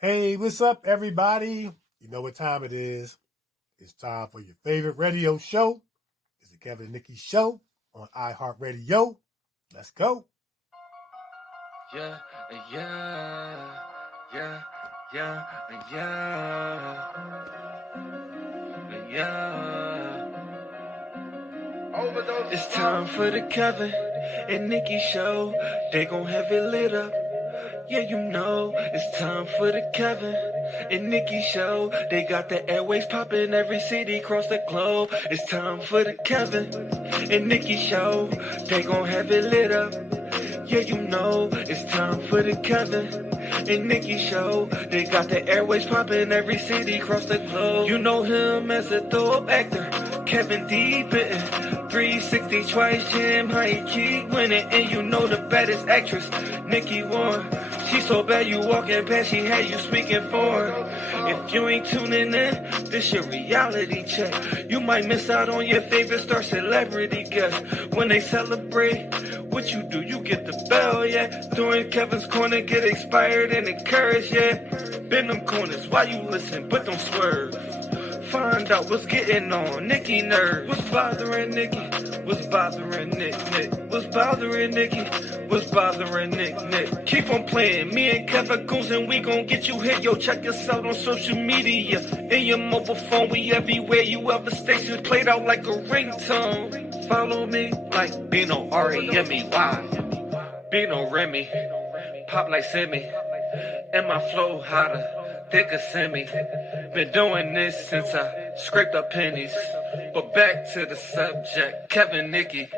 Hey, what's up, everybody? You know what time it is. It's time for your favorite radio show. It's the Kevin and Nikee Show on iHeartRadio. Let's go. Yeah, yeah, yeah, yeah, yeah, yeah. Overdose. It's time for the Kevin and Nikee Show. They gon' have it lit up. Yeah, you know, it's time for the Kevin and Nikee Show. They got the airways popping every city across the globe. It's time for the Kevin and Nikee Show. They gon' have it lit up. Yeah, you know, it's time for the Kevin and Nikee Show. They got the airways popping every city across the globe. You know him as a dope actor, Kevin D. Bitten. 360 twice, Jim, how he keep winning. And you know the baddest actress, Nikee won. She so bad you walking past, she had you speaking for her. If you ain't tuning in, this your reality check. You might miss out on your favorite star celebrity guest. When they celebrate, what you do, you get the bell, yeah. During Kevin's corner, get inspired and encouraged, yeah. Bend them corners while you listen, but don't swerve. Find out what's getting on Nikee nerves. What's bothering Nikee? What's bothering Nick? What's bothering Nikee? What's bothering Nick? Keep on playing. Me and Kevin goons and we gon' get you hit. Yo, check us out on social media. In your mobile phone, we everywhere. You ever stations played out like a ringtone. Follow me like Bino R-E-M-E-Y. Bino Remy. Pop like Simi. And my flow hotter. Thick as semi. Been doing this since I scraped up pennies. But back to the subject, Kevin Nikee.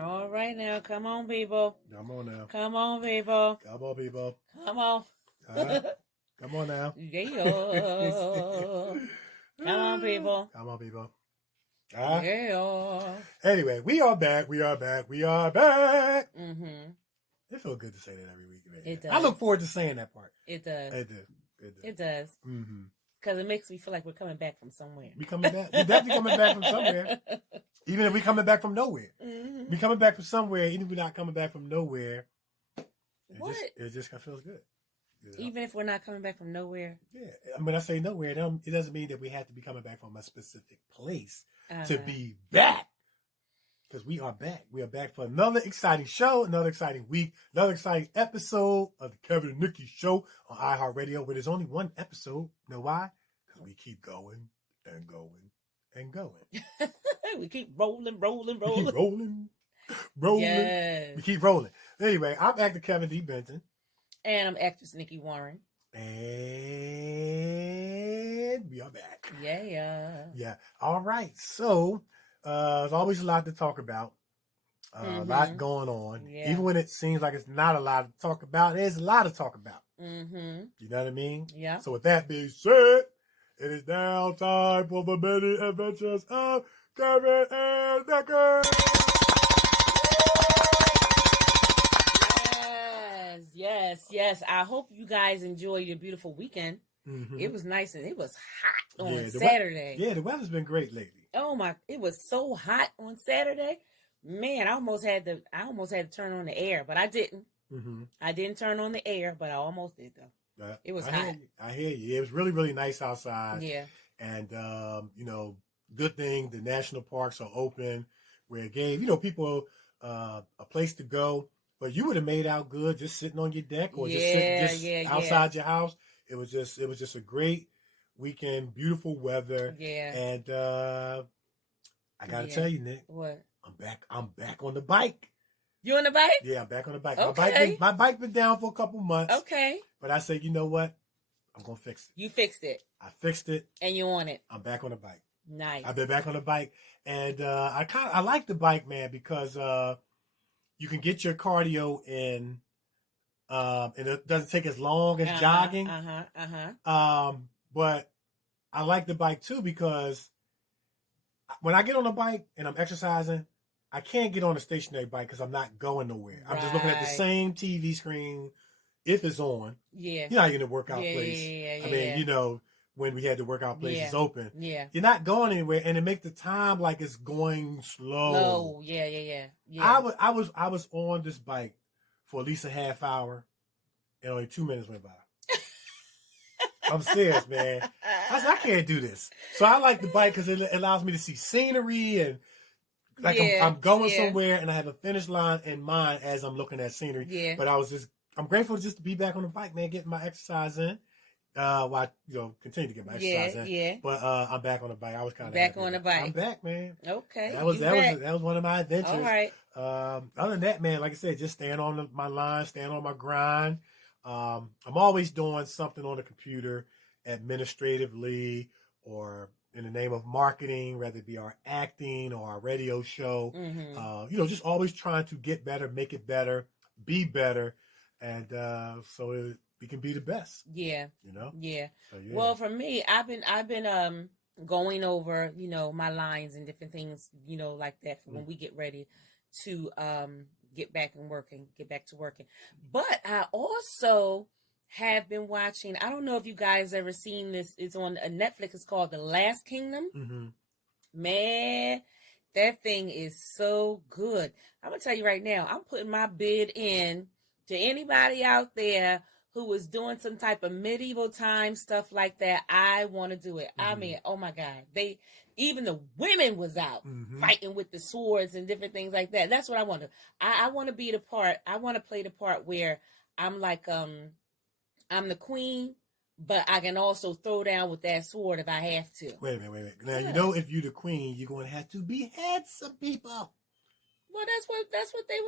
All right now. Come on, people. Come on now. Come on, people. Come on, people. Come on. Come on now. Yeah. Come on, people. Come on, people. Yeah. Anyway, we are back. We are back. We are back. Mm-hmm. It feels good to say that every week, man. It does. I look forward to saying that part. It does. It does. It does. Mm-hmm. Because it makes me feel like we're coming back from somewhere. We coming back. We're definitely coming back from somewhere. Even if we're coming back from nowhere. Mm-hmm. We coming back from somewhere, even if we're not coming back from nowhere. It just feels good. You know? Even if we're not coming back from nowhere? Yeah. When I say nowhere, it doesn't mean that we have to be coming back from a specific place to be back. Because we are back. We are back for another exciting show, another exciting week, another exciting episode of the Kevin and Nikee Show on iHeartRadio, where there's only one episode. You know why? Because we keep going and going and going. We keep rolling. We keep rolling. Yes. We keep rolling. Anyway, I'm actor Kevin D. Benton. And I'm actress Nikee Warren. And we are back. Yeah. All right. So, there's always a lot to talk about. A lot going on. Yeah. Even when it seems like it's not a lot to talk about, there's a lot to talk about. Mm-hmm. You know what I mean? Yeah. So with that being said, it is now time for the many adventures of Kevin and Nikee. Yes. I hope you guys enjoyed your beautiful weekend. Mm-hmm. It was nice and it was hot on Saturday. The weather's been great lately. Oh my! It was so hot on Saturday. Man, I almost had to turn on the air, but I didn't. Mm-hmm. I didn't turn on the air, but I almost did though. It was hot. I hear you. It was really, really nice outside. Yeah. And good thing the national parks are open, where it gave people a place to go. But you would have made out good just sitting on your deck or just outside your house. It was just a great weekend, beautiful weather. Yeah. And I gotta tell you, Nick. What? I'm back on the bike. You on the bike? Yeah, I'm back on the bike. Okay. My bike been down for a couple months. Okay. But I said, you know what? I'm gonna fix it. You fixed it. I fixed it. And you on it. I'm back on the bike. Nice. I've been back on the bike. And I like the bike, man, because you can get your cardio in, and it doesn't take as long as jogging. But I like the bike too because when I get on a bike and I'm exercising, I can't get on a stationary bike because I'm not going nowhere. I'm just looking at the same TV screen if it's on. Yeah. You're not in the workout Yeah, place. yeah, I mean, you know, when we had the workout places open. Yeah. You're not going anywhere, and it makes the time like it's going slow. Low. Yeah. I was on this bike for at least a half hour, and only 2 minutes went by. I'm serious, man. I said, I can't do this. So I like the bike because it allows me to see scenery and like I'm going somewhere and I have a finish line in mind as I'm looking at scenery. Yeah. But I'm grateful just to be back on the bike, man, getting my exercise in. While I, continue to get my exercise in. Yeah. But I'm back on the bike. I was kind of back on the bike. I'm back, man. Okay. That was one of my adventures. All right. Other than that, man, like I said, just staying on my line, staying on my grind. I'm always doing something on the computer administratively or in the name of marketing, whether it be our acting or our radio show. Mm-hmm. Just always trying to get better, make it better, be better, and so we can be the best. Yeah. Yeah. So, yeah. Well, for me, I've been going over, my lines and different things, like that for when we get ready to get back to working. But I also have been watching, I don't know if you guys ever seen this, it's on Netflix, it's called The Last Kingdom. Mm-hmm. Man, that thing is so good. I'm gonna tell you right now, I'm putting my bid in to anybody out there who was doing some type of medieval time stuff like that. I want to do it. I mean, oh my God, even the women was out fighting with the swords and different things like that. That's what I want to. I want to be the part. I want to play the part where I'm like, I'm the queen, but I can also throw down with that sword if I have to. Wait a minute. Now, if you're the queen, you're going to have to behead some people. Well, that's what they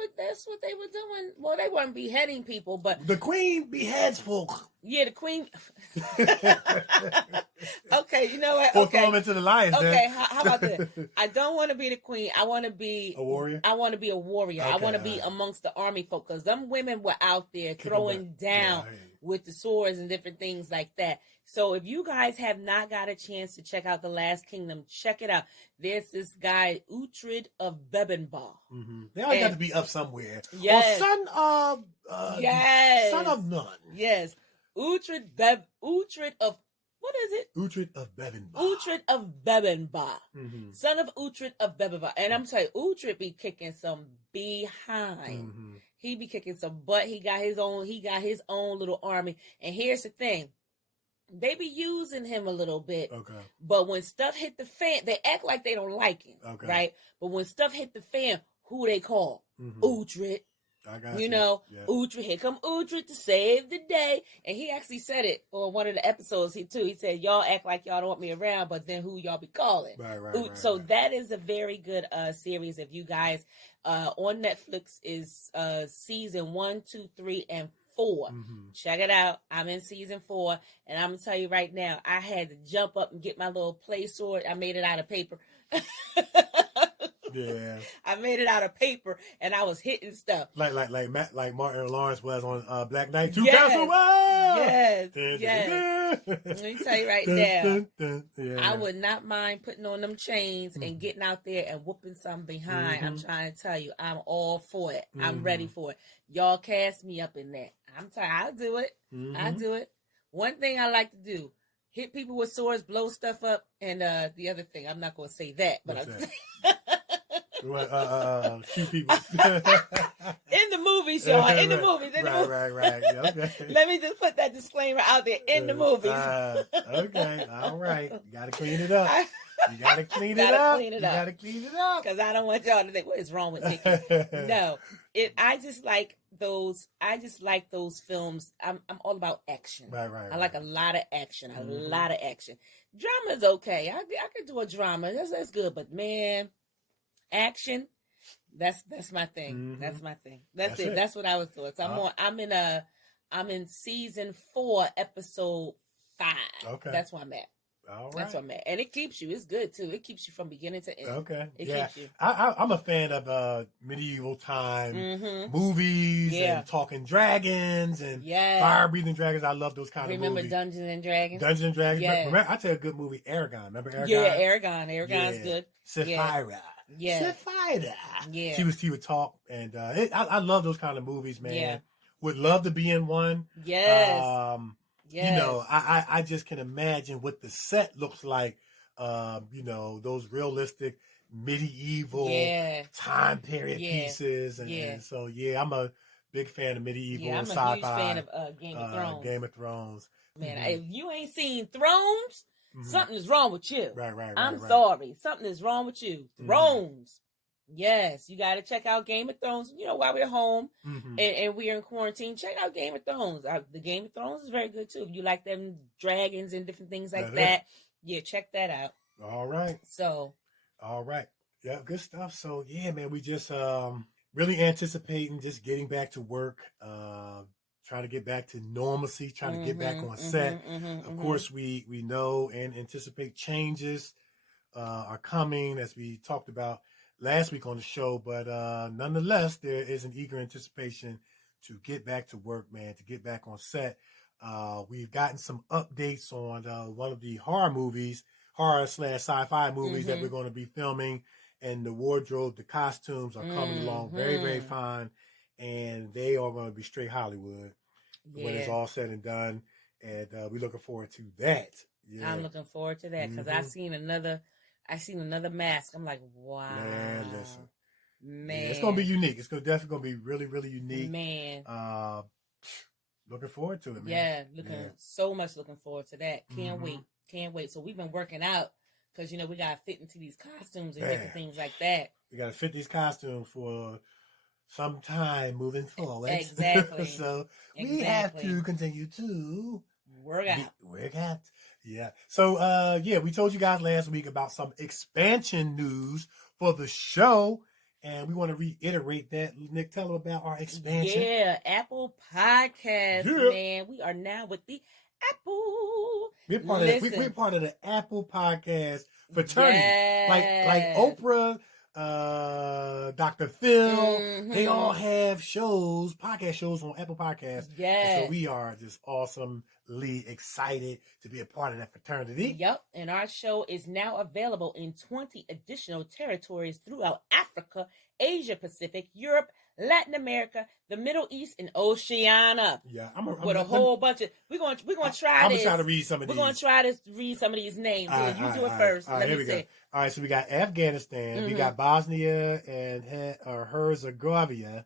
were doing. Well, they weren't beheading people, but the queen beheads folk. Yeah, the queen. Okay, you know what? Or throw them into the lions. Okay, how about this? I don't want to be the queen. I want to be a warrior. I want to be a warrior. Okay, I want to be amongst the army folk because them women were out there throwing down with the swords and different things like that. So if you guys have not got a chance to check out The Last Kingdom, check it out. There's this guy, Uhtred of Bebenbar. Mm-hmm. They always got to be up somewhere. Yes. Or son of none. Yes. Uhtred of, what is it? Uhtred of Bebenbar. Uhtred of Bebenbar. Mm-hmm. Son of Uhtred of Bebenbar. And I'm telling you, Uhtred be kicking some behind. Mm-hmm. He be kicking some butt. He got his own little army. And here's the thing. They be using him a little bit. Okay. But when stuff hit the fan, they act like they don't like him. Okay. Right? But when stuff hit the fan, who they call? Mm-hmm. Uhtred. I got Uhtred. Here come Uhtred to save the day. And he actually said it on one of the episodes. He said, y'all act like y'all don't want me around, but then who y'all be calling? Right. So that is a very good series. If you guys on Netflix is season 1, 2, 3, and 4. Mm-hmm. Check it out. I'm in season 4, and I'm gonna tell you right now, I had to jump up and get my little play sword. I made it out of paper. Yeah, I made it out of paper, and I was hitting stuff like Martin Lawrence was on Black Knight 2. Yes. Let me tell you right now, I would not mind putting on them chains and getting out there and whooping something behind. Mm-hmm. I'm trying to tell you, I'm all for it. Mm-hmm. I'm ready for it. Y'all cast me up in that. I'll do it. Mm-hmm. I'll do it. One thing I like to do, hit people with swords, blow stuff up, and the other thing, I'm not going to say that, but shoot people. In the movies, y'all. In the movies. Right. Okay. Let me just put that disclaimer out there. In the movies. Okay. All right. You got to clean it up. You got to clean it up. Because I don't want y'all to think, what is wrong with Nikee? No. I just like those films. I'm all about action. Right. I like a lot of action. A lot of action. Drama's okay. I could do a drama. That's good. But man, action, that's my thing. Mm-hmm. That's my thing. That's it. That's what I was doing. So I'm in season 4, episode 5. Okay. That's where I'm at. All right. That's what I'm at. And it keeps you. It's good too. It keeps you from beginning to end. Okay. It keeps you. I'm a fan of medieval time movies and talking dragons and fire breathing dragons. I love those kind of movies. Remember Dungeons and Dragons? Dungeons and Dragons. Yeah. Remember, I tell you a good movie, Aragon. Remember Aragon? Yeah, Aragon. Aragon's good. Sapphira. Yeah. Sapphira. Yeah. She would talk, and I love those kind of movies, man. Yeah. would love to be in one. Yes. You know, I just can imagine what the set looks like. You know, those realistic medieval time period pieces. And so, yeah, I'm a big fan of medieval I'm sci-fi. a huge fan of Game of Thrones. Game of Thrones. Man, if you ain't seen Thrones, something is wrong with you. Right. I'm sorry. Something is wrong with you. Thrones. Yes, you got to check out Game of Thrones. You know, while we're home and we're in quarantine, check out Game of Thrones. The Game of Thrones is very good, too. If you like them dragons and different things like that, yeah, check that out. All right. So. All right. Yeah, good stuff. So, yeah, man, we just really anticipating just getting back to work, trying to get back to normalcy, trying to get back on set. Of course, we know and anticipate changes are coming, as we talked about last week on the show. But nonetheless, there is an eager anticipation to get back to work, man, to get back on set. We've gotten some updates on one of the horror/sci-fi movies that we're going to be filming. And the wardrobe, the costumes are coming along very, very fine. And they are going to be straight Hollywood when it's all said and done. And we're looking forward to that. Yeah. I'm looking forward to that because I seen another mask. I'm like, wow. Man, listen. Man. Yeah, it's going to be unique. It's definitely going to be really, really unique. Man. Looking forward to it, man. Yeah, so much looking forward to that. Can't wait. So we've been working out. Because, you know, we got to fit into these costumes and different things like that. We got to fit these costumes for some time moving forward. Exactly. So we have to continue to work out. Yeah. So, we told you guys last week about some expansion news for the show. And we want to reiterate that. Nick, tell them about our expansion. Yeah, Apple Podcasts, man. We are now with the Apple. We're part of the Apple Podcast fraternity. Yes. Like Oprah, Dr. Phil, they all have podcast shows on Apple Podcasts. Yes. And so we are just awesomely excited to be a part of that fraternity. Yep. And our show is now available in 20 additional territories throughout Africa, Asia Pacific, Europe, Latin America, the Middle East, and Oceania. Yeah, with a whole bunch of. We're gonna try this. I'm gonna try to read some of these. We're gonna try to read some of these names. You do it first. Let me see. All right, so we got Afghanistan, we got Bosnia and Herzegovina,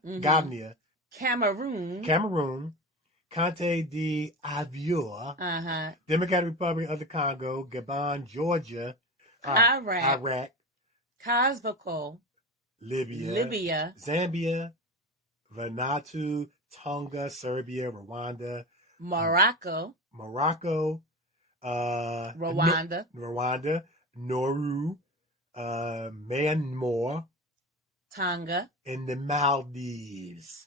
Cameroon, Conte d'Ivoire, Democratic Republic of the Congo, Gabon, Georgia, Iraq, Kosovo, Libya, Zambia, Vanuatu, Tonga, Serbia, Rwanda, Morocco, Rwanda, Nauru, Myanmar, Tonga, and the Maldives.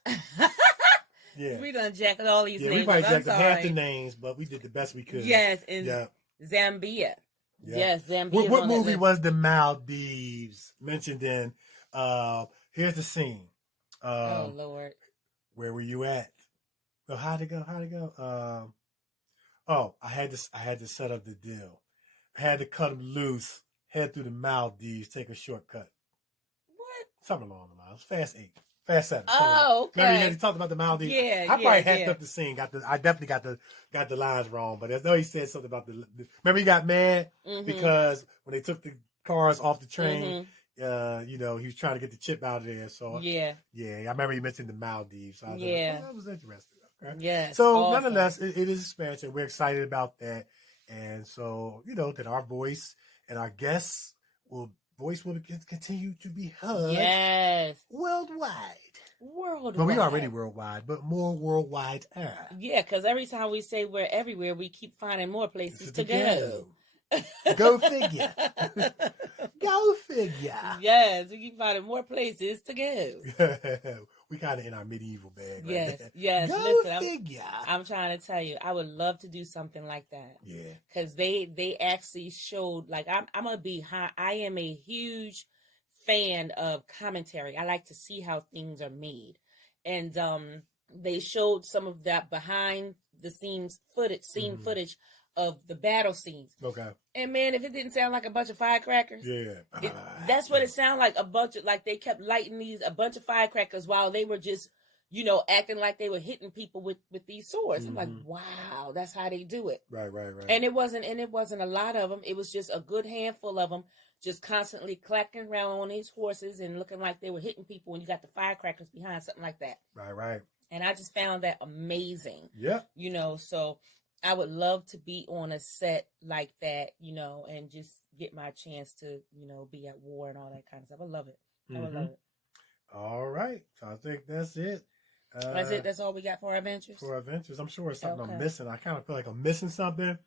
Yeah, we done jacked all these names. We probably jacked half the names, but we did the best we could. Yes, and Zambia. Yeah. Yes, Zambia. What movie was the Maldives mentioned in? Here's the scene. Oh Lord, where were you at? So how'd it go? I had to set up the deal. I had to cut him loose, head through the Maldives, take a shortcut. What? Something along the lines. Fast 7. Oh, okay. Remember he talked about the Maldives? Yeah, I probably hacked up the scene. I definitely got the lines wrong, but I know he said something about remember he got mad because when they took the cars off the train, he was trying to get the chip out of there. So I remember he mentioned the Maldives. So I was like, that was interesting. Okay. Yeah. So nonetheless, it is expansion. We're excited about that, and so that our voice and our guests will continue to be heard. Yes. Worldwide. Worldwide. But we already worldwide, but more worldwide. Yeah, because every time we say we're everywhere, we keep finding more places to go. Go figure. Go figure. Yes, we keep finding more places to go. We kind of in our medieval bag. Yes, right yes. Go Listen, figure. I'm trying to tell you, I would love to do something like that. Yeah. Because they actually showed, like, I'm gonna be high. I am a huge fan of commentary. I like to see how things are made, and they showed some of that behind the scenes footage of the battle scenes. Okay. And man, if it didn't sound like a bunch of firecrackers, that's what it sounded like. They kept lighting a bunch of firecrackers while they were just acting like they were hitting people with these swords. I'm like, wow, that's how they do it. Right. And it wasn't a lot of them. It was just a good handful of them, just constantly clacking around on these horses and looking like they were hitting people, and you got the firecrackers behind, something like that. Right. And I just found that amazing. Yeah. So I would love to be on a set like that, and just get my chance to, be at war and all that kind of stuff. I love it. I would love it. All right. So I think that's it. That's it. That's all we got for our adventures. I'm sure it's something I'm missing. I kind of feel like I'm missing something.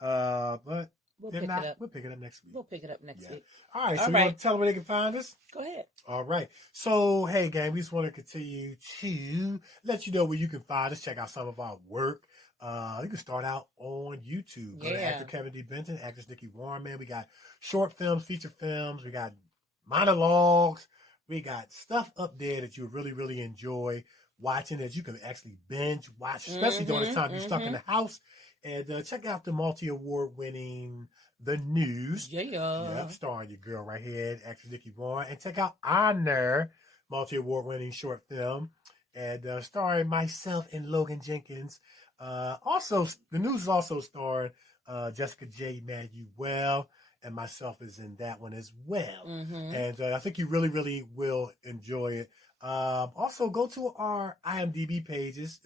But we'll if pick not, it up. we'll pick it up next week. We'll pick it up next week. All right. So you want to tell them where they can find us? Go ahead. All right. So, hey, gang, we just want to continue to let you know where you can find us. Check out some of our work. You can start out on YouTube. Go to actor Kevin D. Benton, actress Nikee Warren, man. We got short films, feature films. We got monologues. We got stuff up there that you really, really enjoy watching, that you can actually binge watch, especially during the time you're stuck in the house. And check out the multi-award winning The News. Yep, starring your girl right here, actress Nikee Warren. And check out Honor, multi-award winning short film, and starring myself and Logan Jenkins. Also, The News is also starring Jessica J. Manuel, and myself is in that one as well. And I think you really, really will enjoy it. Also, go to our IMDb pages.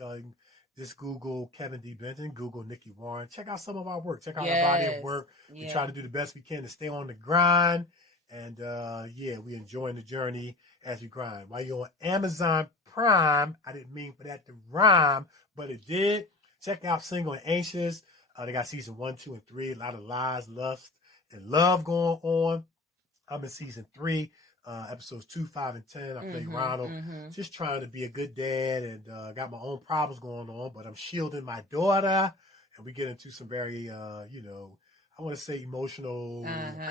Just Google Kevin D. Benton, Google Nikee Warren. Check out some of our work. Check out our body of work. We try to do the best we can to stay on the grind. And we enjoying the journey as we grind. While you're on Amazon Prime, I didn't mean for that to rhyme, but it did. Check out Single and Anxious. They got season 1, 2, and 3. A lot of lies, lust, and love going on. I'm in season 3, episodes 2, 5, and 10. I play Ronald, just trying to be a good dad, and got my own problems going on, but I'm shielding my daughter, and we get into some very, I want to say emotional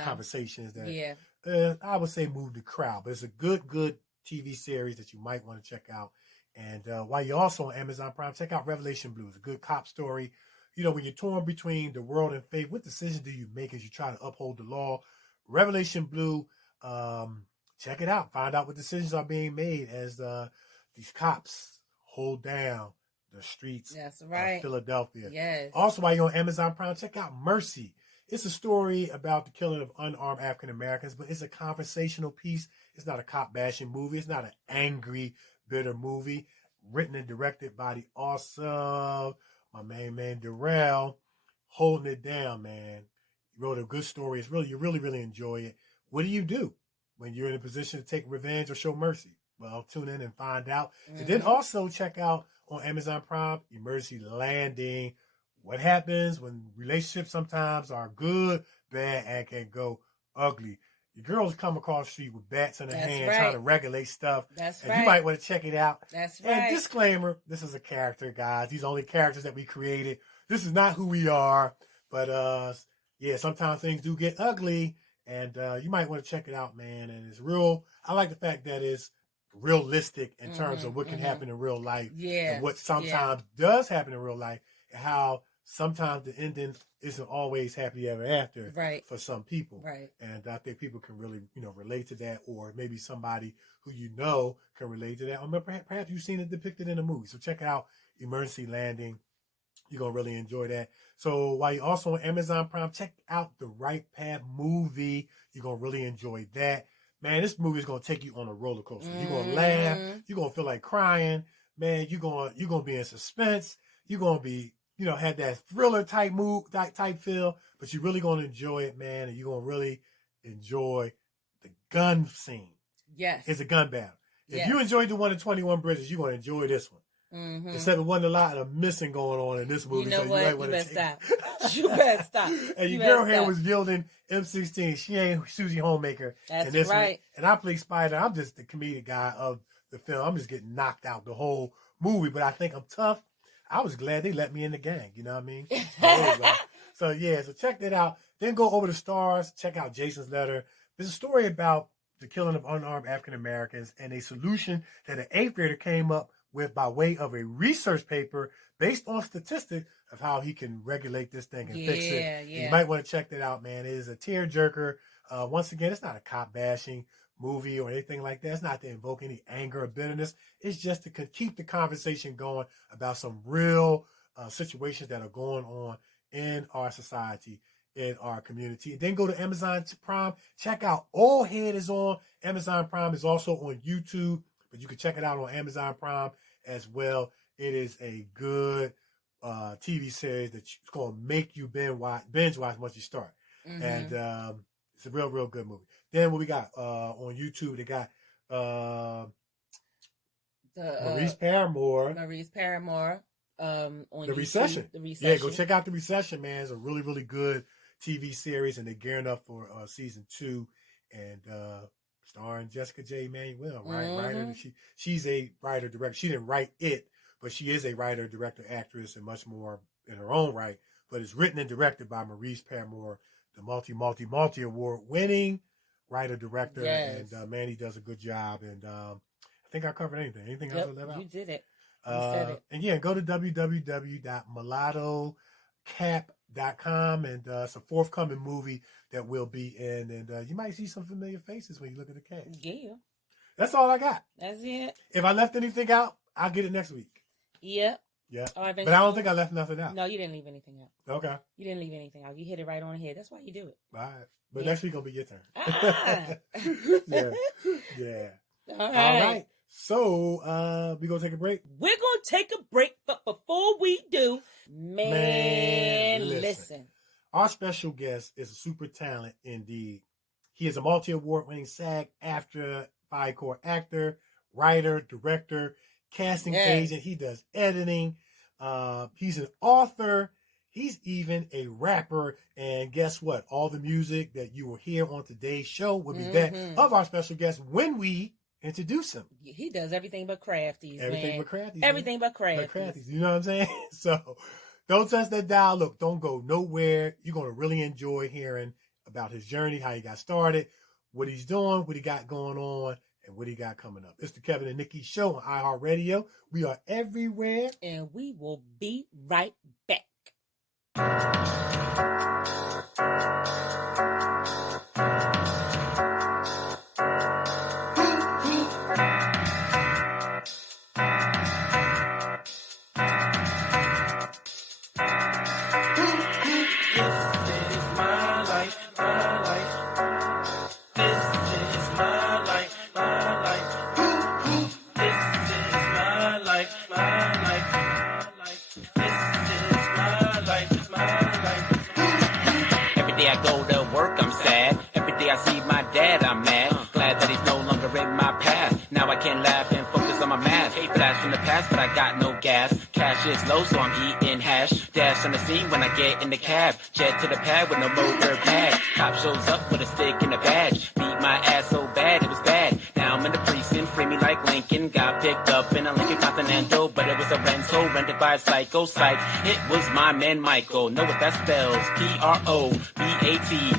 conversations that I would say move the crowd, but it's a good TV series that you might want to check out. And while you're also on Amazon Prime, check out Revelation Blues, a good cop story. When you're torn between the world and faith, what decision do you make as you try to uphold the law? Revelation Blue, check it out. Find out what decisions are being made as these cops hold down the streets of Philadelphia. Yes. Also, while you're on Amazon Prime, check out Mercy. It's a story about the killing of unarmed African Americans, but it's a conversational piece. It's not a cop bashing movie. It's not an angry, bitter movie. Written and directed by the awesome, my main man Darrell, holding it down, man. He wrote a good story. You really, really enjoy it. What do you do when you're in a position to take revenge or show mercy? Well, tune in and find out. And then also check out on Amazon Prime, Emergency Landing. What happens when relationships sometimes are good, bad, and can go ugly. Your girls come across the street with bats in their hands trying to regulate stuff. And you might want to check it out. That's And disclaimer, this is a character, guys. These are only characters that we created. This is not who we are. But, sometimes things do get ugly. And you might want to check it out, man. And it's real. I like the fact that it's realistic in terms of what can happen in real life. And what sometimes does happen in real life. And how sometimes the ending isn't always happy ever after for some people. And I think people can really, relate to that, or maybe somebody who can relate to that. Or perhaps you've seen it depicted in a movie. So check out Emergency Landing. You're going to really enjoy that. So while you're also on Amazon Prime, check out the Right Path movie. You're going to really enjoy that. Man, this movie is going to take you on a roller coaster. You're going to laugh. You're going to feel like crying. Man, you're going to be in suspense. You're going to be, have that thriller type mood, type feel, but you're really going to enjoy it, man. And you're going to really enjoy the gun scene. Yes. It's a gun battle. If you enjoyed the one in 21 Bridges, you're going to enjoy this one. Except it wasn't a lot of missing going on in this movie. You know so what? You better stop. You better stop. And your girl here was yielding M16. She ain't Susie Homemaker. That's in this right. one. And I play Spider. I'm just the comedic guy of the film. I'm just getting knocked out the whole movie. But I think I'm tough. I was glad they let me in the gang. You know what I mean? So check that out. Then go over to Stars. Check out Jason's Letter. There's a story about the killing of unarmed African Americans and a solution that an 8th grader came up with by way of a research paper based on statistics of how he can regulate this thing and fix it. You might want to check that out, man. It is a tearjerker. Once again, it's not a cop bashing movie or anything like that. It's not to invoke any anger or bitterness. It's just to keep the conversation going about some real situations that are going on in our society, in our community. And then go to Amazon Prime. Check out All Head is on Amazon Prime. Is also on YouTube, but you can check it out on Amazon Prime as well. It is a good TV series that's going to make you binge watch once you start. Mm-hmm. And it's a real good movie. Then what we got on YouTube, they got Maurice Paramore on The Recession. Yeah, go check out The Recession, man. It's a really good TV series, and they're gearing up for season 2, and starring Jessica J. Manuel, right? Mm-hmm. Writer. She's a writer director. She didn't write it, but she is a writer, director, actress, and much more in her own right. But it's written and directed by Maurice Paramore, the multi award winning writer director. Yes. And man, he does a good job. And I think I covered anything. Anything else I left out? You did it. You said it. And yeah, go to www.mulatto.cap.com, and it's a forthcoming movie that we'll be in, and you might see some familiar faces when you look at the cast. Yeah. That's all I got. That's it. If I left anything out, I'll get it next week. Yep. Yeah. But I don't think I left nothing out. No, you didn't leave anything out. Okay. You didn't leave anything out. You hit it right on the head. That's why you do it. All right. But next week will be your turn. Yeah. All right. So, we're going to take a break? We're going to take a break, but before we do, listen. Our special guest is a super talent indeed. He is a multi-award winning SAG-AFTRA 5-Core actor, writer, director, casting agent. He does editing. He's an author. He's even a rapper. And guess what? All the music that you will hear on today's show will be that of our special guest when we introduce him. He does everything but crafties. Everything but crafties. Everything but crafties. You know what I'm saying? So don't touch that dial. Look, don't go nowhere. You're going to really enjoy hearing about his journey, how he got started, what he's doing, what he got going on, and what he got coming up. It's the Kevin and Nikee Show on iHeartRadio. We are everywhere. And we will be right back. But I got no gas. Cash is low, so I'm eating hash. Dash on the scene when I get in the cab. Jet to the pad with no motor pad. Cop shows up with a stick and a badge. Beat my ass so bad, it was bad. Now I'm in the precinct, free me like Lincoln. Got picked up in a Lincoln Continental, but it was a rental rented by a psycho psych. It was my man Michael. Know what that spells? PROBATION.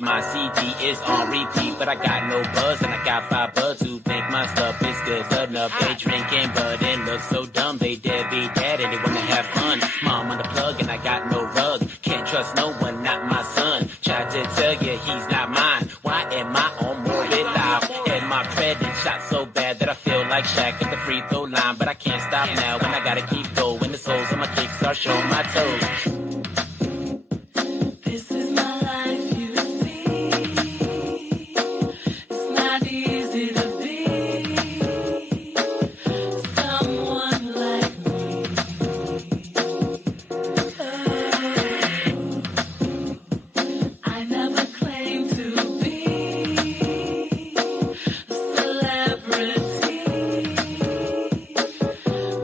My CD is on repeat, but I got no buzz, and I got 5 buds who think my stuff is good enough. They drinking, but it looks so dumb. They deadbeat dad, and they wanna have fun. Mom on the plug, and I got no rug. Can't trust no one, not my son. Tried to tell you he's not mine. Why am I on morbid live? And my credit shot so bad that I feel like Shaq at the free throw line, but I can't stop now, and I gotta keep going. The soles of my kicks are showing my toes.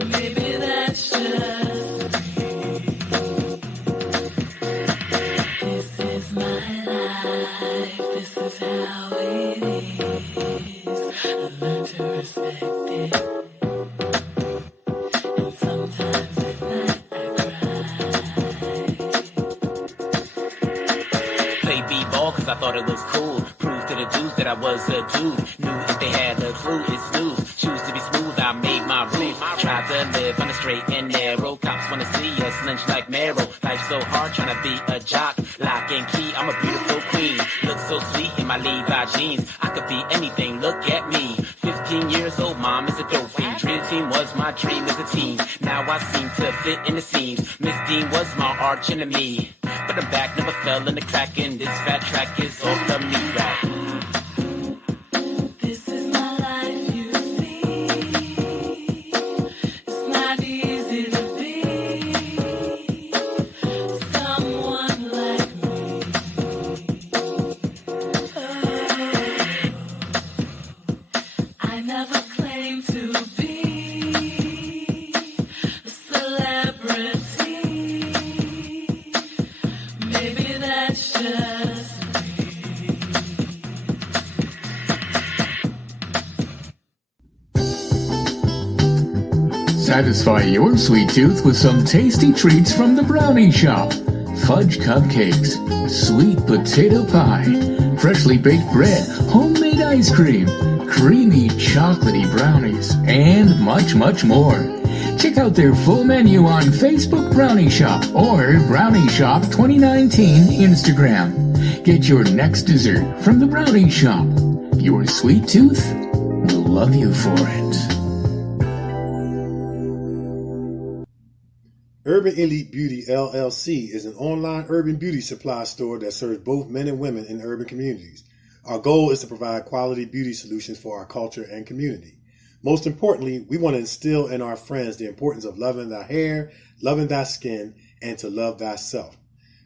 Maybe that's just how it is. I learned to respect it. And sometimes at night I cry. Play b-ball cause I thought it was cool. Prove to the dudes that I was a dude. Knew if they had a clue, it's news. Choose to be smooth, I made my rules. Tried to live on the straight and narrow. Cops wanna see us lynch like marrow. Life's so hard trying to be a jock. Lock and key, I'm a beautiful queen. Look so sweet in my Levi jeans. I could be anything, look at me. 15 years old, mom is a dope fiend. Dream team was my dream as a teen. Now I seem to fit in the seams. Miss Dean was my arch enemy. But I'm back, never fell in the crack. And this fat track is off the meat rack. This is my life, you see. It's not easy to be someone like me. Oh, I never claimed to be a celebrity. Maybe that's just Satisfy your sweet tooth with some tasty treats from the Brownie Shop. Fudge cupcakes, sweet potato pie, freshly baked bread, homemade ice cream, creamy chocolatey brownies, and much, much more. Check out their full menu on Facebook Brownie Shop or Brownie Shop 2019 Instagram. Get your next dessert from the Brownie Shop. Your sweet tooth will love you for it. Urban Elite Beauty LLC is an online urban beauty supply store that serves both men and women in urban communities. Our goal is to provide quality beauty solutions for our culture and community. Most importantly, we want to instill in our friends the importance of loving thy hair, loving thy skin, and to love thyself.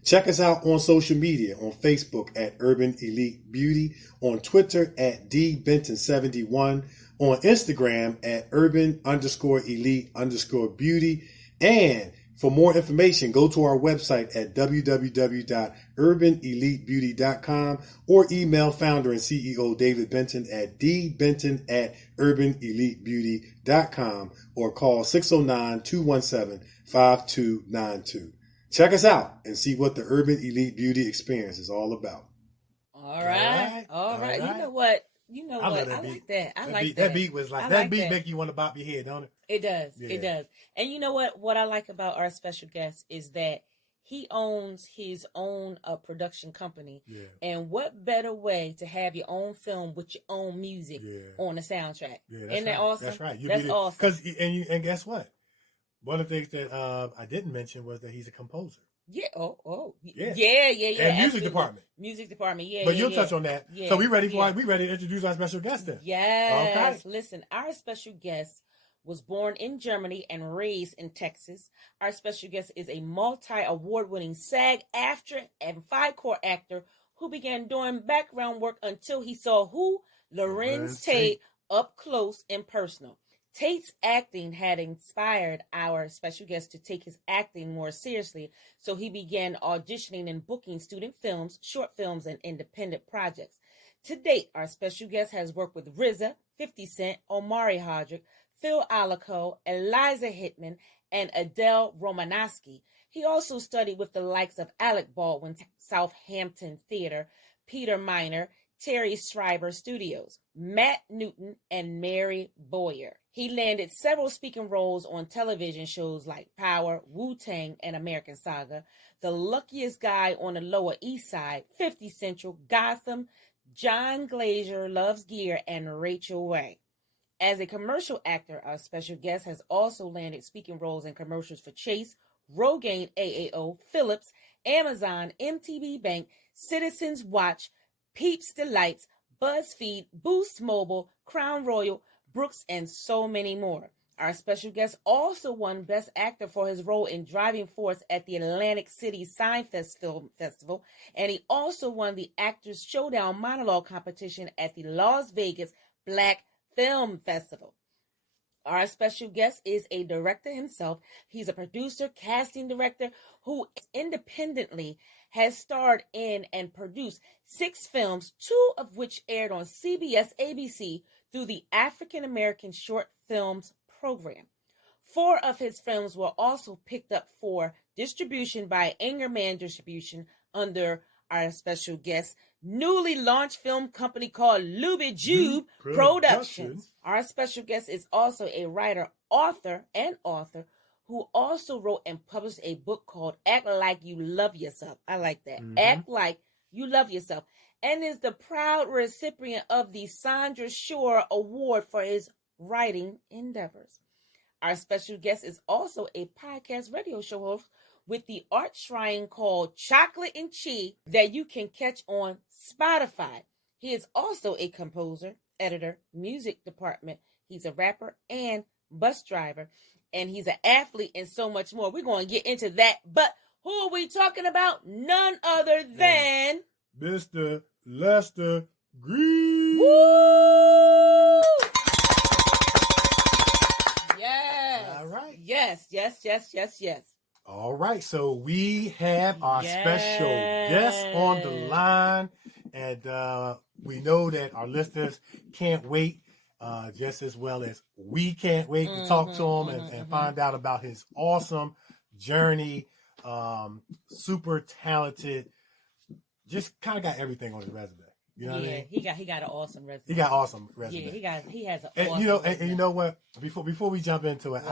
Check us out on social media, on Facebook at Urban Elite Beauty, on Twitter at dbenton71, on Instagram at urban_elite_beauty, and for more information, go to our website at www.urbanelitebeauty.com or email founder and CEO David Benton at dbenton@urbanelitebeauty.com or call 609-217-5292. Check us out and see what the Urban Elite Beauty experience is all about. All right. You know what? I like that. I like that. That beat was like, that beat make you want to bop your head, don't it? It does. Yeah. It does. And you know what? What I like about our special guest is that he owns his own production company. Yeah. And what better way to have your own film with your own music on the soundtrack? Yeah, Isn't that awesome? That's right. That's awesome. And guess what? One of the things that I didn't mention was that he's a composer. Yeah. Yeah. And music department. Music department. Yeah. But you'll touch on that. Yeah. So we ready to introduce our special guest then. Yes. Okay. Listen, our special guest was born in Germany and raised in Texas. Our special guest is a multi-award-winning SAG-AFTRA and FICOR actor who began doing background work until he saw Lorenz Tate up close and personal. Tate's acting had inspired our special guest to take his acting more seriously, so he began auditioning and booking student films, short films, and independent projects. To date, our special guest has worked with RZA, 50 Cent, Omari Hardwick, Phil Allico, Eliza Hittman, and Adele Romanowski. He also studied with the likes of Alec Baldwin, Southampton Theater, Peter Miner, Terry Schreiber Studios, Matt Newton, and Mary Boyer. He landed several speaking roles on television shows like Power, Wu-Tang, and American Saga, The Luckiest Guy on the Lower East Side, 50 Central, Gotham, John Glazer Loves Gear, and Rachel Way. As a commercial actor, our special guest has also landed speaking roles in commercials for Chase, Rogaine AAO, Philips, Amazon, MTV Bank, Citizens Watch, Peeps Delights, BuzzFeed, Boost Mobile, Crown Royal, Brooks, and so many more. Our special guest also won Best Actor for his role in Driving Force at the Atlantic City Seinfest Film Festival, and he also won the Actors Showdown Monologue Competition at the Las Vegas Black Film Festival. Our special guest is a director himself. He's a producer, casting director who independently has starred in and produced 6 films, 2 of which aired on CBS ABC through the African American Short Films Program. 4 of his films were also picked up for distribution by Angerman Distribution under our special guest, newly launched film company called Luby Jube Productions. Our special guest is also a writer, author, who also wrote and published a book called Act Like You Love Yourself. I like that. Act Like You Love Yourself. And is the proud recipient of the Sandra Shore Award for his writing endeavors. Our special guest is also a podcast radio show host with the art shrine called Chocolate and Cheese that you can catch on Spotify. He is also a composer, editor, music department. He's a rapper and bus driver, and he's an athlete and so much more. We're going to get into that, but who are we talking about? None other than Mr. Lester Greene. Woo! Yes. All right. Yes. All right. So we have our special guest on the line, and we know that our listeners can't wait just as well as we can't wait to talk to him and find out about his awesome journey. Super talented. Just kind of got everything on his resume. You know what I mean? he got an awesome resume. He got awesome resume. Yeah, he has an and, awesome resume. And you know what? Before we jump into it,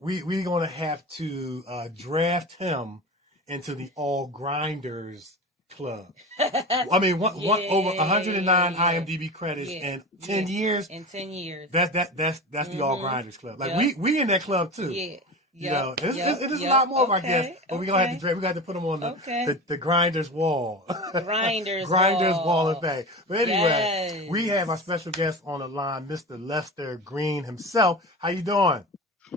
we're gonna have to draft him into the All Grinders Club. I mean, over 109 IMDb credits in 10 years. In 10 years, that's the All Grinders Club. Like we in that club too. Yeah. You know, it is a lot more of our guests, but we're gonna have to draft. We got to put them on the Grinders wall. Grinders Wall of Fame. But anyway, we have our special guest on the line, Mr. Lester Greene himself. How you doing?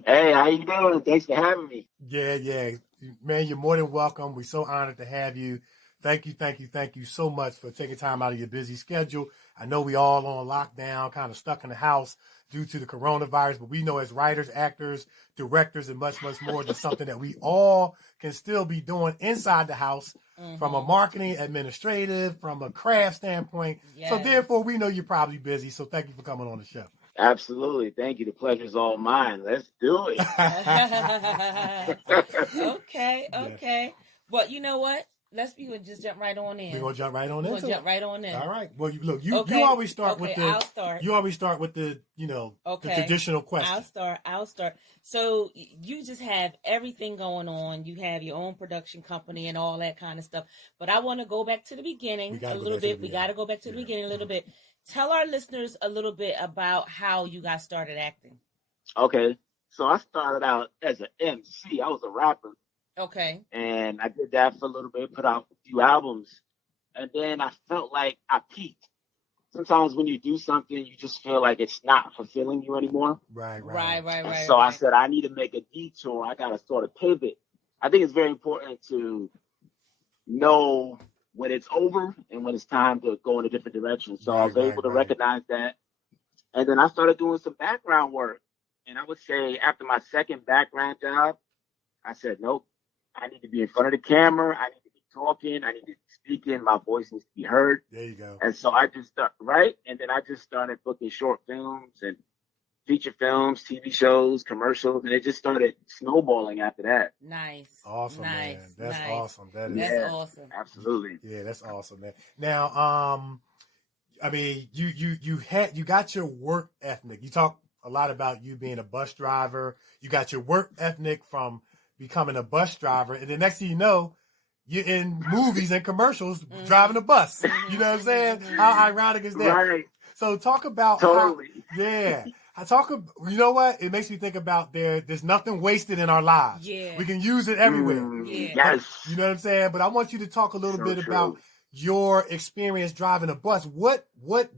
Hey, how you doing? Thanks for having me. Yeah. Man, you're more than welcome. We're so honored to have you. Thank you so much for taking time out of your busy schedule. I know we all on lockdown, kind of stuck in the house due to the coronavirus, but we know as writers, actors, directors, and much more, that's something that we all can still be doing inside the house from a marketing, administrative, from a craft standpoint. Yes. So therefore, we know you're probably busy. So thank you for coming on the show. Absolutely. Thank you. The pleasure's all mine. Let's do it. Okay. Well, you know what? Let's just jump right on in. We're gonna jump right on in. All right. Well, you always start with the. I'll start. You always start with the the traditional question. I'll start. So you just have everything going on. You have your own production company and all that kind of stuff. But I want to go back to the beginning a little bit. We got to go back to the beginning a little bit. Tell our listeners a little bit about how you got started acting. Okay. So I started out as an MC. I was a rapper. Okay. And I did that for a little bit, put out a few albums. And then I felt like I peaked. Sometimes when you do something, you just feel like it's not fulfilling you anymore. Right. So I said, I need to make a detour. I got to sort of pivot. I think it's very important to know when it's over and when it's time to go in a different direction. So I was able to recognize that. And then I started doing some background work. And I would say after my second background job, I said, nope. I need to be in front of the camera. I need to be talking. I need to be speaking. My voice needs to be heard. There you go. And so I just and then I just started booking short films and feature films, TV shows, commercials, and it just started snowballing after that. Nice. Awesome, man. That's awesome. That's awesome. Absolutely. Yeah, that's awesome, man. Now, I mean, you got your work ethic. You talk a lot about you being a bus driver. You got your work ethic from becoming a bus driver, and the next thing you know, you're in movies and commercials driving a bus. You know what I'm saying? How ironic is that? Right. So talk about you know what? It makes me think about there's nothing wasted in our lives. Yeah. We can use it everywhere. Yes. You know what I'm saying? But I want you to talk a little bit about your experience driving a bus. What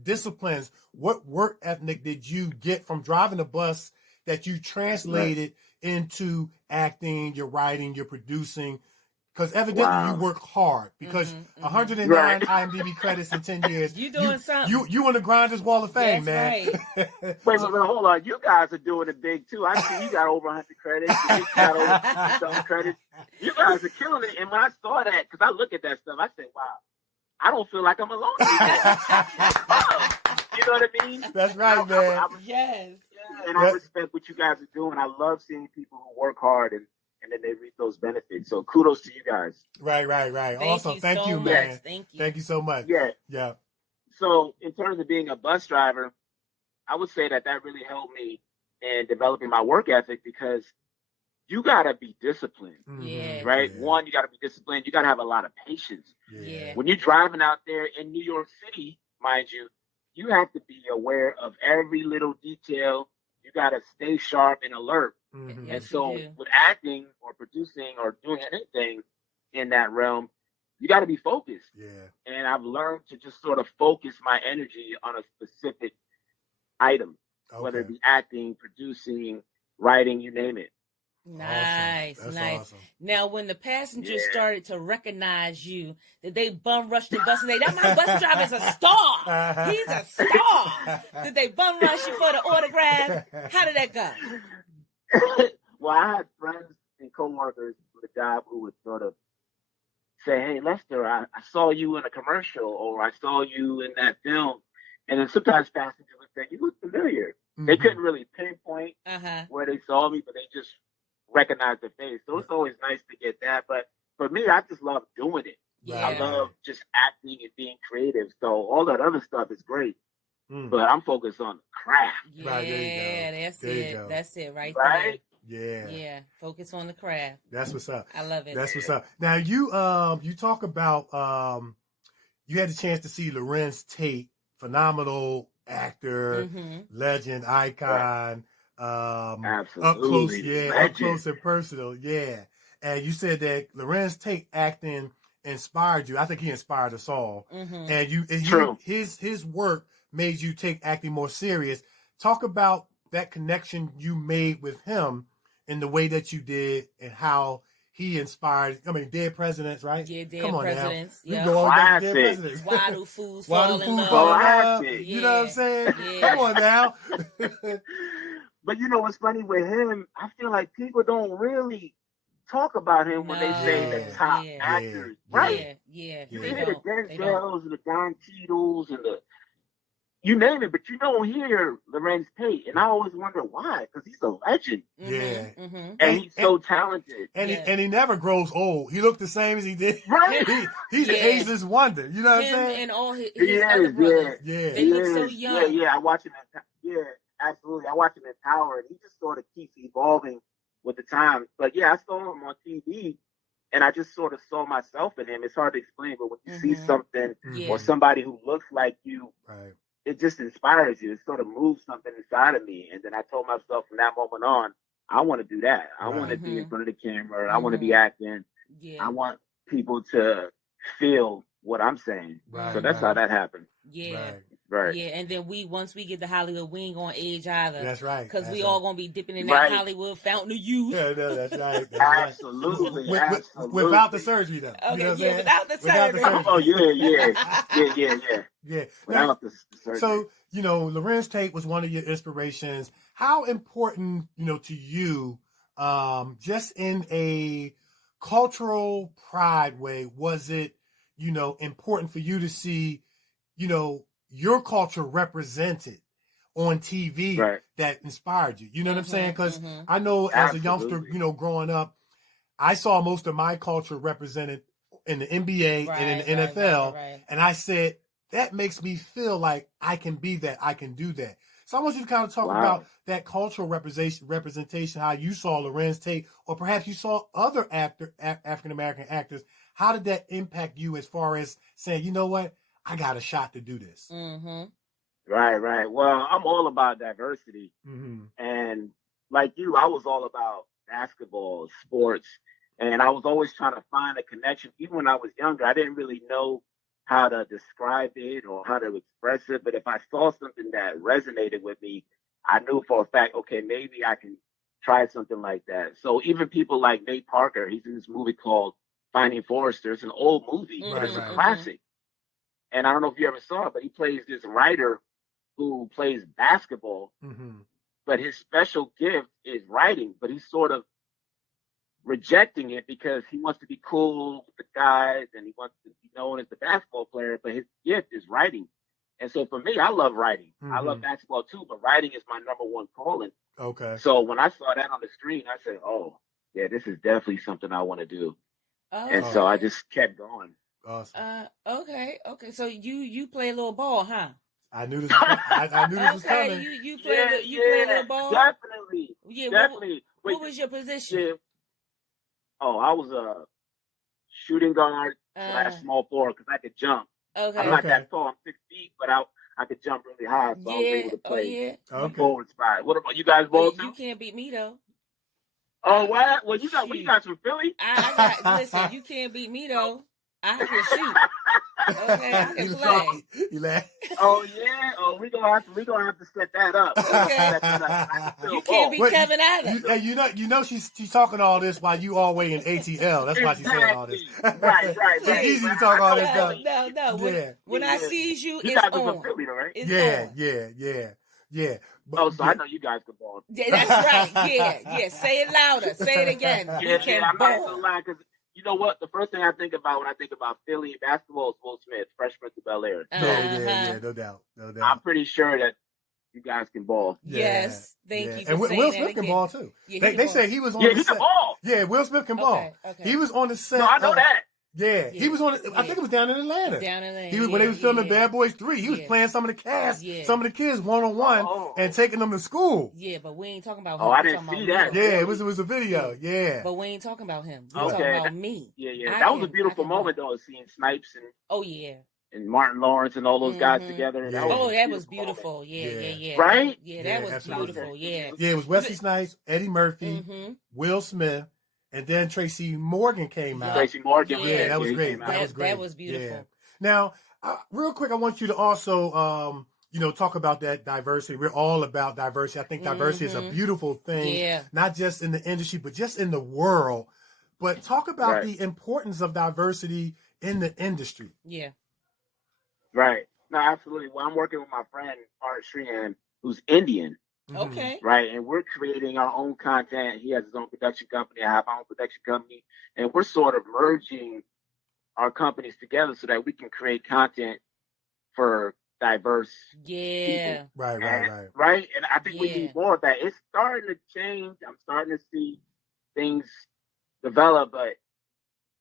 disciplines, what work ethic did you get from driving a bus that you translated into acting, your writing, your producing? Because evidently you work hard. Because 109 IMDb credits in 10 years. You doing something. You on the Grinders Wall of Fame, That's man. right. Wait, hold on. You guys are doing it big too. I see you got over 100 credits. You got over some credits. You guys are killing it. And when I saw that, because I look at that stuff, I said, wow, I don't feel like I'm alone anymore. You know what I mean? That's right, man. Yes. Yeah, and I respect what you guys are doing. I love seeing people who work hard and then they reap those benefits. So kudos to you guys. Right. Awesome. Thank you, man. Thank you. Thank you so much. Yeah. So in terms of being a bus driver, I would say that really helped me in developing my work ethic because you got to be disciplined. Yeah. Right? Yeah. One, you got to be disciplined. You got to have a lot of patience. Yeah. When you're driving out there in New York City, mind you, you have to be aware of every little detail. You got to stay sharp and alert. Mm-hmm. And so with acting or producing or doing anything in that realm, you got to be focused. Yeah. And I've learned to just sort of focus my energy on a specific item, whether it be acting, producing, writing, you name it. Nice, Awesome. nice. Awesome. Now, when the passengers started to recognize you, did they bum rush the bus and say, "That my bus driver's a star. He's a star." Did they bum rush you for the autograph? How did that go? Well, I had friends and coworkers for the job who would sort of say, "Hey, Lester, I saw you in a commercial, or I saw you in that film," and then sometimes passengers would say, "You look familiar." Mm-hmm. They couldn't really pinpoint where they saw me, but they just recognized the face. So it's always nice to get that. But for me, I just love doing it. Yeah. I love just acting and being creative. So all that other stuff is great. But I'm focused on the craft. Yeah, Right, there you go. that's There you it. go. That's it right Right? Yeah. there. Yeah, focus on the craft. That's what's up. I love it. That's what's up. Now you talk about you had the chance to see Lorenz Tate, phenomenal actor, legend, icon, Absolutely. up close, Legend. up close and personal, And you said that Lorenz Tate acting inspired you. I think he inspired us all. And True. His work made you take acting more serious. Talk about that connection you made with him in the way that you did and how he inspired. I mean, Dead Presidents, right? Yeah, Dead Come on Presidents. now. We Yeah. go all back to Dead Classic. Presidents. Why do fools Why fall do in fools love? fall in love? Classic. You know what I'm saying? Yeah. Come on now. But you know what's funny with him? I feel like people don't really talk about him when they say the top actors, right? Yeah. You They hear the don't. They don't. Denzels and the Don Cheadles and the you name it, but you don't hear Lorenz Tate, and I always wonder why, because he's a legend. Yeah. And he's so talented. And he never grows old. He looked the same as he did. Right. He's the ageless wonder. You know what I'm Him saying? and all his He other is, brothers. Yeah. They look so young. Yeah, I watch him. Absolutely. I watch him in Power, and he just sort of keeps evolving with the time. But yeah, I saw him on TV, and I just sort of saw myself in him. It's hard to explain, but when you see something or somebody who looks like you, Right. it just inspires you. It sort of moves something inside of me. And then I told myself from that moment on, I want to do that. I want to be in front of the camera. I want to be acting. Yeah. I want people to feel what I'm saying. Right, So that's how that happened. Yeah. Right. Yeah, and then once we get to Hollywood, we ain't gonna age either. That's right. Because we That's all right. gonna be dipping in that Right. Hollywood fountain of youth. Yeah, no, that's right. That's Absolutely. right. Absolutely. Without the surgery, though. Okay, You know what I'm yeah, saying? without the surgery. Oh, yeah. Yeah. Without Now, the surgery. so, Lorenz Tate was one of your inspirations. How important, to you, just in a cultural pride way, was it, important for you to see, your culture represented on TV that inspired you? You know what I'm saying? Because I know as a youngster, growing up, I saw most of my culture represented in the NBA and in the NFL. Right. And I said, that makes me feel like I can be that. I can do that. So I want you to kind of talk about that cultural representation, how you saw Lorenz Tate, or perhaps you saw other African-American actors. How did that impact you as far as saying, you know what, I got a shot to do this? Right. Well, I'm all about diversity. And like you, I was all about basketball, sports. And I was always trying to find a connection. Even when I was younger, I didn't really know how to describe it or how to express it. But if I saw something that resonated with me, I knew for a fact, okay, maybe I can try something like that. So even people like Nate Parker, he's in this movie called Finding Forrester. It's an old movie, but it's a Right. classic. And I don't know if you ever saw it, but he plays this writer who plays basketball, but his special gift is writing, but he's sort of rejecting it because he wants to be cool with the guys and he wants to be known as the basketball player, but his gift is writing. And so for me, I love writing. I love basketball too, but writing is my number one calling. Okay. So when I saw that on the screen, I said, oh, yeah, this is definitely something I want to do. And so I just kept going. Awesome. Okay. So you play a little ball, huh? I knew this. I knew this was Okay, coming. you play a little ball. Definitely. Yeah. Definitely. What was your position? Yeah. Oh, I was a shooting guard / small forward because I could jump. Okay. I'm not that tall. I'm 6 feet, but I could jump really high, so I was able to play Okay. forward spot. What about you guys? Both? You can't beat me though. Oh, what? Well, you guys from Philly? Listen, you can't beat me though. I can shoot. Okay, I can play. You laugh. Oh yeah. Oh, we gonna have to set that up. Okay. You can't beat Kevin either. You know she's talking all this while you all way in ATL. That's why she's saying all this. Right. It's easy to talk all this stuff. No. When I sees you, you it's guys on. From Philly, right? It's on. Yeah. But, so I know you guys can ball. Yeah, that's right. Yeah. Say it louder. Say it again. Yeah, I'm not gonna lie, because you know what? The first thing I think about when I think about Philly basketball is Will Smith, Fresh Prince of Bel-Air. Yeah, no doubt. I'm pretty sure that you guys can ball. Yes, thank you. And Will Smith can ball too. Yeah, they say he was on the set. He can ball. Yeah, Will Smith can ball. Okay. He was on the set. No, I know that. Yeah, he was on. I think it was down in Atlanta. When they was filming Bad Boys 3, he was playing some of the cast, some of the kids one-on-one, and taking them to school. Yeah, but we ain't talking about him. Oh, I didn't see that. Yeah, it was a video. Yeah, but we ain't talking about him. We're talking about me. Yeah. That was a beautiful moment though, seeing Snipes and Martin Lawrence and all those guys together. Yeah. That was beautiful. Yeah. Right? Yeah, that was beautiful. Yeah. Yeah, it was Wesley Snipes, Eddie Murphy, Will Smith. And then Tracy Morgan came out. Tracy Morgan. Yeah, that was great. That was beautiful. Yeah. Now, real quick, I want you to also, talk about that diversity. We're all about diversity. I think diversity is a beautiful thing, not just in the industry, but just in the world. But talk about the importance of diversity in the industry. Yeah. Right. No, absolutely. Well, I'm working with my friend, Art Shreehan, who's Indian. Okay. Right. And we're creating our own content. He has his own production company. I have my own production company. And we're sort of merging our companies together so that we can create content for diverse people. Right. Right. And I think we need more of that. It's starting to change. I'm starting to see things develop, but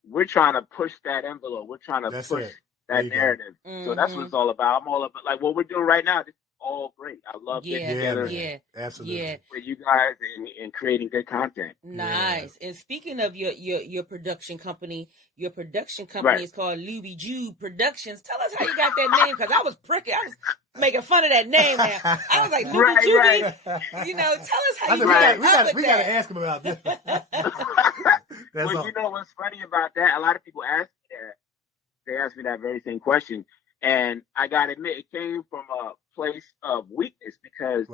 we're trying to push that envelope. We're trying to push that narrative. So that's what it's all about. I'm all about, like, what we're doing right now. All great. I love getting together absolutely with you guys and creating good content. Nice. And speaking of your production company is called Luby Jube Productions. Tell us how you got that name, because I was pricky. I was making fun of that name now. I was like, Luby Jube. Tell us how you got it. We got to ask him about this. Well, you know what's funny about that? A lot of people ask me that. They ask me that very same question. And I got to admit, it came from a place of weakness because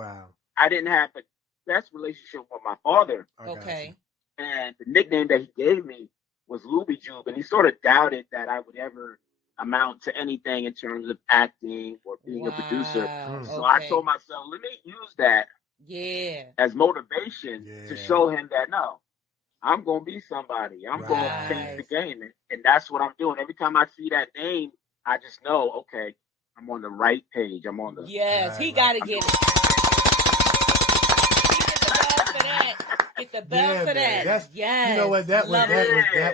I didn't have the best relationship with my father. Okay. And the nickname that he gave me was Luby Jube. And he sort of doubted that I would ever amount to anything in terms of acting or being a producer. So I told myself, let me use that as motivation to show him that, no, I'm going to be somebody. I'm going to change the game. And that's what I'm doing. Every time I see that name, I just know, okay, I'm on the right page. I'm on the... Yes, he got to get it. Get the bell for that. Yes. You know what? That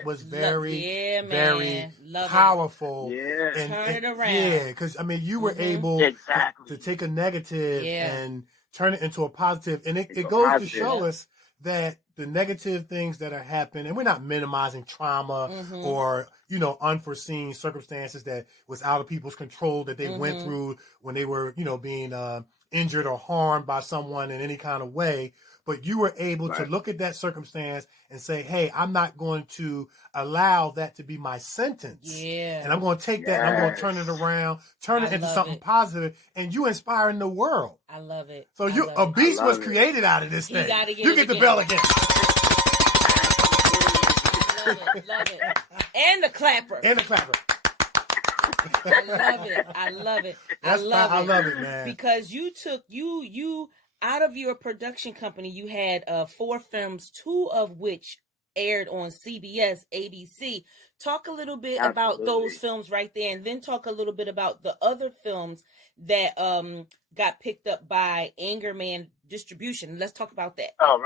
was very, very powerful. Yeah. And turn it around. Yeah, because, I mean, you were able to take a negative and turn it into a positive. And it goes to show us that the negative things that are happening, and we're not minimizing trauma or, unforeseen circumstances that was out of people's control that they went through when they were, being injured or harmed by someone in any kind of way. But you were able to look at that circumstance and say, hey, I'm not going to allow that to be my sentence. Yeah. And I'm going to take that and I'm going to turn it around, turn it into something positive, and you inspiring the world. I love it. So a beast was created out of this thing. You get the bell again. love it. And the clapper. And the clapper. I love it. I love it. I love it, man. Because you took you out of your production company, you had 4 films, 2 of which aired on CBS, ABC. Talk a little bit about those films right there, and then talk a little bit about the other films that got picked up by Angerman Distribution. Let's talk about that. Oh,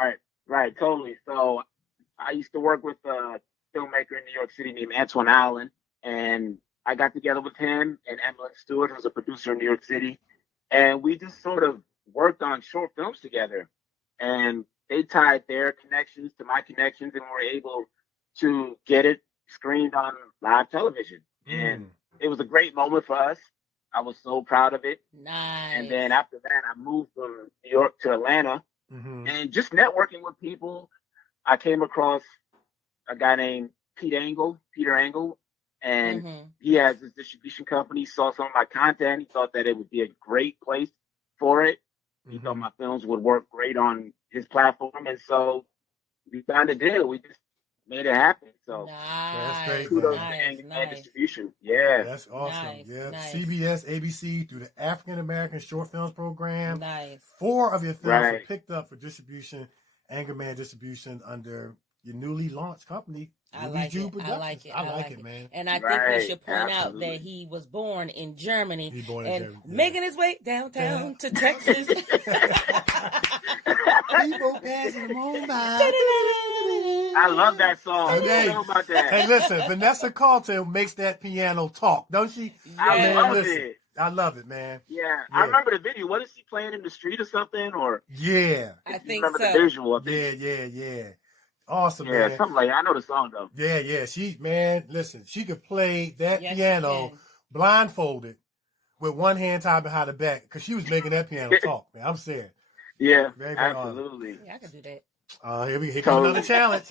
right, totally. So I used to work with a filmmaker in New York City named Antoine Allen, and I got together with him and Emily Stewart, who's a producer in New York City, and we just sort of worked on short films together. And they tied their connections to my connections, and were able to get it screened on live television. And it was a great moment for us. I was so proud of it. Nice. And then after that, I moved from New York to Atlanta, and just networking with people, I came across a guy named Peter Angle, and he has this distribution company. He saw some of my content. He thought that it would be a great place for it. He thought my films would work great on his platform, and so we signed a deal. We just made it happen. So that's great. Kudos to Angerman Distribution. Yeah, that's awesome. Nice. CBS, ABC through the African American Short Films Program. Nice. 4 of your films were picked up for distribution, Angerman Distribution, under your newly launched company. Luby Jube Productions. I like it, man. And I think we should point out that he was born in Germany making his way downtown to Texas. People passing them on by. I love that song. Okay. What about that? Hey, listen, Vanessa Carlton makes that piano talk, don't she? I love it. I love it, man. Yeah, I remember the video. What is he playing in the street or something? Or I think remember so. The visual. Yeah. Awesome, yeah, man. something like that. I know the song though. Yeah. Listen, she could play that piano blindfolded with one hand tied behind the back, because she was making that piano talk, man. I'm serious. Yeah, very absolutely. Yeah, I can do that. Here comes another challenge.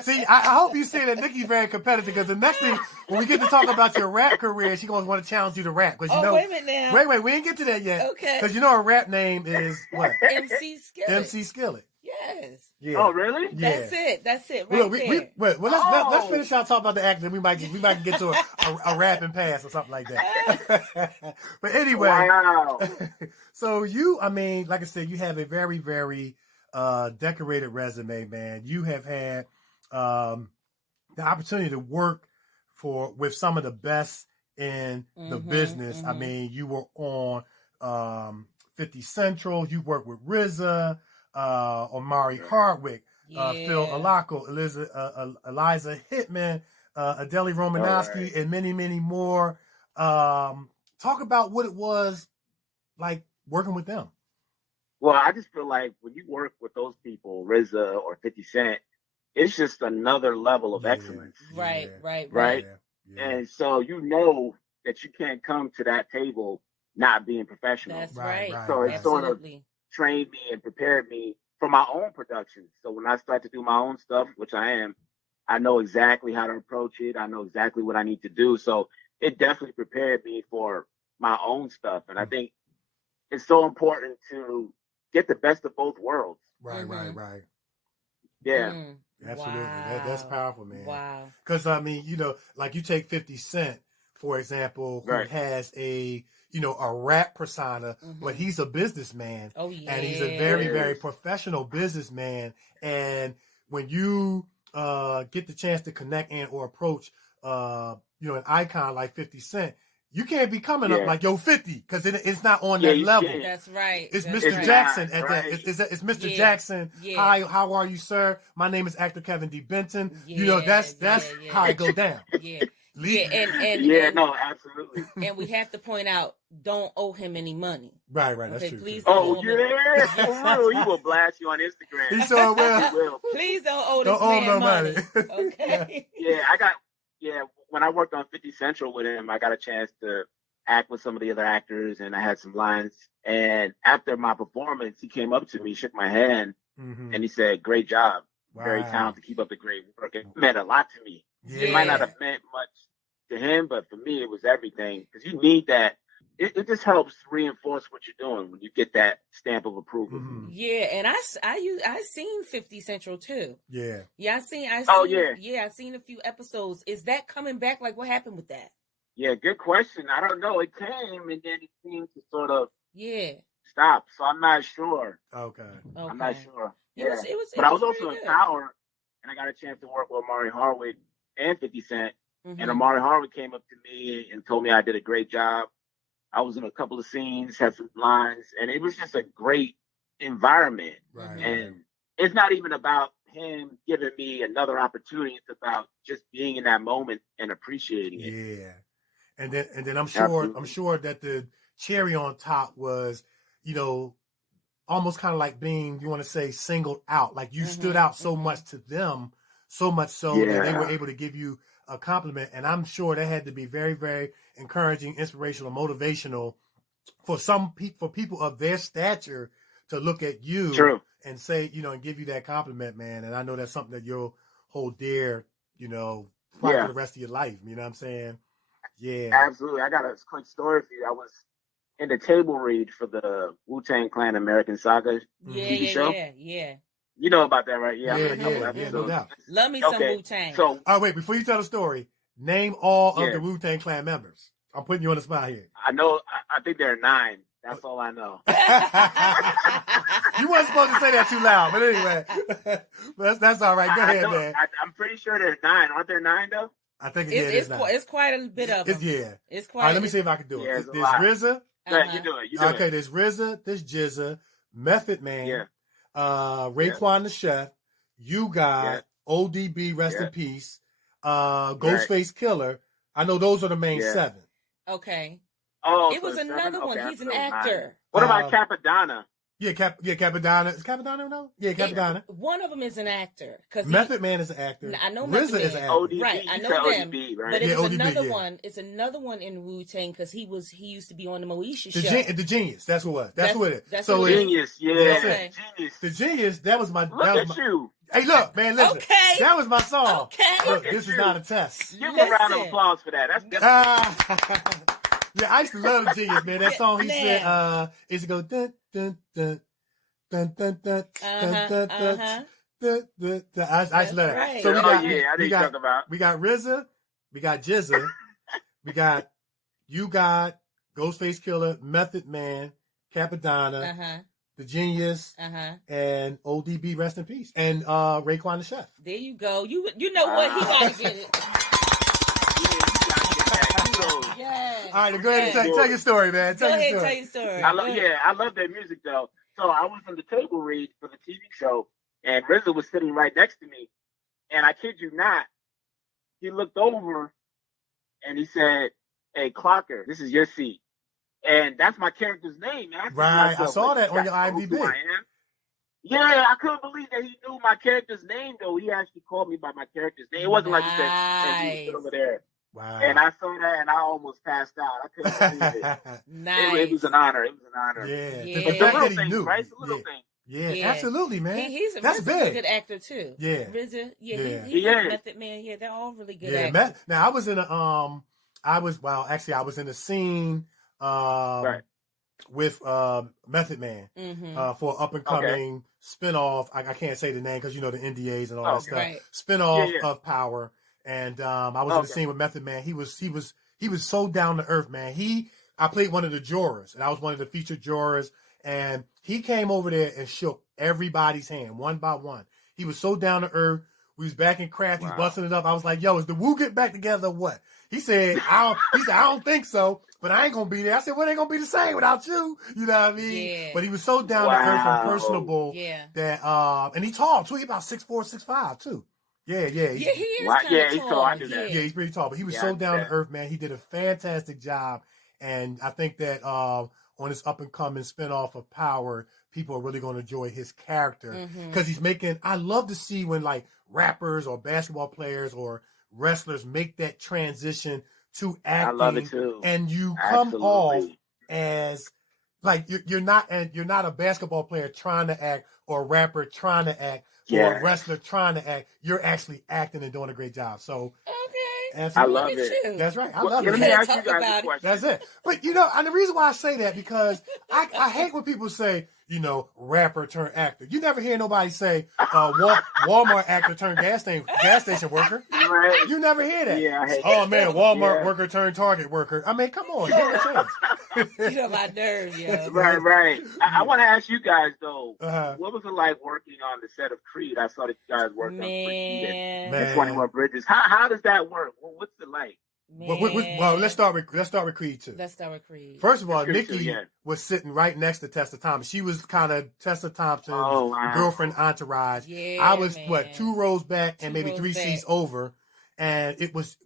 See, I hope you see that Nikee's very competitive, because the next thing, when we get to talk about your rap career, she's going to want to challenge you to rap. Because wait a minute now. Wait, we ain't get to that yet. Okay. Because her rap name is what? MC Skillet. MC Skillet. Yes. Yeah. Oh, really? Yeah. That's it. Right there. Let's finish our talk about the acting. We might get to a rapping pass or something like that. But anyway, wow. So you, like I said, you have a very, very decorated resume, man. You have had the opportunity to work with some of the best in the business. You were on 50 Central. You worked with RZA. Omari Hardwick, Phil Alako, Eliza Hittman, Adele Romanowski, and many, many more. Talk about what it was like working with them. Well, I just feel like when you work with those people, RZA or 50 Cent, it's just another level of excellence. Right. Yeah. And so you know that you can't come to that table not being professional. That's right. So it sort of trained me and prepared me for my own production. So when I start to do my own stuff, which I am, I know exactly how to approach it. I know exactly what I need to do. So it definitely prepared me for my own stuff. And I think it's so important to get the best of both worlds. Right. Yeah. Absolutely. Wow. That's powerful, man. Wow. Because, like you take 50 Cent, for example, who has a rap persona, but he's a businessman. Oh, yeah. And he's a very, very professional businessman. And when you get the chance to connect or approach, an icon like 50 Cent, you can't be coming up like, yo, 50, because it's not on that level. Can't. That's right. It's That's Mr. right. Jackson at Right. that. It's Mr. Jackson. Yeah. Hi, how are you, sir? My name is actor Kevin D. Benton. That's how it go down. Yeah. And no, absolutely. And we have to point out, don't owe him any money. Right, that's Okay, true. please Oh, yeah, for real. He will blast you on Instagram. He sure will. He will. Please don't owe this Don't owe man no money. money. Okay. When I worked on 50 Central with him, I got a chance to act with some of the other actors, and I had some lines. And after my performance, he came up to me, shook my hand, and he said, "Great job. Very talented. Keep up the great work." It meant a lot to me. Yeah. It might not have meant much to him, but for me, it was everything, because you need that it just helps reinforce what you're doing when you get that stamp of approval. Mm-hmm. Yeah, and I seen 50 Central too. Yeah. Yeah, I seen I seen a few episodes. Is that coming back? Like, what happened with that? Yeah, good question. I don't know. It came and then it seemed to sort of stop. So I'm not sure. Okay. I'm not sure. Yeah. It was but I was also in Power, and I got a chance to work with Amari Hardwick and 50 Cent. Mm-hmm. And Amari Hardwick came up to me and told me I did a great job. I was in a couple of scenes, had some lines, and it was just a great environment. Right. And it's not even about him giving me another opportunity. It's about just being in that moment and appreciating it. Yeah. And then I'm sure that the cherry on top was, you know, almost kind of like being, you want to say, singled out. Like you stood out so much to them, so much so that they were able to give you a compliment. And I'm sure that had to be very, very encouraging, inspirational, motivational for people of their stature to look at you and say, you know, and give you that compliment, man. And I know that's something that you'll hold dear, you know, probably for the rest of your life. You know what I'm saying? Yeah. Absolutely. I got a quick story for you. I was in the table read for the Wu-Tang Clan American Saga TV show. Yeah. You know about that, right? Yeah. No doubt. Love me some Wu-Tang. So, wait, before you tell the story, name all of the Wu-Tang Clan members. I'm putting you on the spot here. I know. I think there are 9. That's all I know. You weren't supposed to say that too loud, but anyway, that's all right. Go ahead, man. I'm pretty sure there's 9. Aren't there 9 though? I think it's quite a bit of them. It's quite. All right, let me see if I can do it. There's RZA. You do it. Okay, there's RZA, there's GZA, Method Man, Raekwon the Chef, You got ODB, rest in peace, Ghostface Killer. I know those are the main 7. Okay. Oh, it was another one. He's an actor. What about Capadonna? Yeah, Capadonna. Is Capadonna no? Yeah, Capadonna. One of them is an actor. Method Man is an actor. I know RZA is an actor. ODB, right, I know them. ODB, right? But it was another one. It's another one in Wu-Tang because he used to be on the Moesha show. The Genius. That's what it was. That's what it is. That's so Genius. Okay. Genius. The Genius. That was my. Look at you. Hey, look, man, listen. Okay. That was my song. Okay. Look, this is not a test. Give a round of applause for that. That's yeah, I used to love the Genius, man. That song he said, is it go dun dun dun dun dun dun dun dun dun. I used to love that. Right. So we got RZA, we got GZA, we got You Got, Ghostface Killer, Method Man, Capadonna, The Genius, and ODB, rest in peace, and Raekwon the Chef. There you go. You know what? He gotta get it. Yes. All right, go ahead and tell your story, man. Tell your story. I love their music though. So I was on the table read for the TV show, and RZA was sitting right next to me, and I kid you not, he looked over, and he said, "Hey, Clocker, this is your seat," and that's my character's name. And I saw that on your IMDb. Yeah, I couldn't believe that he knew my character's name though. He actually called me by my character's name. It wasn't like he said, "Hey, you sit over there." Wow. And I saw that and I almost passed out. I couldn't believe it. Nice. It was an honor. Yeah. The little things, right? It's a little thing. Yeah, absolutely, man. That's big. A good actor too. Yeah. RZA, he's a Method Man. Yeah, they're all really good actors. Now I was in I was in a scene with Method Man for up and coming spinoff. I can't say the name because you know the NDAs and all that stuff. Right. Spinoff of Power. And I was in the scene with Method Man. He was so down to earth, man. I played one of the jurors, and I was one of the featured jurors. And he came over there and shook everybody's hand one by one. He was so down to earth. We was back in craft. He's busting it up. I was like, "Yo, is the Wu get back together or what?" He said, "I don't think so, but I ain't gonna be there." I said, "Well, it ain't gonna be the same without you." You know what I mean? Yeah. But he was so down to earth and personable that and he tall too. He about 6'4", 6'5" too. Yeah, he is. He's tall. I do that. Yeah, he's pretty tall, but he was so down to earth, man. He did a fantastic job, and I think that on his up and coming spinoff of Power, people are really going to enjoy his character because he's making. I love to see when like rappers or basketball players or wrestlers make that transition to acting. I love it too. And you come off as like you're not a basketball player trying to act or a rapper trying to act. Or a wrestler trying to act, you're actually acting and doing a great job. So, Absolutely. I love it. That's right. I Well, love let it. me ask you Talk guys about a it. question. That's it. But and the reason why I say that because I hate when people say, rapper turned actor. You never hear nobody say Walmart actor turned gas station worker. Right. You never hear that. Yeah, I hate Oh that. man, Walmart Yeah. worker turned Target worker. I mean, come on, give it a chance. You know my nerves, yo. Right. I want to ask you guys though, Uh-huh. what was it like working on the set of Creed? I saw that you guys worked on Creed Man. and 21 Bridges. How does that work? What's it like? Well, let's start with Creed 2. Let's start with Creed. First of all, Creed Nikee 2, yeah. was sitting right next to Tessa Thompson. She was kind of Tessa Thompson's wow. girlfriend entourage. Yeah, I was man. 2 rows back and Two maybe rows 3 back. seats over, and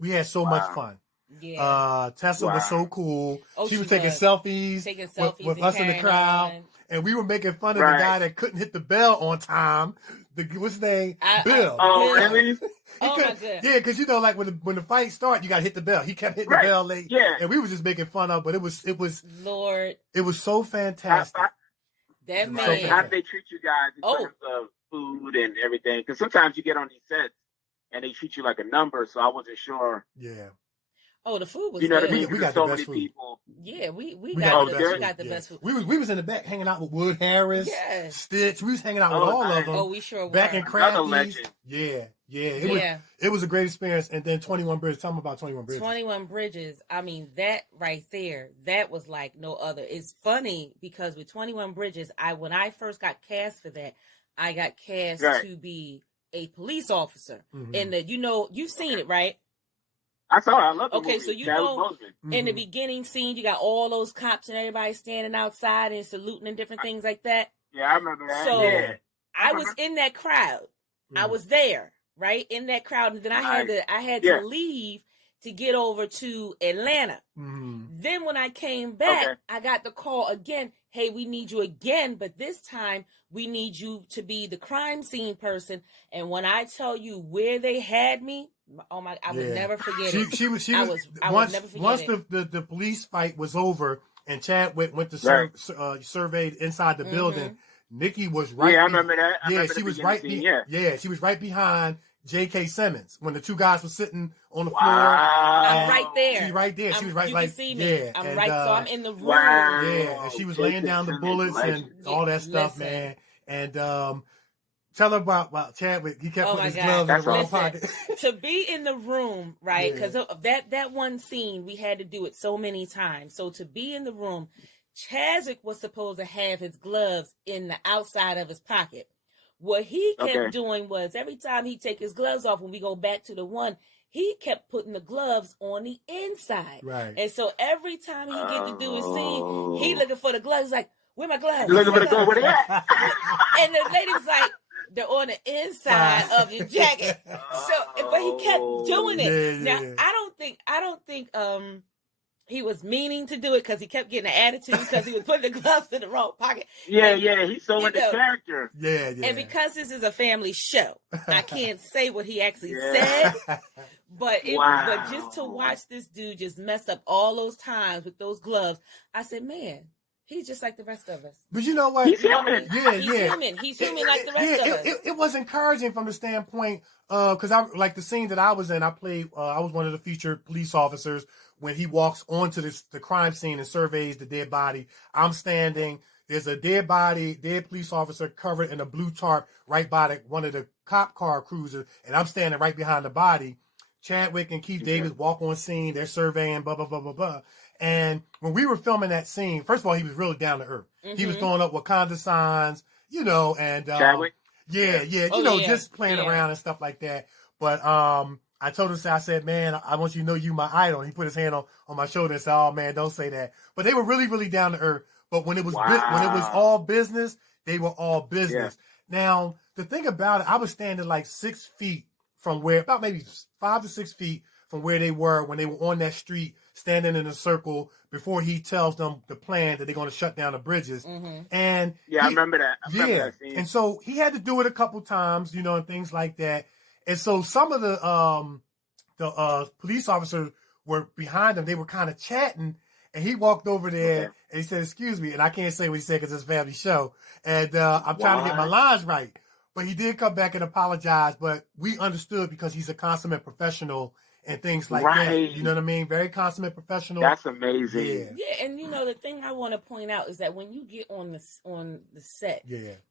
we had so much fun. Yeah. Tessa was so cool. Oh, she was she taking was. selfies, Taking selfies with and us in the carrying crowd, on. and we were making fun of Right. the guy that couldn't hit the bell on time. What's his name? Bill. Oh, Bill. really? Oh, my couldn't- goodness. Yeah, because like when the fight started, you got to hit the bell. He kept hitting Right. the bell late. Yeah. And we was just making fun of, but it was Lord, so fantastic. that So man. fantastic. How do they treat you guys in Oh. terms of food and everything? Because sometimes you get on these sets and they treat you like a number, so I wasn't sure. Yeah. Oh, the food was You know what I good. mean? We Because got so the many best food. people. Yeah, we We got got the the best we got the food, best food. We was in the back hanging out with Wood Harris, Yes. Stitch. We was hanging out with Oh, all nice. of them. Oh, we sure were. Back in Another Crafties. legend. Yeah. Yeah. It was a great experience. And then 21 Bridges. Tell me about 21 Bridges. 21 Bridges. I mean, that right there, that was like no other. It's funny because with 21 Bridges, when I first got cast for that, I got cast Right. to be a police officer. Mhm. And you've seen it, right? I saw it. I love the Okay, movie. so you Chadwick know- Boseman. In the Mhm. beginning scene, you got all those cops and everybody standing outside and saluting and different things like that. Yeah, I remember that. So yeah. I was in that crowd. I Mhm. was there, right? In that crowd. And then I had Yeah. to leave to get over to Atlanta. Mhm. Then when I came back, Okay. I got the call again. Hey, we need you again, but this time we need you to be the crime scene person. And when I tell you where they had me, oh my, I would Yeah. never forget it. She was I would once never forget once it. the police fight was over and Chadwick went to Right. surveyed inside the Mhm. building. Nikee was right. Yeah, I remember that. I Yeah, remember she the was beginning right. scene, yeah. She was right behind J.K. Simmons when the 2 guys were sitting on the floor. I'm and right there. She right there. She was right You like can see me. yeah. I'm and, right. So I'm in the room. Wow. Yeah, and she was J.K. laying down the Simmons, bullets and legend. all that stuff, Listen. man. And tell her about Chadwick. He kept Oh, putting my his God. gloves in That's the wrong awesome. pocket. To be in the room, right? Yeah. Because of that one scene, we had to do it so many times. So to be in the room, Chadwick was supposed to have his gloves in the outside of his pocket. What he kept Okay. doing was every time he take his gloves off, when we go back to the one, he kept putting the gloves on the inside. Right. And so every time he get to do his scene, he looking for the gloves. He's like, where my gloves? Looking for the Where goal. my Where they at? And the lady was like, they're on the inside of your jacket. So, but he kept doing it. Yeah, Now, yeah. I don't think he was meaning to do it because he kept getting an attitude because he was putting the gloves in the wrong pocket. Yeah, And, yeah. He's so you in the know, character. Yeah. And because this is a family show, I can't say what he actually Yeah. said. But Wow. just to watch this dude just mess up all those times with those gloves, I said, man, he's just like the rest of us. But you know what? He's human. Yeah, He's yeah. human. He's human like the rest of us. It was encouraging from the standpoint because I like the scene that I was in. I played. I was one of the featured police officers when he walks onto the crime scene and surveys the dead body. I'm standing. There's a dead police officer covered in a blue tarp right by one of the cop car cruisers, and I'm standing right behind the body. Chadwick and Keith Davis walk on scene. They're surveying, blah, blah, blah, blah, blah. And when we were filming that scene, first of all, he was really down to earth. He was throwing up Wakanda signs, and Chadwick? yeah, just playing around and stuff like that. But I told him, I said, man, I want you to know you my idol. And he put his hand on my shoulder and said, oh man, don't say that. But they were really, really down to earth. But when it was when it was all business, they were all business. Yeah. Now the thing about it, I was standing like 6 feet from about maybe 5 to 6 feet from where they were when they were on that street, standing in a circle before he tells them the plan that they're going to shut down the bridges. Mm-hmm. And I remember that. I remember that scene. And so he had to do it a couple times, and things like that. And so some of the police officers were behind him. They were kind of chatting, and he walked over there and he said, "Excuse me," and I can't say what he said because it's a family show, and I'm trying to get my lines right. But he did come back and apologize. But we understood because he's a consummate professional and things like that. You know what I mean? Very consummate professional. That's amazing. Yeah, and the thing I want to point out is that when you get on the set,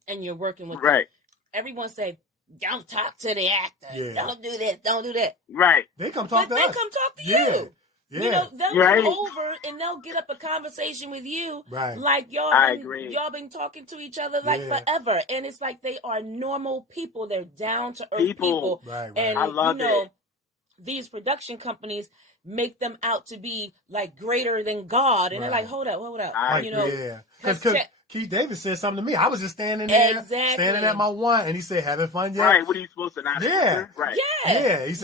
and you're working with them, everyone say, "Don't talk to the actor. Don't do this. Don't do that." Right. They come talk to us. They come talk to you. Yeah. You know, they'll come over and they'll get up a conversation with you, like y'all been talking to each other like forever, and it's like they are normal people. They're down to earth people. Right. And I love it. These production companies make them out to be like greater than God, and they're like, hold up, because Keith Davis said something to me. I was just standing there, standing at my one, and he said, "Having fun yet?" Right. What are you supposed to not answer? Right. Yeah. He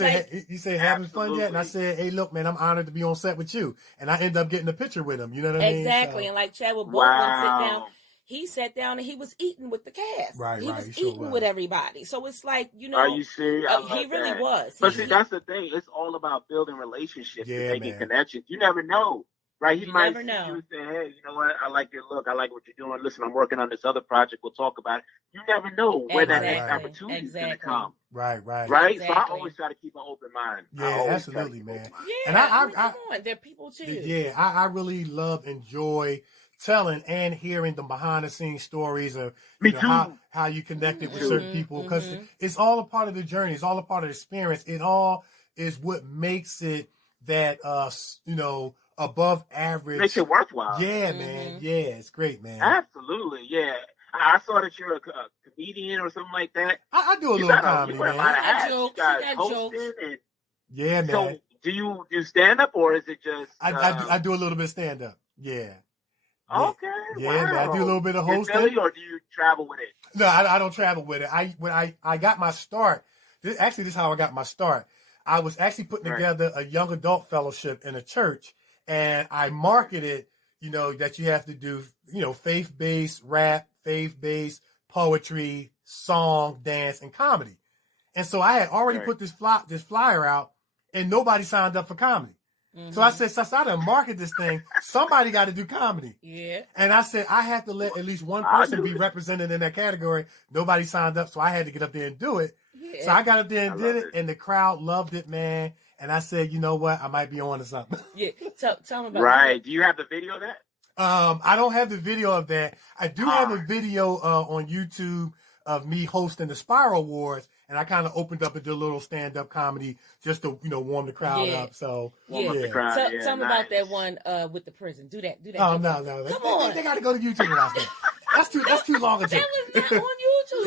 said, "Having fun yet?" And I said, "Hey, look, man, I'm honored to be on set with you." And I ended up getting a picture with him. You know what I mean? Exactly. So, and like Chadwick Boseman sit down. He sat down and he was eating with the cast. He was eating with everybody. So it's like, Are you serious? He really was. But see, that's the thing. It's all about building relationships and making connections. You never know. Right? He might see you and say, "Hey, you know what? I like your look. I like what you're doing. Listen, I'm working on this other project. We'll talk about it." You never know where that next opportunity is going to come. Right? Exactly. So I always try to keep an open mind. Yeah, absolutely, man. Yeah, and I come on. They're people too. Yeah, I really enjoy telling and hearing the behind the scenes stories of how you connected with certain people, because it's all a part of the journey. It's all a part of the experience. It all is what makes it that above average. Makes it worthwhile. Yeah, man. Yeah, it's great, man. Absolutely, yeah. I saw that you're a comedian or something like that. I do a little comedy, man. I got jokes. Yeah, man. So do you do stand up or is it just? I do a little bit of stand up. Yeah. Okay. Yeah, man. I do a little bit of hosting. Or do you travel with it? No, I don't travel with it. When I got my start. This is how I got my start. I was actually putting together a young adult fellowship in a church, and I marketed, that you have to do, faith-based rap, faith-based poetry, song, dance, and comedy. And so I had already put this flyer out, and nobody signed up for comedy. So I said, since I done market this thing, somebody got to do comedy. Yeah. And I said, I had to let at least one person be represented in that category. Nobody signed up, so I had to get up there and do it. Yeah. So I got up there and did it, and the crowd loved it, man. And I said, you know what? I might be on to something. Yeah. Tell them about that. Do you have the video of that? I don't have the video of that. I do have a video on YouTube of me hosting the Spiral Awards, and I kind of opened up and did a little stand-up comedy just to, warm the crowd up. So tell me about that one with the prison. Do that. Oh no! Come on, they got to go to YouTube and watch that. That's too long a joke. That was not on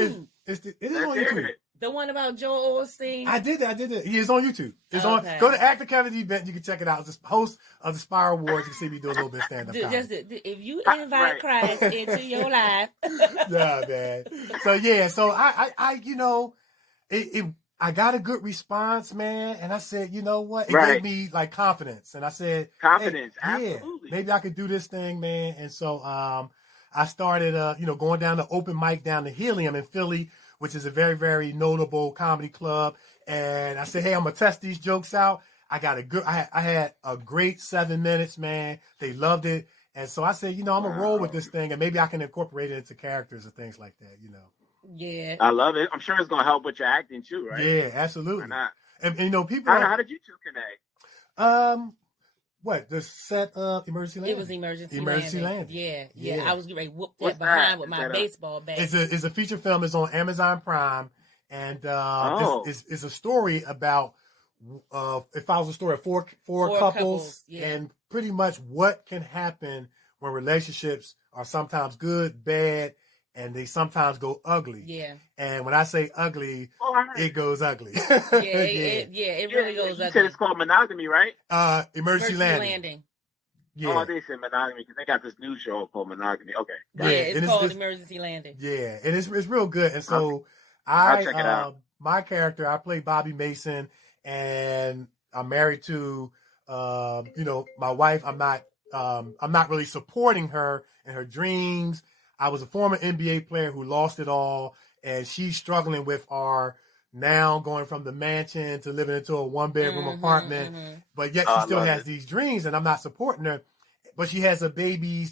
YouTube. It is on YouTube. The one about Joel Osteen. I did that. It's on YouTube. It's on. Go to Actor Kennedy event. You can check it out. It's the host of the Spiral Awards. You can see me do a little bit of stand-up comedy. If you invite Christ into your life. Yeah, man. So I got a good response, man. And I said, you know what? It gave me like confidence. And I said, confidence. Hey, absolutely. Maybe I could do this thing, man. And so I started, going down to open mic down to Helium in Philly, which is a very, very notable comedy club. And I said, hey, I'm going to test these jokes out. I had a great 7 minutes, man. They loved it. And so I said, I'm going to roll with this thing, and maybe I can incorporate it into characters and things like that, Yeah. I love it. I'm sure it's going to help with your acting too, right? Yeah, absolutely. Why not? And people. How did you two connect? What, the set of Emergency Landing? It was Emergency Landing. Yeah. I was getting ready to whoop that behind with my baseball bat. It's a feature film. It's on Amazon Prime, and it's a story about it follows a story of four couples and pretty much what can happen when relationships are sometimes good, bad, and they sometimes go ugly. Yeah. And when I say ugly, it goes ugly. It really goes ugly. You said it's called monogamy, right? Emergency Landing. Yeah. Oh, they said monogamy because they got this new show called Monogamy. Okay. Yeah, it's called Emergency Landing. Yeah, and it's real good. And so I'll check it out. My character, I play Bobby Mason, and I'm married to my wife. I'm not really supporting her in her dreams. I was a former NBA player who lost it all, and she's struggling with our now going from the mansion to living into a one-bedroom apartment. But yet she still has these dreams, and I'm not supporting her. But she has a baby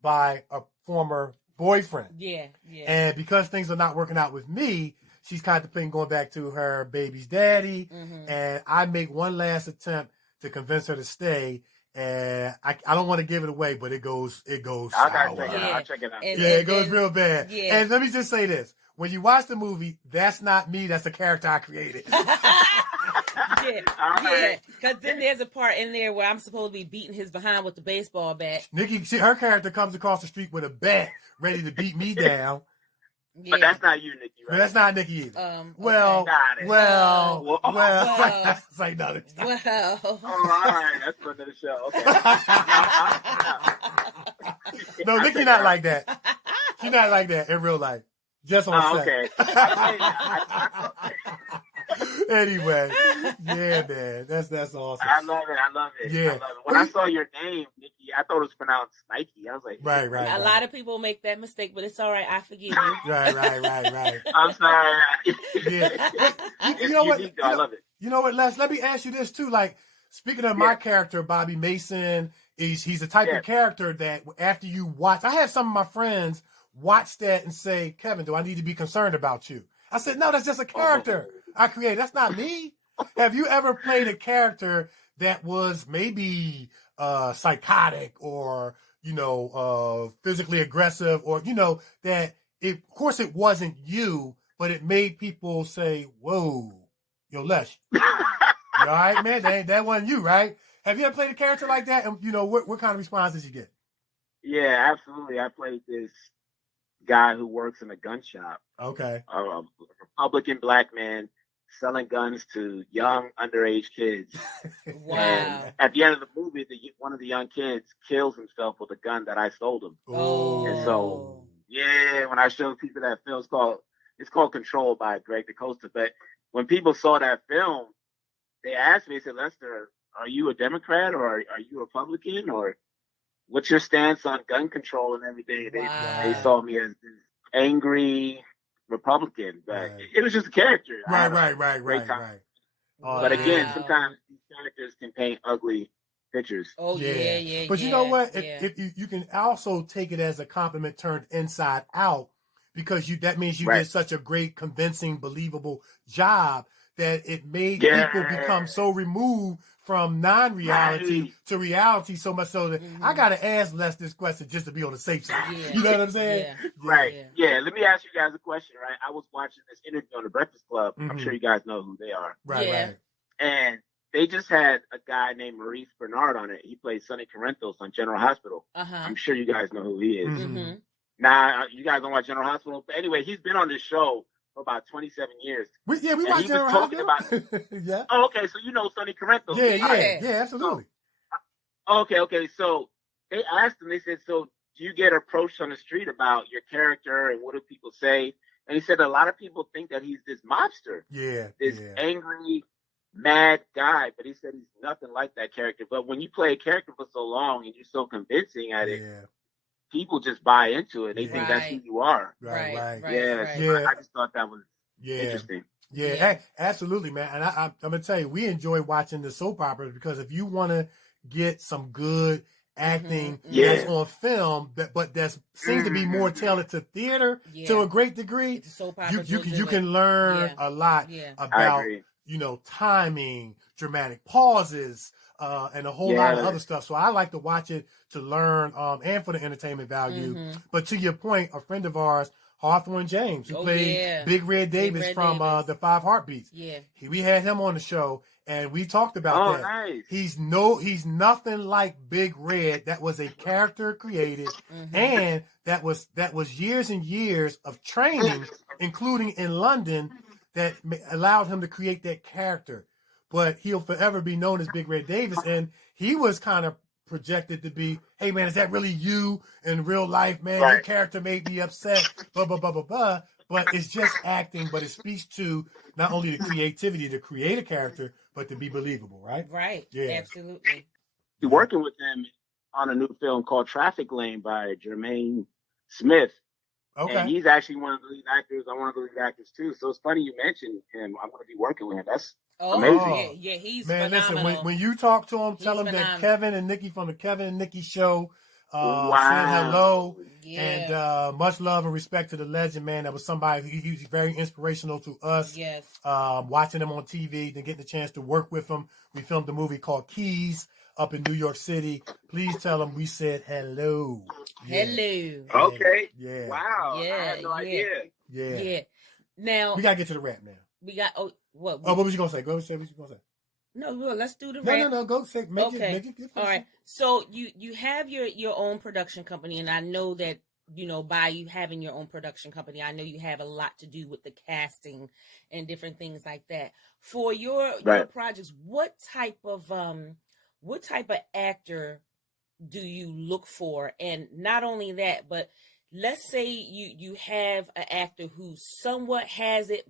by a former boyfriend. Yeah. And because things are not working out with me, she's contemplating going back to her baby's daddy, and I make one last attempt to convince her to stay. And I don't want to give it away, but it goes sour. I'll check it out. It goes real bad. Yeah. And let me just say this. When you watch the movie, that's not me. That's the character I created. Yeah. Because then there's a part in there where I'm supposed to be beating his behind with the baseball bat. Nikee, her character comes across the street with a bat ready to beat me down. Yeah. But that's not you, Nikee, right? But that's not Nikee either. Well, It's like, no, it's not. well. Oh, all right. That's for another show. Okay. No, Nikee not like that. She's not like that in real life. Just on set. Okay. Anyway, yeah, man, that's awesome. I love it. Yeah. I love it. When I saw your name, Nikee, I thought it was pronounced Nike. I was like, Right. A lot of people make that mistake, but it's all right. I forgive you. Right. I'm sorry. Yeah. It's You know what? unique, though. I love it. You know what, Les? Let me ask you this too. Like, speaking of my character, Bobby Mason, he's the type of character that after you watch, I have some of my friends watch that and say, Kevin, do I need to be concerned about you? I said, no, that's just a character I created. That's not me. Have you ever played a character that was maybe psychotic or, physically aggressive or, that of course it wasn't you, but it made people say, whoa, yo, Les, you all right, man? That wasn't you, right? Have you ever played a character like that? And, what kind of response did you get? Yeah, absolutely. I played this guy who works in a gun shop. Okay. A Republican black man selling guns to young underage kids. Wow. And at the end of the movie, one of the young kids kills himself with a gun that I sold him. Oh. And so, when I showed people that film, it's called Control by Greg DaCosta. But when people saw that film, they asked me, they said, Lester, are you a Democrat or are you a Republican or what's your stance on gun control and everything? They saw me as this angry Republican, but it was just a character. Right. But again, sometimes these characters can paint ugly pictures. Oh, yeah. But you know what? If you can also take it as a compliment turned inside out because that means you did such a great, convincing, believable job that it made people become so removed from non-reality to reality so much so that I got to ask Les this question just to be on the safe side. Yeah. You know what I'm saying? Yeah. Right. Yeah. Let me ask you guys a question, right? I was watching this interview on the Breakfast Club. I'm sure you guys know who they are. Right. And they just had a guy named Maurice Bernard on it. He plays Sonny Corinthos on General Hospital. I'm sure you guys know who he is. Now, you guys don't watch General Hospital. But anyway, he's been on this show for about 27 years. We watch General Hospital. Yeah. Oh, okay. So you know Sonny Corinthos. Yeah, absolutely. Okay. So they asked him, they said, so do you get approached on the street about your character and what do people say? And he said a lot of people think that he's this mobster. This angry, mad guy. But he said he's nothing like that character. But when you play a character for so long and you're so convincing at it, people just buy into it. They think that's who you are. Right. I just thought that was interesting. Yeah, absolutely, man. And I'm going to tell you, we enjoy watching the soap operas because if you want to get some good acting that's on film, but that seems to be more tailored to theater to a great degree, you can learn a lot about, timing, dramatic pauses, and a whole lot of other stuff. So I like to watch it to learn and for the entertainment value. But to your point, a friend of ours, Hawthorne James, who played Big Red Davis from the Five Heartbeats. We had him on the show and we talked about that. Nice. He's nothing like Big Red. That was a character created and that was years and years of training, including in London, that allowed him to create that character. But he'll forever be known as Big Red Davis. And he was kind of projected to be, hey, man, is that really you in real life, man? Your character made me upset, blah, blah, blah, blah, blah. But it's just acting, but it speaks to not only the creativity to create a character, but to be believable, right? Right. Yeah. Absolutely. You're working with them on a new film called Traffic Lane by Jermaine Smith. Okay. And he's actually one of the lead actors. I'm one of the lead actors too. So it's funny you mentioned him. I'm going to be working with him. That's amazing. Yeah, he's man, phenomenal. listen, when you talk to him, tell him that Kevin and Nikee from the Kevin and Nikee show said hello. Yeah. And much love and respect to the legend, man. That was somebody he was very inspirational to us. Yes. Watching him on TV, then getting the chance to work with him. We filmed a movie called Keys up in New York City. Please tell him we said hello. Yeah. Hello. Okay. Yeah. Wow. Yeah, I had no idea. Yeah. Yeah. Now We gotta get to the rap now. we got what? Oh, what was you gonna say? Go say what you gonna say. No, well, let's do the No, rap. no. Go say. Make Okay. it All right. So you have your own production company, and I know that, you know, by you having your own production company, I know you have a lot to do with the casting and different things like that. For your projects, what type of actor do you look for? And not only that, but let's say you have an actor who somewhat has it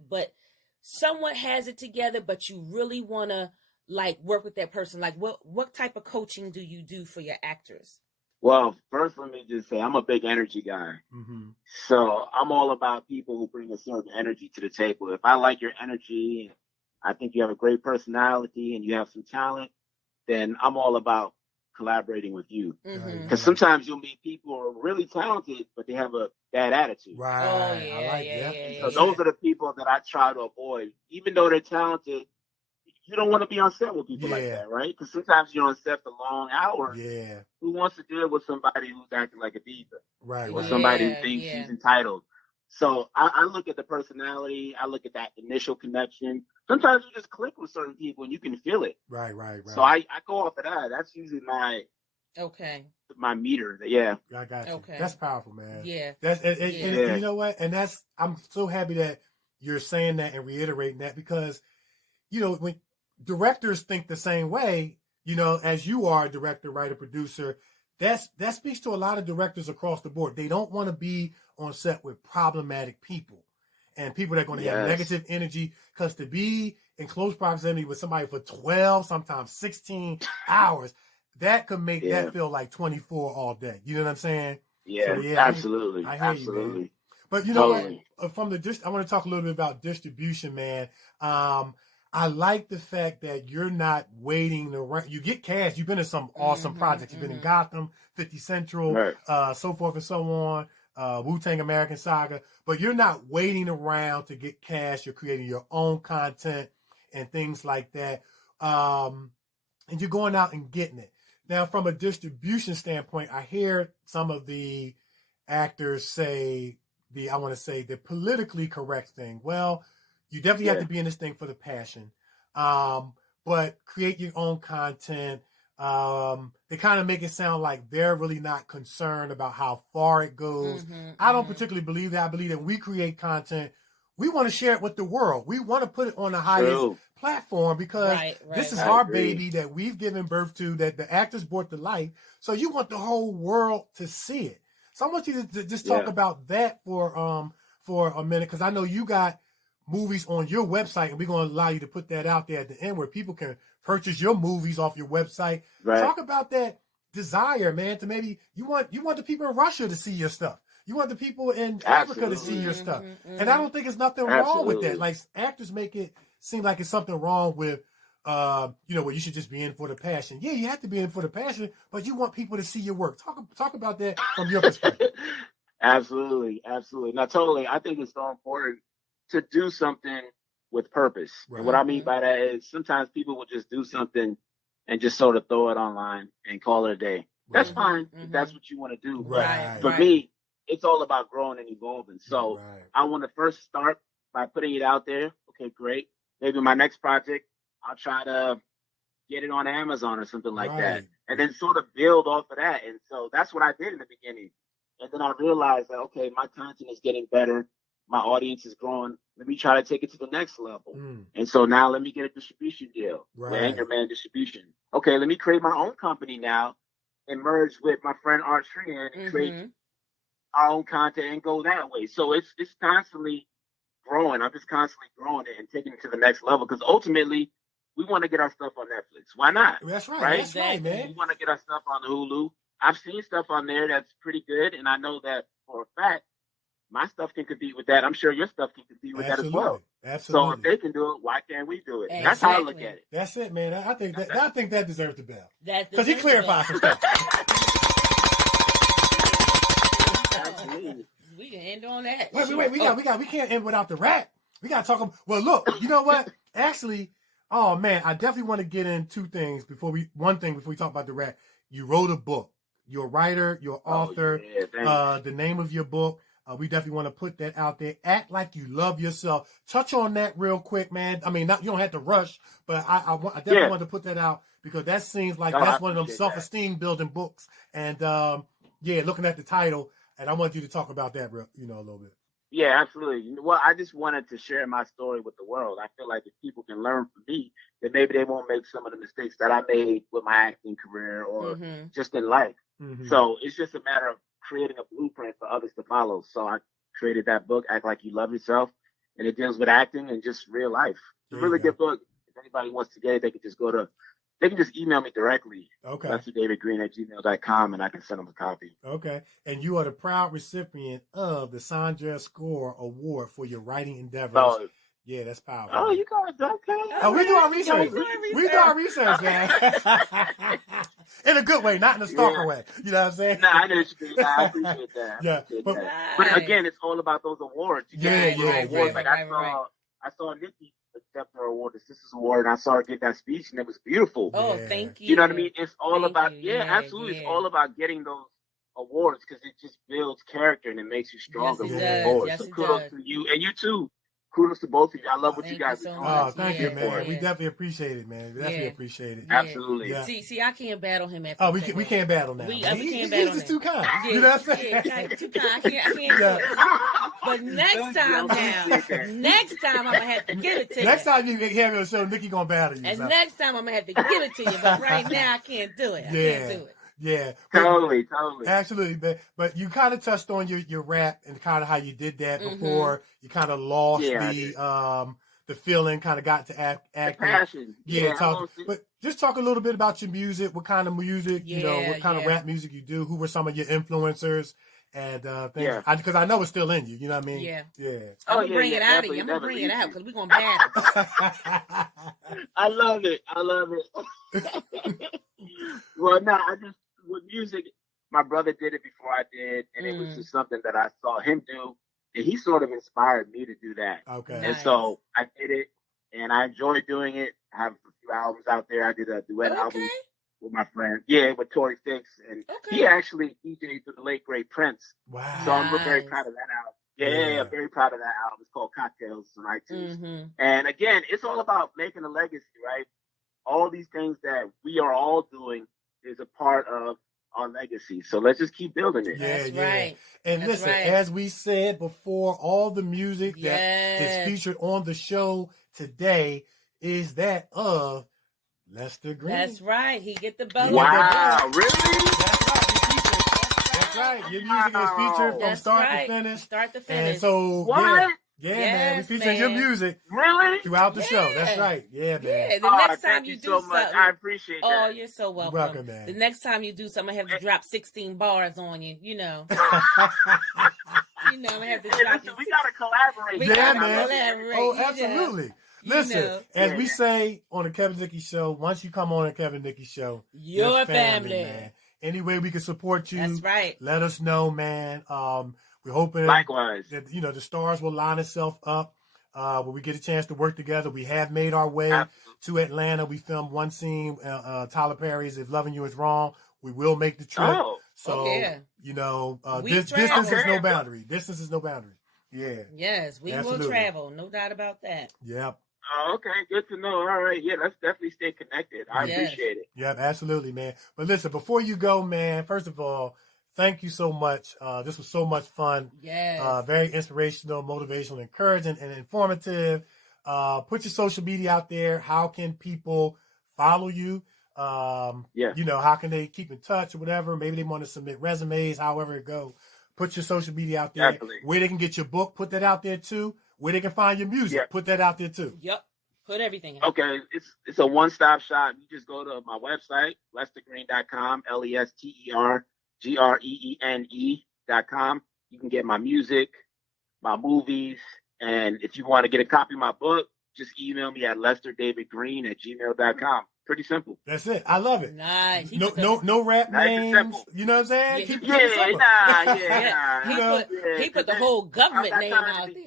together, but you really want to like work with that person. Like what type of coaching do you do for your actors? Well, first, let me just say I'm a big energy guy. Mm-hmm. So I'm all about people who bring a certain energy to the table. If I like your energy, I think you have a great personality and you have some talent, then I'm all about collaborating with you. Because sometimes you'll meet people who are really talented, but they have a bad attitude. Right. Oh, yeah, I like yeah. So those are the people that I try to avoid. Even though they're talented, you don't want to be on set with people like that, right? Because sometimes you're on set for long hours. Yeah. Who wants to deal with somebody who's acting like a diva? Right. Or Right. somebody who thinks she's entitled. So I look at the personality. I look at that initial connection. Sometimes you just click with certain people and you can feel it. Right. So I go off of that. That's usually my meter. Yeah. I got you. Okay. That's powerful, man. Yeah. That's and you know what? And I'm so happy that you're saying that and reiterating that, because, you know, when directors think the same way, you know, as you are a director, writer, producer, that speaks to a lot of directors across the board. They don't want to be on set with problematic people and people that are going to have negative energy, because to be in close proximity with somebody for 12, sometimes 16 hours, that could make that feel like 24 all day. You know what I'm saying? Yeah, so, absolutely. I hear absolutely. You, man. But you know what? I want to talk a little bit about distribution, man. I like the fact that you're not waiting around. You get cast. You've been in some awesome projects. You've been in Gotham, 50 Central, so forth and so on, Wu-Tang American Saga. But you're not waiting around to get cast. You're creating your own content and things like that. And you're going out and getting it. Now, from a distribution standpoint, I hear some of the actors say the politically correct thing. Well, you definitely have to be in this thing for the passion, but create your own content. They kind of make it sound like they're really not concerned about how far it goes. I don't particularly believe that. I believe that we create content. We want to share it with the world. We want to put it on the highest platform, because this is our baby that we've given birth to, that the actors brought to life. So you want the whole world to see it. So I want you to just talk about that for a minute, because I know you got movies on your website, and we're going to allow you to put that out there at the end where people can purchase your movies off your website. Talk about that desire, man, to maybe you want the people in Russia to see your stuff. You want the people in Africa to see your stuff. And I don't think there's nothing wrong with that. Like, actors make it seem like it's something wrong with, where you should just be in for the passion. Yeah, you have to be in for the passion, but you want people to see your work. Talk about that from your perspective. Absolutely. Now, totally. I think it's so important to do something with purpose. And what I mean by that is sometimes people will just do something and just sort of throw it online and call it a day. That's fine if that's what you want to do. But for me, it's all about growing and evolving. So I want to first start by putting it out there. Okay, great. Maybe my next project, I'll try to get it on Amazon or something like that. And then sort of build off of that. And so that's what I did in the beginning. And then I realized that, okay, my content is getting better. My audience is growing. Let me try to take it to the next level. And so now let me get a distribution deal with Anchorman Distribution. Okay, let me create my own company now and merge with my friend Art Trian and create our own content and go that way. So it's constantly growing. I'm just constantly growing it and taking it to the next level, because ultimately we want to get our stuff on Netflix. Why not? That's right. That's right, man. We want to get our stuff on Hulu. I've seen stuff on there that's pretty good, and I know that for a fact my stuff can compete with that. I'm sure your stuff can compete with that as well. Absolutely. So if they can do it, why can't we do it? Exactly. That's how I look at it. That's it, man. I think that deserves the bell, because he clarified some stuff. end on that. Wait. We can't end without the rap. We got to talk. Well, look, you know what? Actually, oh man, I definitely want to get in one thing before we talk about the rap. You wrote a book. You're a writer, you're an author. The name of your book. We definitely want to put that out there. Act like you love yourself. Touch on that real quick, man. I mean, you don't have to rush, but I definitely want to put that out because that seems like that's one of them self-esteem building books. And looking at the title, and I want you to talk about that, a little bit. Yeah, absolutely. Well, I just wanted to share my story with the world. I feel like if people can learn from me, then maybe they won't make some of the mistakes that I made with my acting career or just in life. Mm-hmm. So it's just a matter of creating a blueprint for others to follow. So I created that book, Act Like You Love Yourself, and it deals with acting and just real life. It's a really good book. If anybody wants to get it, they can just email me directly. Okay. LesterDavidGreene@gmail.com, and I can send them a copy. Okay. And you are the proud recipient of the Sandra Score Award for your writing endeavors. Oh, yeah, that's powerful. Oh, you guys okay? Oh, we do our research. We do our research, man. In a good way, not in a stalker way. You know what I'm saying? Nah, I know what you mean. I appreciate that. But again, it's all about those awards. Awards. Like I saw Nikee accept her award, the Sisters Award, and I saw her get that speech, and it was beautiful. Oh, thank you. You know what I mean? It's all about, absolutely. It's all about getting those awards because it just builds character and it makes you stronger. Yes, so kudos to you, and you too. Kudos to both of you. I love what you guys are doing. Oh, thank you, man. We definitely appreciate it, man. We definitely appreciate it. Absolutely. Yeah. See, I can't battle him at we can't battle now. We can't battle him. He's just too kind. You know what I'm saying? Too kind. I can't do it. But next time I'm going to have to give it to you. Next time you have your show, Nikee going to battle you. And next time I'm going to have to give it to you. But right now I can't do it. I can't do it. Yeah, totally, absolutely. But you kind of touched on your rap and kind of how you did that before you kind of lost the feeling, kind of got to acting. Passion. But just talk a little bit about your music. What kind of music, what kind of rap music you do? Who were some of your influencers and things? Because I know it's still in you. You know what I mean? Yeah. I'm gonna bring it out of you. I'm gonna bring it out because we're gonna battle. I love it. Well, no, with music, my brother did it before I did, and it was just something that I saw him do, and he sort of inspired me to do that. Okay. And so I did it, and I enjoyed doing it. I have a few albums out there. I did a duet album with my friend, with Tory Fix, and he actually DJ'd through the late great Prince. Wow. So I'm very proud of that album. Yeah, I'm very proud of that album. It's called Cocktails on iTunes. And again, it's all about making a legacy, right? All these things that we are all doing is a part of our legacy. So let's just keep building it. That's right. And listen, as we said before, all the music that is featured on the show today is that of Lester Greene. That's right. He get the belt. Wow, really? That's right. Your music is featured from start to finish. And so, what? Man, we featuring your music throughout the show. That's right. Yeah, man. Yeah, the next time you do so something. I appreciate that. Oh, you're so welcome. You're welcome, man. The next time you do something, I have to drop 16 bars on you, I'm going to have to drop we got to collaborate. We gotta man. Collaborate. Oh, absolutely. Listen, as we say on the Kevin Nikee Show, once you come on the Kevin Nikee Show, you're family, man. Any way we can support you, that's right. Let us know, man. We're hoping likewise that the stars will line itself up when we get a chance to work together. We have made our way to Atlanta. We filmed one scene, Tyler Perry's "If Loving You Is Wrong." We will make the trip. Distance is no boundary. Distance is no boundary. Yeah. Yes, we will travel. No doubt about that. Yep. Oh, okay, good to know. All right, let's definitely stay connected. I appreciate it. Yeah, absolutely, man. But listen, before you go, man, first of all, thank you so much. This was so much fun. Yes. Very inspirational, motivational, encouraging, and informative. Put your social media out there. How can people follow you? How can they keep in touch or whatever? Maybe they want to submit resumes, however it go. Put your social media out there. Definitely. Where they can get your book, put that out there too. Where they can find your music, put that out there too. Yep. Put everything out. Okay. It's a one-stop shop. You just go to my website, LesterGreene.com, LesterGreene.com. You can get my music, my movies, and if you want to get a copy of my book, just email me at lesterdavidgreen@gmail.com. Pretty simple. That's it. I love it. Nice. No rap Nice and names. simple. You know what I'm saying? Yeah, Keep Yeah, it simple. He put the whole government I'm name not out trying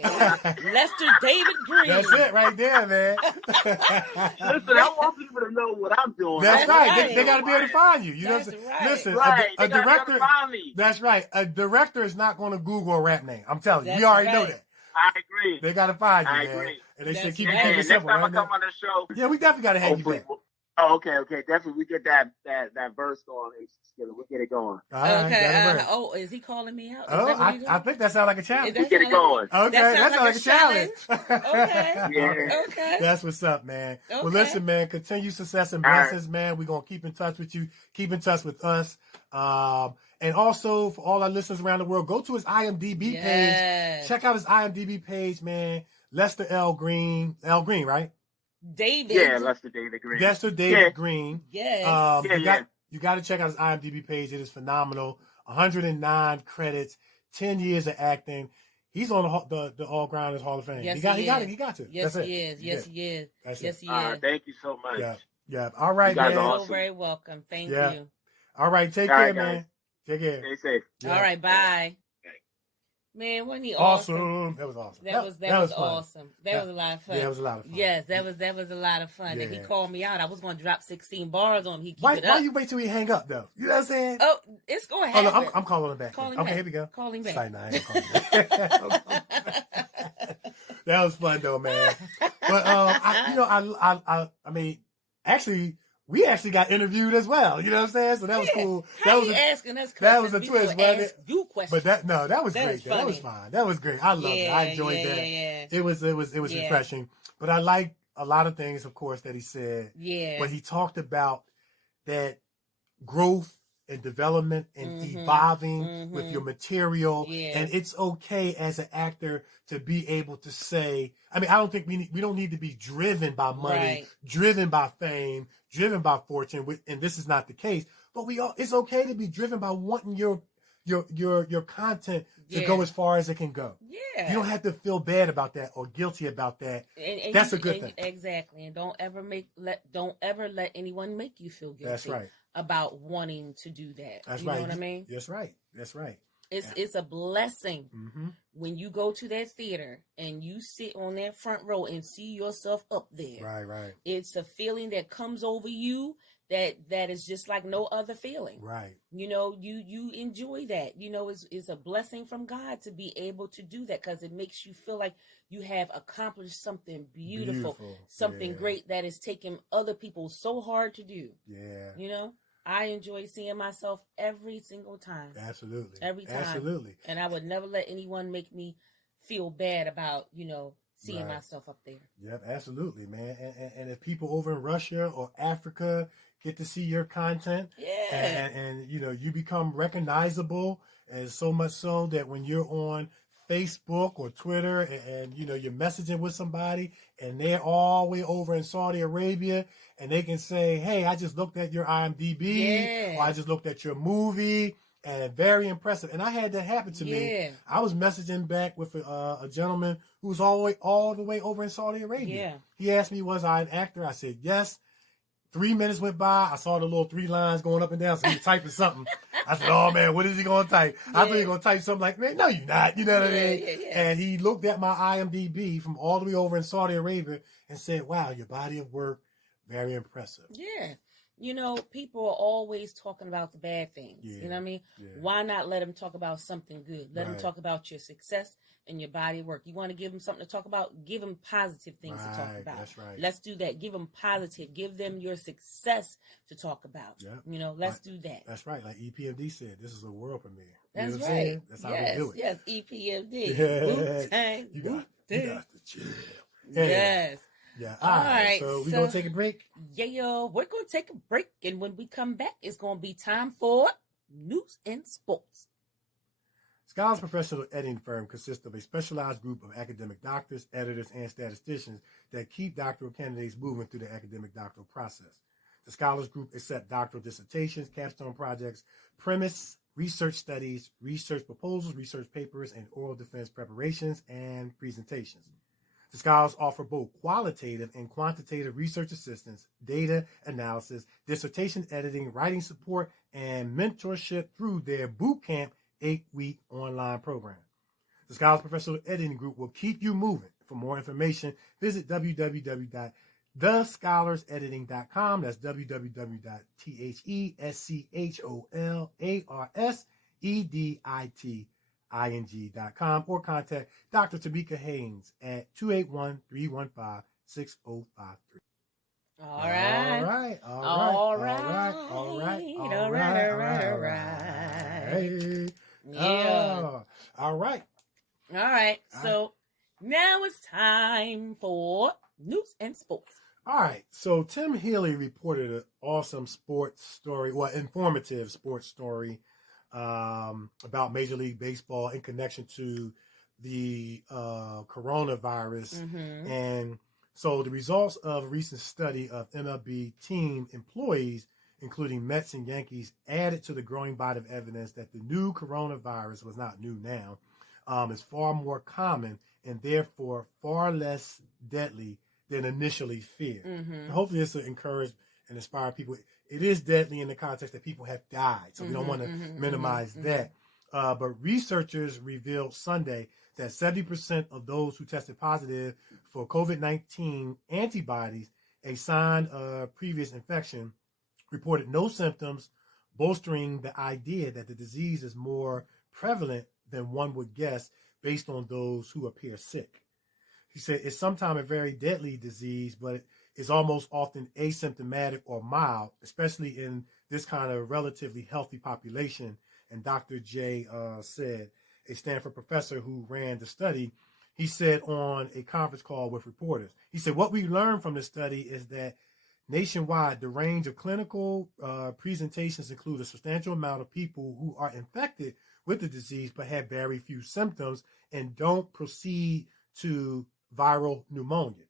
there. Lester David Greene. That's it right there, man. Listen, I want people to know what I'm doing. That's That's right. right. They got to be able to find you. You know what I'm That's saying? right. Listen, Right. a They gotta be able to director. find me. That's right. A director is not going to Google a rap name. I'm telling you. We That's already know right. that. I agree. They got to find you, I man. agree. And they said That's keep right. it Next simple, time I right, man? come on the show, Yeah, we definitely got to have you hopefully. back. Oh, okay. Definitely, we get that verse going. We'll get it going. All right, Okay. that'll work. Oh, is he calling me out? Is Oh, that what he's I doing? think that sounds like a challenge. That We get it sound like- going. Okay, that sounds like a challenge. Okay. Yeah. Okay. That's what's up, man. Well, Okay. listen, man, continue success and All right. blessings, man. We're going to keep in touch with you. Keep in touch with us. And also, for all our listeners around the world, go to his IMDb page. Yes. Check out his IMDb page, man. Lester L. Greene. L. Greene, right? David. Yeah, Lester David Green. Lester David Yeah. Greene. Yes. You got to check out his IMDb page. It is phenomenal. 109 credits, 10 years of acting. He's on the All Grounders Hall of Fame. Yes, he got is. He got to. Yes, That's he it. is. Yes, he is. That's Yes, it. he is. Thank you so much. Yeah. All right, You guys man. are You're awesome. so very welcome. Thank Yeah. you. All right, take All care, right, man. guys. Take care. Stay safe. Yeah. All right, bye. Man, wasn't he awesome? Awesome. That was awesome. That was fun. awesome. That was a lot of fun. Yeah, it was a lot of fun. Yes, that was a lot of fun. And he Yeah. called me out. I was going to drop 16 bars on him. He keep Why it up. you wait till he hang up though? You know what I'm saying? Oh, it's going to Oh, no, happen. I'm calling him back. Call him Okay, back. here we go. Call him back. Sorry, no, I ain't calling him back. That was fun though, man. But I mean, actually, we actually got interviewed as well. You know what I'm saying? So that was cool. How That was he asking us questions that was a before twist, wasn't ask it? you questions. But that was That great. is That was funny. fine. That was great. I loved it. I enjoyed that. Yeah. It was Yeah. refreshing. But I like a lot of things, of course, that he said. Yeah. But he talked about that growth and development and Mhm. evolving with Mhm. your material. Yeah. And it's okay as an actor to be able to say, I mean, I don't think we don't need to be driven by money, Right. driven by fame, driven by fortune, and this is not the case. But it's okay to be driven by wanting your content to go as far as it can go. Yeah. You don't have to feel bad about that or guilty about that. And That's a good thing. Exactly. And don't ever let anyone make you feel guilty. That's right. About wanting to do that. That's you right. know what I mean? That's right. That's right. It's a blessing Mm-hmm. when you go to that theater and you sit on that front row and see yourself up there. Right. It's a feeling that comes over you that is just like no other feeling. Right. You know, you enjoy that. You know, it's a blessing from God to be able to do that because it makes you feel like you have accomplished something beautiful. Something Yeah. great that is taking other people so hard to do. Yeah. You know, I enjoy seeing myself every single time. Absolutely. Every time. Absolutely. And I would never let anyone make me feel bad about, seeing Right. myself up there. Yep, absolutely, man. And if people over in Russia or Africa get to see your content, Yeah. and you become recognizable, and so much so that when you're on Facebook or Twitter and you're messaging with somebody and they're all the way over in Saudi Arabia and they can say, hey, I just looked at your IMDb or I just looked at your movie and very impressive. And I had that happen to me. I was messaging back with a gentleman who was all the way over in Saudi Arabia. Yeah. He asked me, was I an actor? I said, yes. 3 minutes went by. I saw the little 3 lines going up and down. So he was typing something. I said, oh, man, what is he going to type? I thought he was going to type something like, man, no, you're not. You know what I mean? Yeah. And he looked at my IMDb from all the way over in Saudi Arabia and said, wow, your body of work, very impressive. Yeah. People are always talking about the bad things. Yeah. You know what I mean? Yeah. Why not let them talk about something good? Let them Right. talk about your success and your body of work. You want to give them something to talk about? Give them positive things to talk Right, about. that's right. Let's do that. Give them positive. Give them your success to talk about. Yep. Let's do that. That's right. Like EPMD said, this is a world premiere. That's know what I'm right. saying? That's how we do it. Yes, EPMD. Yeah. Wu-Tang. You got to chill. Yes. Yeah. All right. So we're going to take a break. Yeah, we're going to take a break. And when we come back, it's going to be time for news and sports. Scholars Professional Editing Firm consists of a specialized group of academic doctors, editors, and statisticians that keep doctoral candidates moving through the academic doctoral process. The Scholars Group accepts doctoral dissertations, capstone projects, premise, research studies, research proposals, research papers, and oral defense preparations and presentations. The scholars offer both qualitative and quantitative research assistance, data analysis, dissertation editing, writing support, and mentorship through their bootcamp 8-week online program. The Scholars Professional Editing Group will keep you moving. For more information, visit www.thescholarsedititing.com. That's www.thescholarsedititing.com, or contact Dr. Tamika Haynes at 281-315-6053. All right. Yeah. All right. All right. So now it's time for news and sports. All right. So Tim Healy reported an awesome sports story, informative sports story about Major League Baseball in connection to the coronavirus. Mm-hmm. And so the results of a recent study of MLB team employees, including Mets and Yankees, added to the growing body of evidence that the new coronavirus was not new now, is far more common and therefore far less deadly than initially feared. Mm-hmm. Hopefully this will encourage and inspire people. It is deadly in the context that people have died, so we don't want to minimize that. But researchers revealed Sunday that 70% of those who tested positive for COVID-19 antibodies, a sign of previous infection, reported no symptoms, bolstering the idea that the disease is more prevalent than one would guess based on those who appear sick. He said it's sometimes a very deadly disease, but it's almost often asymptomatic or mild, especially in this kind of relatively healthy population. And Dr. J said, a Stanford professor who ran the study, he said on a conference call with reporters, he said, what we learned from the study is that nationwide, the range of clinical presentations include a substantial amount of people who are infected with the disease but have very few symptoms and don't proceed to viral pneumonia.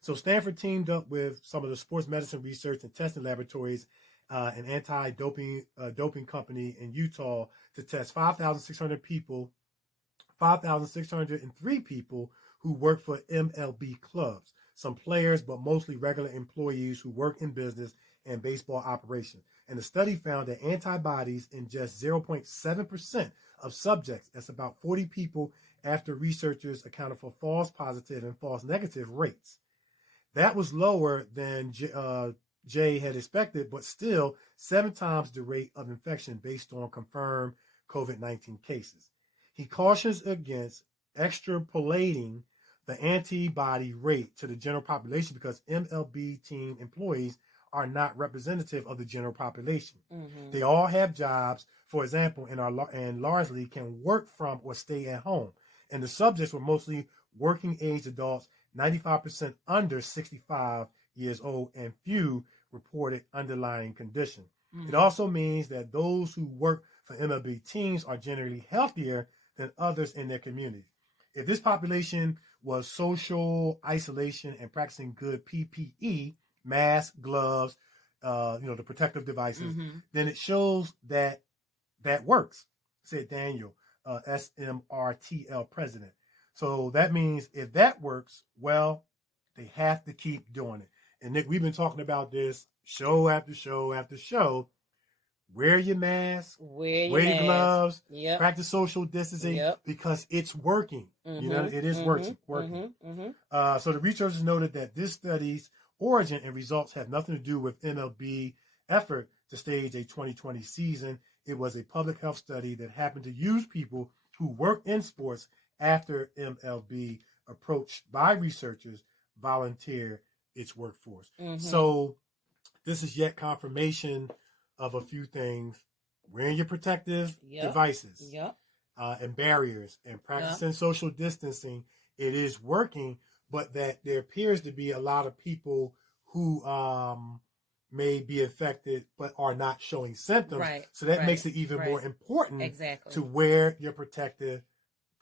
So Stanford teamed up with some of the sports medicine research and testing laboratories, an anti-doping doping company in Utah, to test 5,603 people who work for MLB clubs, some players, but mostly regular employees who work in business and baseball operations. And the study found that antibodies in just 0.7% of subjects, that's about 40 people, after researchers accounted for false positive and false negative rates. That was lower than Jay had expected, but still 7 times the rate of infection based on confirmed COVID-19 cases. He cautions against extrapolating the antibody rate to the general population because MLB team employees are not representative of the general population. Mm-hmm. They all have jobs, for example, and largely can work from or stay at home. And the subjects were mostly working age adults, 95% under 65 years old, and few reported underlying condition. Mm-hmm. It also means that those who work for MLB teams are generally healthier than others in their community. If this population was social isolation and practicing good PPE, masks, gloves, the protective devices, then it shows that works, said Daniel, SMRTL president. So that means if that works, well, they have to keep doing it. And Nick, we've been talking about this show after show after show. Wear your mask, wear your gloves, practice social distancing, because it's working. It is working. So the researchers noted that this study's origin and results have nothing to do with MLB effort to stage a 2020 season. It was a public health study that happened to use people who work in sports after MLB, approached by researchers, volunteer its workforce. So this is yet confirmation of a few things: wearing your protective devices and barriers and practicing social distancing. It is working, but that there appears to be a lot of people who may be affected but are not showing symptoms. Right, so that makes it even more important to wear your protective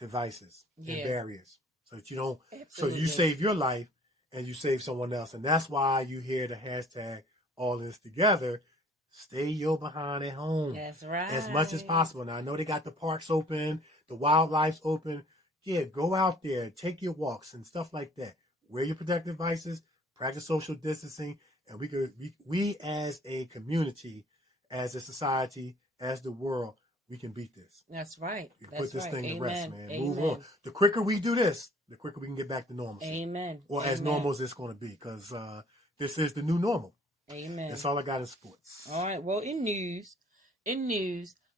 devices and barriers so that you don't, so you save your life and you save someone else. And that's why you hear the hashtag all this together. Stay your behind at home. That's right. As much as possible. Now, I know they got the parks open, the wildlife's open. yeah, go out there, take your walks and stuff like that. Wear your protective devices, practice social distancing, and we as a community, as a society, as the world, we can beat this. That's right. We can put this thing to rest, man. Amen. Move on. The quicker we do this, the quicker we can get back to normalcy. Amen. Or as normal as it's going to be, because this is the new normal. Amen. That's all I got in sports. All right. Well, in news,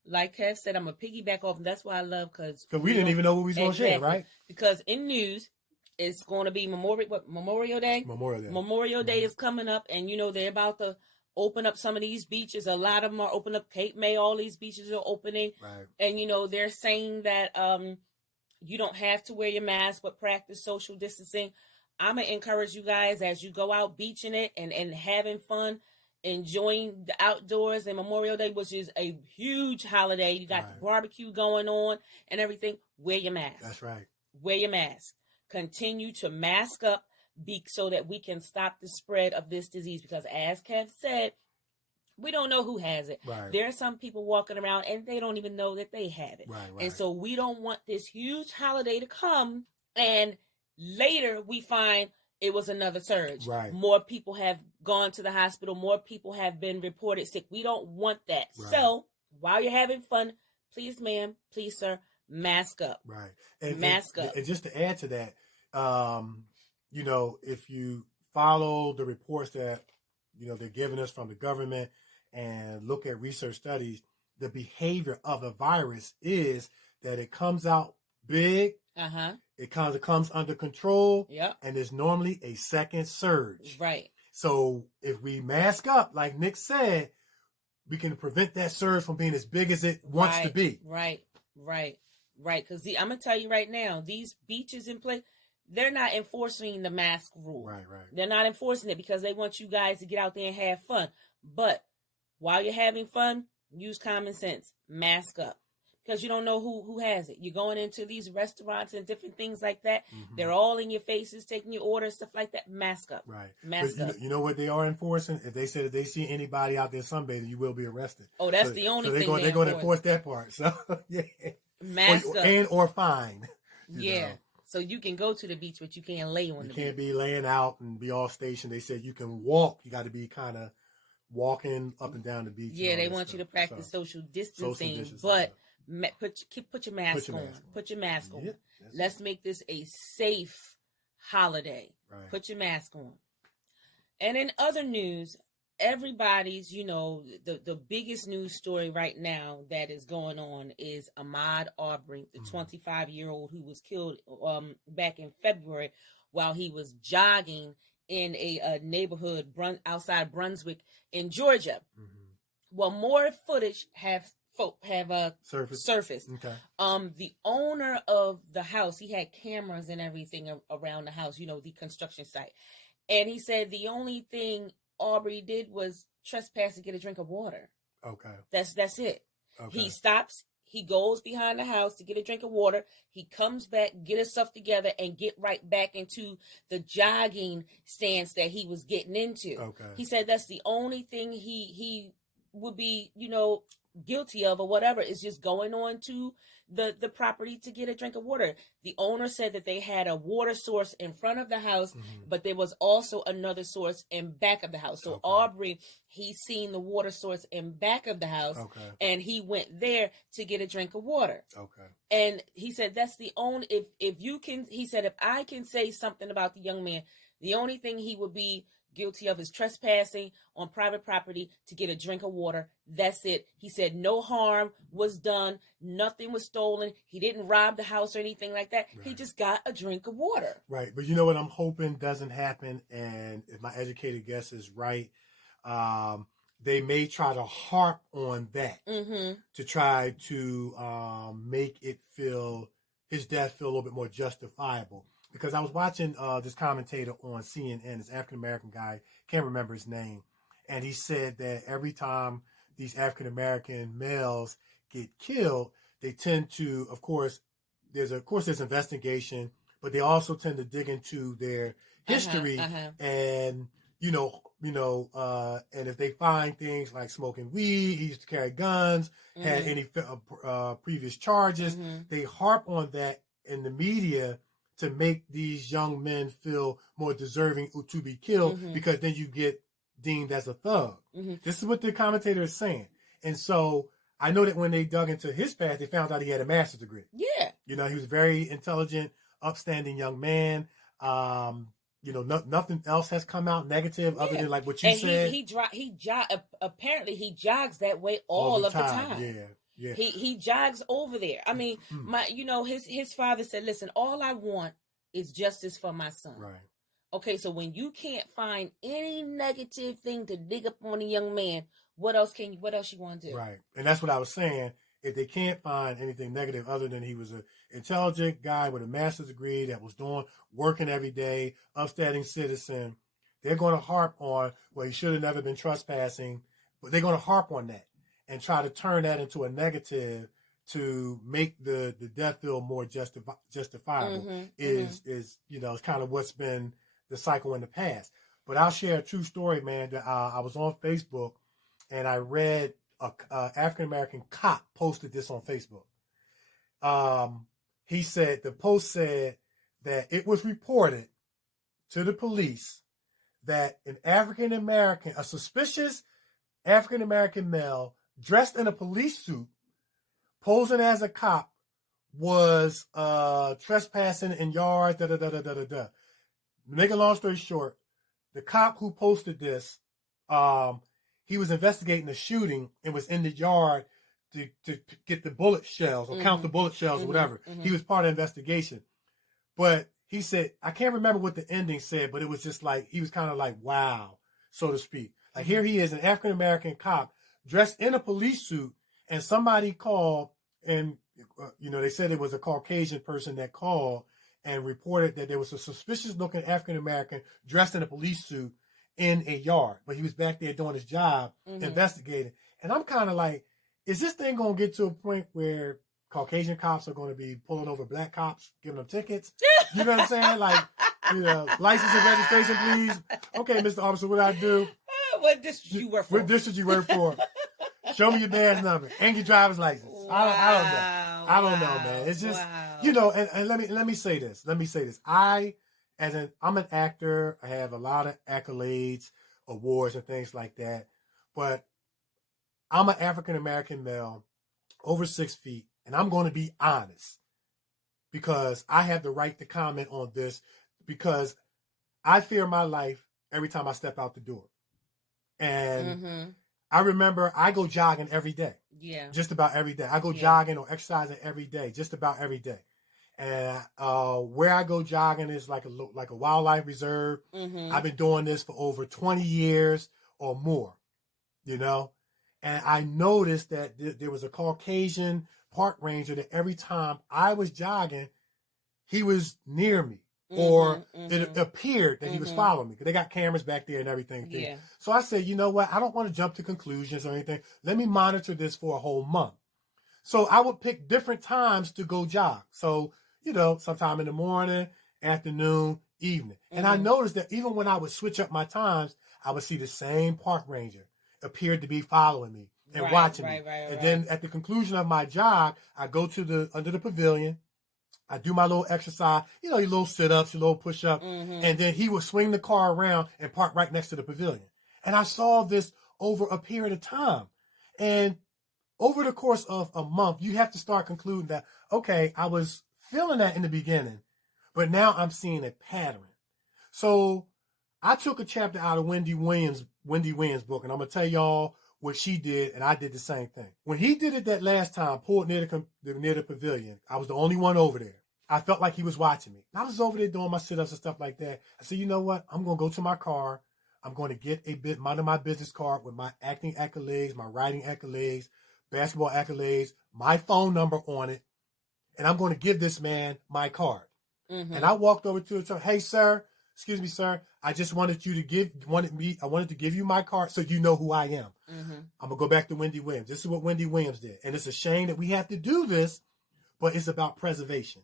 like Kev said, I'm going to piggyback off, and that's why I love, because we didn't even know what we was going to share, right? Because in news, it's going to be Memorial Day. Memorial Day is coming up, and they're about to open up some of these beaches. A lot of them are open up. Cape May, all these beaches are opening, right? And they're saying that you don't have to wear your mask, but practice social distancing. I'm gonna encourage you guys as you go out beaching it and having fun, enjoying the outdoors and Memorial Day, which is a huge holiday. You got the barbecue going on and everything. Wear your mask. That's right. Wear your mask. Continue to mask up so that we can stop the spread of this disease. Because as Kev said, we don't know who has it. Right. There are some people walking around and they don't even know that they have it. Right. And so we don't want this huge holiday to come and later we find it was another surge. Right. More people have gone to the hospital. More people have been reported sick. We don't want that. Right. So while you're having fun, please, ma'am, please, sir, mask up. Right. And mask up. And just to add to that, if you follow the reports that, they're giving us from the government and look at research studies, the behavior of the virus is that it comes out big. It comes under control. Yep. And there's normally a second surge. Right. So if we mask up, like Nick said, we can prevent that surge from being as big as it wants to be. Right. Because I'm going to tell you right now, these beaches in place, they're not enforcing the mask rule. Right. They're not enforcing it because they want you guys to get out there and have fun. But while you're having fun, use common sense. Mask up. Because you don't know who has it. You're going into these restaurants and different things like that. Mm-hmm. They're all in your faces, taking your orders, stuff like that. Mask up. Right. Mask up. You know what they are enforcing? If they said if they see anybody out there sunbathing, you will be arrested. Oh, that's the only thing they're going to enforce that part. So, yeah. Mask up. Or fine. Yeah. So you can go to the beach, but you can't lay on the beach. You can't be laying out and be all stationed. They said you can walk. You got to be kind of walking up and down the beach. Yeah, they want you to practice social distancing, but put your mask on. Put your mask on. Let's make this a safe holiday. Right. Put your mask on. And in other news, everybody's, the biggest news story right now that is going on is Ahmaud Arbery, the 25-year-old who was killed back in February while he was jogging in a neighborhood outside Brunswick in Georgia. Mm-hmm. Well, more footage have surfaced. Okay. The owner of the house, he had cameras and everything around the house, the construction site. And he said the only thing Aubrey did was trespass to get a drink of water. Okay. That's it. Okay. He stops, he goes behind the house to get a drink of water. He comes back, get his stuff together, and get right back into the jogging stance that he was getting into. Okay. He said that's the only thing he would be, guilty of or whatever, is just going on to the property to get a drink of water. The owner said that they had a water source in front of the house, but there was also another source in back of the house. So Aubrey, he's seen the water source in back of the house, and he went there to get a drink of water. Okay. And he said that's the only, if I can say something about the young man, the only thing he would be guilty of is trespassing on private property to get a drink of water. That's it. He said no harm was done. Nothing was stolen. He didn't rob the house or anything like that. Right. He just got a drink of water. Right. But you know what I'm hoping doesn't happen, and if my educated guess is right, they may try to harp on that to try to make his death feel a little bit more justifiable. Because I was watching this commentator on CNN, this African-American guy, can't remember his name, and he said that every time these African-American males get killed, they tend to, of course, there's investigation, but they also tend to dig into their history and, and if they find things like smoking weed, he used to carry guns, had any previous charges, they harp on that in the media to make these young men feel more deserving to be killed because then you get deemed as a thug. This is what the commentator is saying. And so I know that when they dug into his past, they found out he had a master's degree. Yeah. You know, he was a very intelligent, upstanding young man. You know, nothing else has come out negative other than like what you said. Apparently he jogs that way all of the time. Yeah. Yeah. He jogs over there. I mean, his father said, "Listen, all I want is justice for my son." Right. Okay, so when you can't find any negative thing to dig up on a young man, what else you want to do? Right. And that's what I was saying. If they can't find anything negative other than he was an intelligent guy with a master's degree that was working every day, upstanding citizen, they're going to harp on, well, he should have never been trespassing, but they're going to harp on that and try to turn that into a negative to make the death feel more justifiable. Is it's kind of what's been the cycle in the past. But I'll share a true story, man. That I was on Facebook and I read a African-American cop posted this on Facebook. The post said that it was reported to the police that a suspicious African-American male dressed in a police suit, posing as a cop, was trespassing in yards, Make a long story short, the cop who posted this, he was investigating the shooting and was in the yard to get the bullet shells or count the bullet shells or whatever. He was part of the investigation. But he said, I can't remember what the ending said, but it was just like, he was kind of like, wow, so to speak. Like here he is, an African-American cop dressed in a police suit, and somebody called and, they said it was a Caucasian person that called and reported that there was a suspicious looking African-American dressed in a police suit in a yard, but he was back there doing his job, investigating. And I'm kind of like, is this thing going to get to a point where Caucasian cops are going to be pulling over black cops, giving them tickets? You know what I'm saying? Like, license and registration, please. Okay, Mr. Officer, what I do? What district you work for? What district you work for? Show me your badge number and your driver's license. Wow. I don't know, man. It's just, and let me say this. I'm an actor. I have a lot of accolades, awards, and things like that. But I'm an African-American male, over 6 feet, and I'm going to be honest because I have the right to comment on this because I fear my life every time I step out the door. And I remember I go jogging every day. Yeah. Just about every day. I go jogging or exercising every day, just about every day. And where I go jogging is like a wildlife reserve. I've been doing this for over 20 years or more, And I noticed that there was a Caucasian park ranger that every time I was jogging, he was near me. Or it appeared that he was following me because they got cameras back there and everything. Yeah. So I said, you know what? I don't want to jump to conclusions or anything. Let me monitor this for a whole month. So I would pick different times to go jog. So, sometime in the morning, afternoon, evening. And I noticed that even when I would switch up my times, I would see the same park ranger appeared to be following me and watching me. And then at the conclusion of my jog, I go to under the pavilion. I do my little exercise, your little sit-ups, your little push-up, and then he would swing the car around and park right next to the pavilion. And I saw this over a period of time. And over the course of a month, you have to start concluding that, okay, I was feeling that in the beginning, but now I'm seeing a pattern. So I took a chapter out of Wendy Williams' book, and I'm going to tell y'all what she did, and I did the same thing. When he did it that last time, pulled near the pavilion, I was the only one over there. I felt like he was watching me. I was over there doing my sit-ups and stuff like that. I said, you know what? I'm going to go to my car. I'm going to get my business card with my acting accolades, my writing accolades, basketball accolades, my phone number on it, and I'm going to give this man my card. And I walked over to him, hey, sir, excuse me, sir. I just wanted to give you my card so you know who I am. I'm going to go back to Wendy Williams. This is what Wendy Williams did. And it's a shame that we have to do this, but it's about preservation,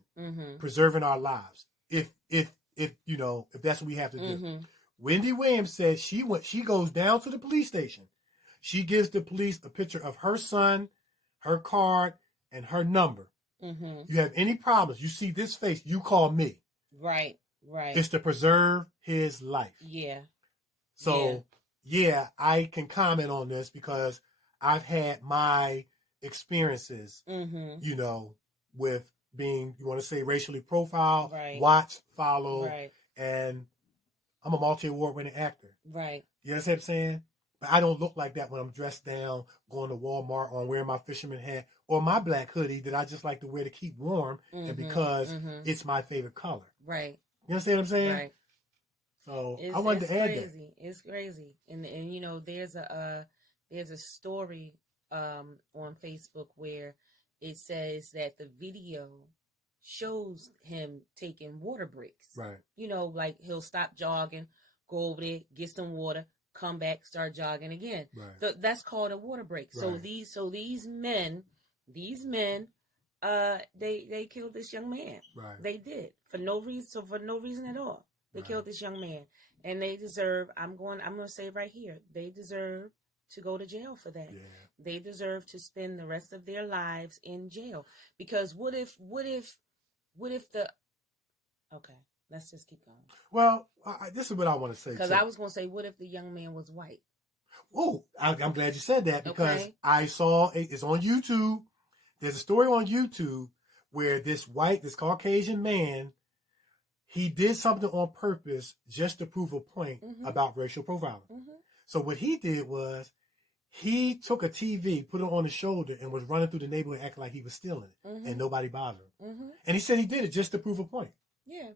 preserving our lives. If that's what we have to do. Wendy Williams said she goes down to the police station. She gives the police a picture of her son, her card, and her number. You have any problems, you see this face, you call me. Right. It's to preserve his life. Yeah. So, yeah, I can comment on this because I've had my experiences, you know, with being, you want to say, racially profiled, watched, followed, and I'm a multi-award winning actor. Right. You know what I'm saying? But I don't look like that when I'm dressed down, going to Walmart, or wearing my fisherman hat or my black hoodie that I just like to wear to keep warm, and because it's my favorite color. Right. You understand what I'm saying? Right. So I wanted to add that. It's crazy, and you know, there's a story on Facebook where it says that the video shows him taking water breaks. Right. You know, like he'll stop jogging, go over there, get some water, come back, start jogging again. Right. That's called a water break. Right. So these men, they killed this young man. Right. They did for no reason at all. They killed this young man, and they deserve. I'm going to say right here, they deserve to go to jail for that. Yeah. They deserve to spend the rest of their lives in jail. Because what if the okay, let's just keep going. Well, this is what I want to say. Because I was going to say, what if the young man was white? Oh, I'm glad you said that, because I saw it's on YouTube. There's a story on YouTube where this Caucasian man, he did something on purpose just to prove a point about racial profiling. So what he did was he took a TV, put it on his shoulder, and was running through the neighborhood acting like he was stealing it, and nobody bothered him. And he said he did it just to prove a point. Yeah.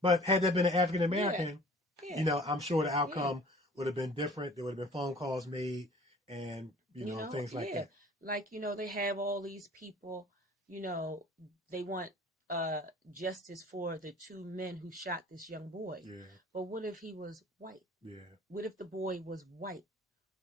But had that been an African American, you know, I'm sure the outcome would have been different. There would have been phone calls made, and you know things like that. Like, you know, they have all these people, you know, they want justice for the two men who shot this young boy. Yeah. But what if he was white? Yeah. What if the boy was white?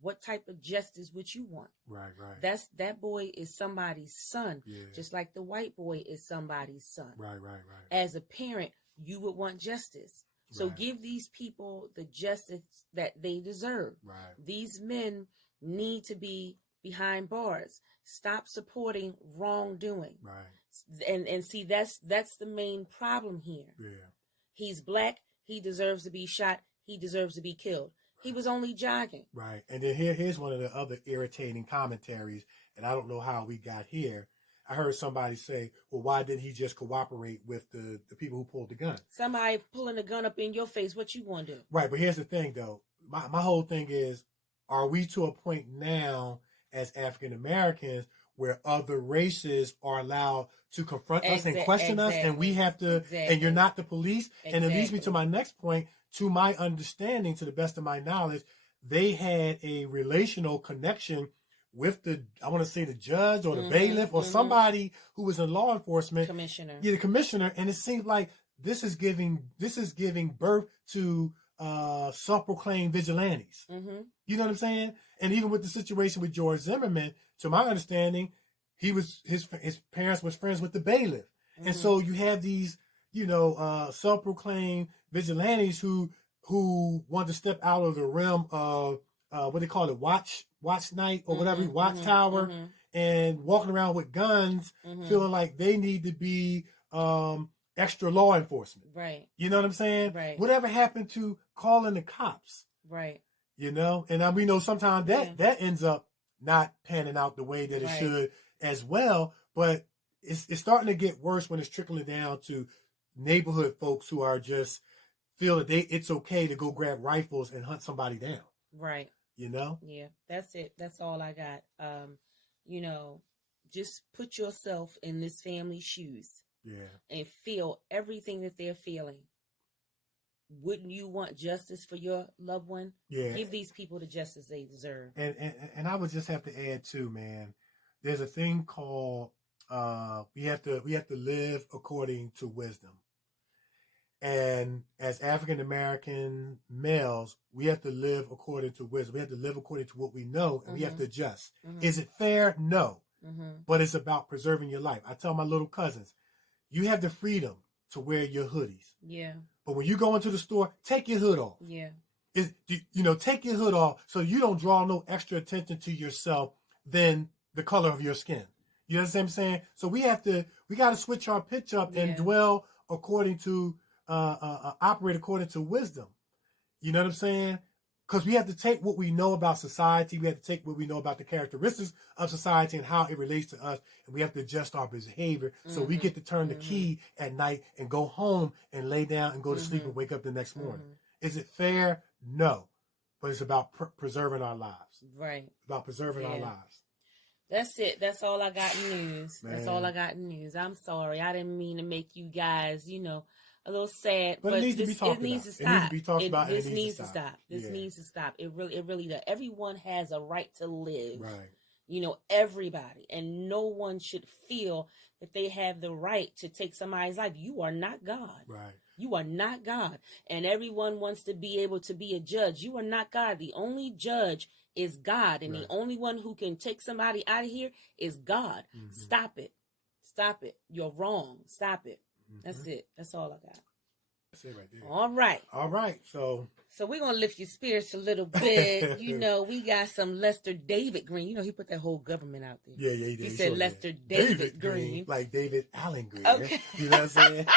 What type of justice would you want? Right, right. That boy is somebody's son, just like the white boy is somebody's son. Right, right, right. As a parent, you would want justice. So give these people the justice that they deserve. Right. These men need to be behind bars. Stop supporting wrongdoing. Right. And see, that's the main problem here. Yeah. He's black. He deserves to be shot. He deserves to be killed. He was only jogging. Right. And then here's one of the other irritating commentaries, and I don't know how we got here. I heard somebody say, well, why didn't he just cooperate with the people who pulled the gun? Somebody pulling a gun up in your face, what you want to do? Right, but here's the thing, though. My whole thing is, are we to a point now as African Americans where other races are allowed to confront us and question us, and we have to, and you're not the police? And it leads me to my next point. To my understanding, to the best of my knowledge, they had a relational connection with I want to say the judge or the bailiff or somebody who was in law enforcement. Commissioner. Yeah, the commissioner. And it seems like this is giving birth to self-proclaimed vigilantes. You know what I'm saying? And even with the situation with George Zimmerman, to my understanding, his parents was friends with the bailiff. And so you have these, you know, self-proclaimed vigilantes who want to step out of the realm of what they call it, watch night or whatever, watch tower, and walking around with guns, feeling like they need to be extra law enforcement. Right. You know what I'm saying? Right. Whatever happened to calling the cops? Right. You know, and we know sometimes that ends up not panning out the way that it should as well. But it's starting to get worse when it's trickling down to neighborhood folks who are just feel that it's okay to go grab rifles and hunt somebody down. Right. You know? Yeah, that's it. That's all I got. You know, just put yourself in this family's shoes. Yeah. And feel everything that they're feeling. Wouldn't you want justice for your loved one? Yeah. Give these people the justice they deserve. And I would just have to add too, man. There's a thing called we have to live according to wisdom. And as African American males, we have to live according to wisdom. We have to live according to what we know, and we have to adjust. Is it fair? No. But it's about preserving your life. I tell my little cousins, you have the freedom to wear your hoodies. Yeah. But when you go into the store, take your hood off. Yeah. Take your hood off so you don't draw no extra attention to yourself than the color of your skin. You know what I'm saying? So we got to switch our pitch up and dwell according to, operate according to wisdom. You know what I'm saying? Because we have to take what we know about society. We have to take what we know about the characteristics of society and how it relates to us. And we have to adjust our behavior. So we get to turn the key at night and go home and lay down and go to sleep and wake up the next morning. Is it fair? No. But it's about preserving our lives. Right. About preserving our lives. That's it. That's all I got in news. Man. That's all I got in news. I'm sorry. I didn't mean to make you guys, a little sad. But it needs to be talked about. It needs to stop. It needs to be talked about. This needs to stop. This needs to stop. It really does. Everyone has a right to live. Right. Everybody. And no one should feel that they have the right to take somebody's life. You are not God. Right. You are not God. And everyone wants to be able to be a judge. You are not God. The only judge is God. And the only one who can take somebody out of here is God. Stop it. Stop it. You're wrong. Stop it. That's it. That's all I got. That's it right there. All right. All right. So we're going to lift your spirits a little bit. We got some Lester David Greene. He put that whole government out there. Yeah, he did. He said Lester David Greene. Like David Allen Greene. Okay. You know what I'm saying?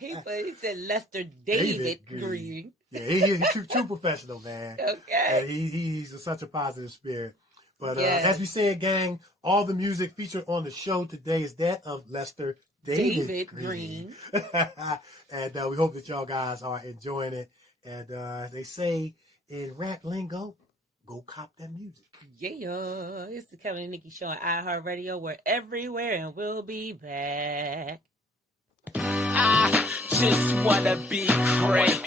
he said Lester David Greene. Yeah, he's too professional, man. Okay. And he's such a positive spirit. But as we said, gang, all the music featured on the show today is that of Lester David Greene. And we hope that y'all guys are enjoying it. And as they say in rap lingo, go cop that music. Yeah. It's the Kevin and Nikee Show on iHeartRadio. We're everywhere and we'll be back. I just wanna be great.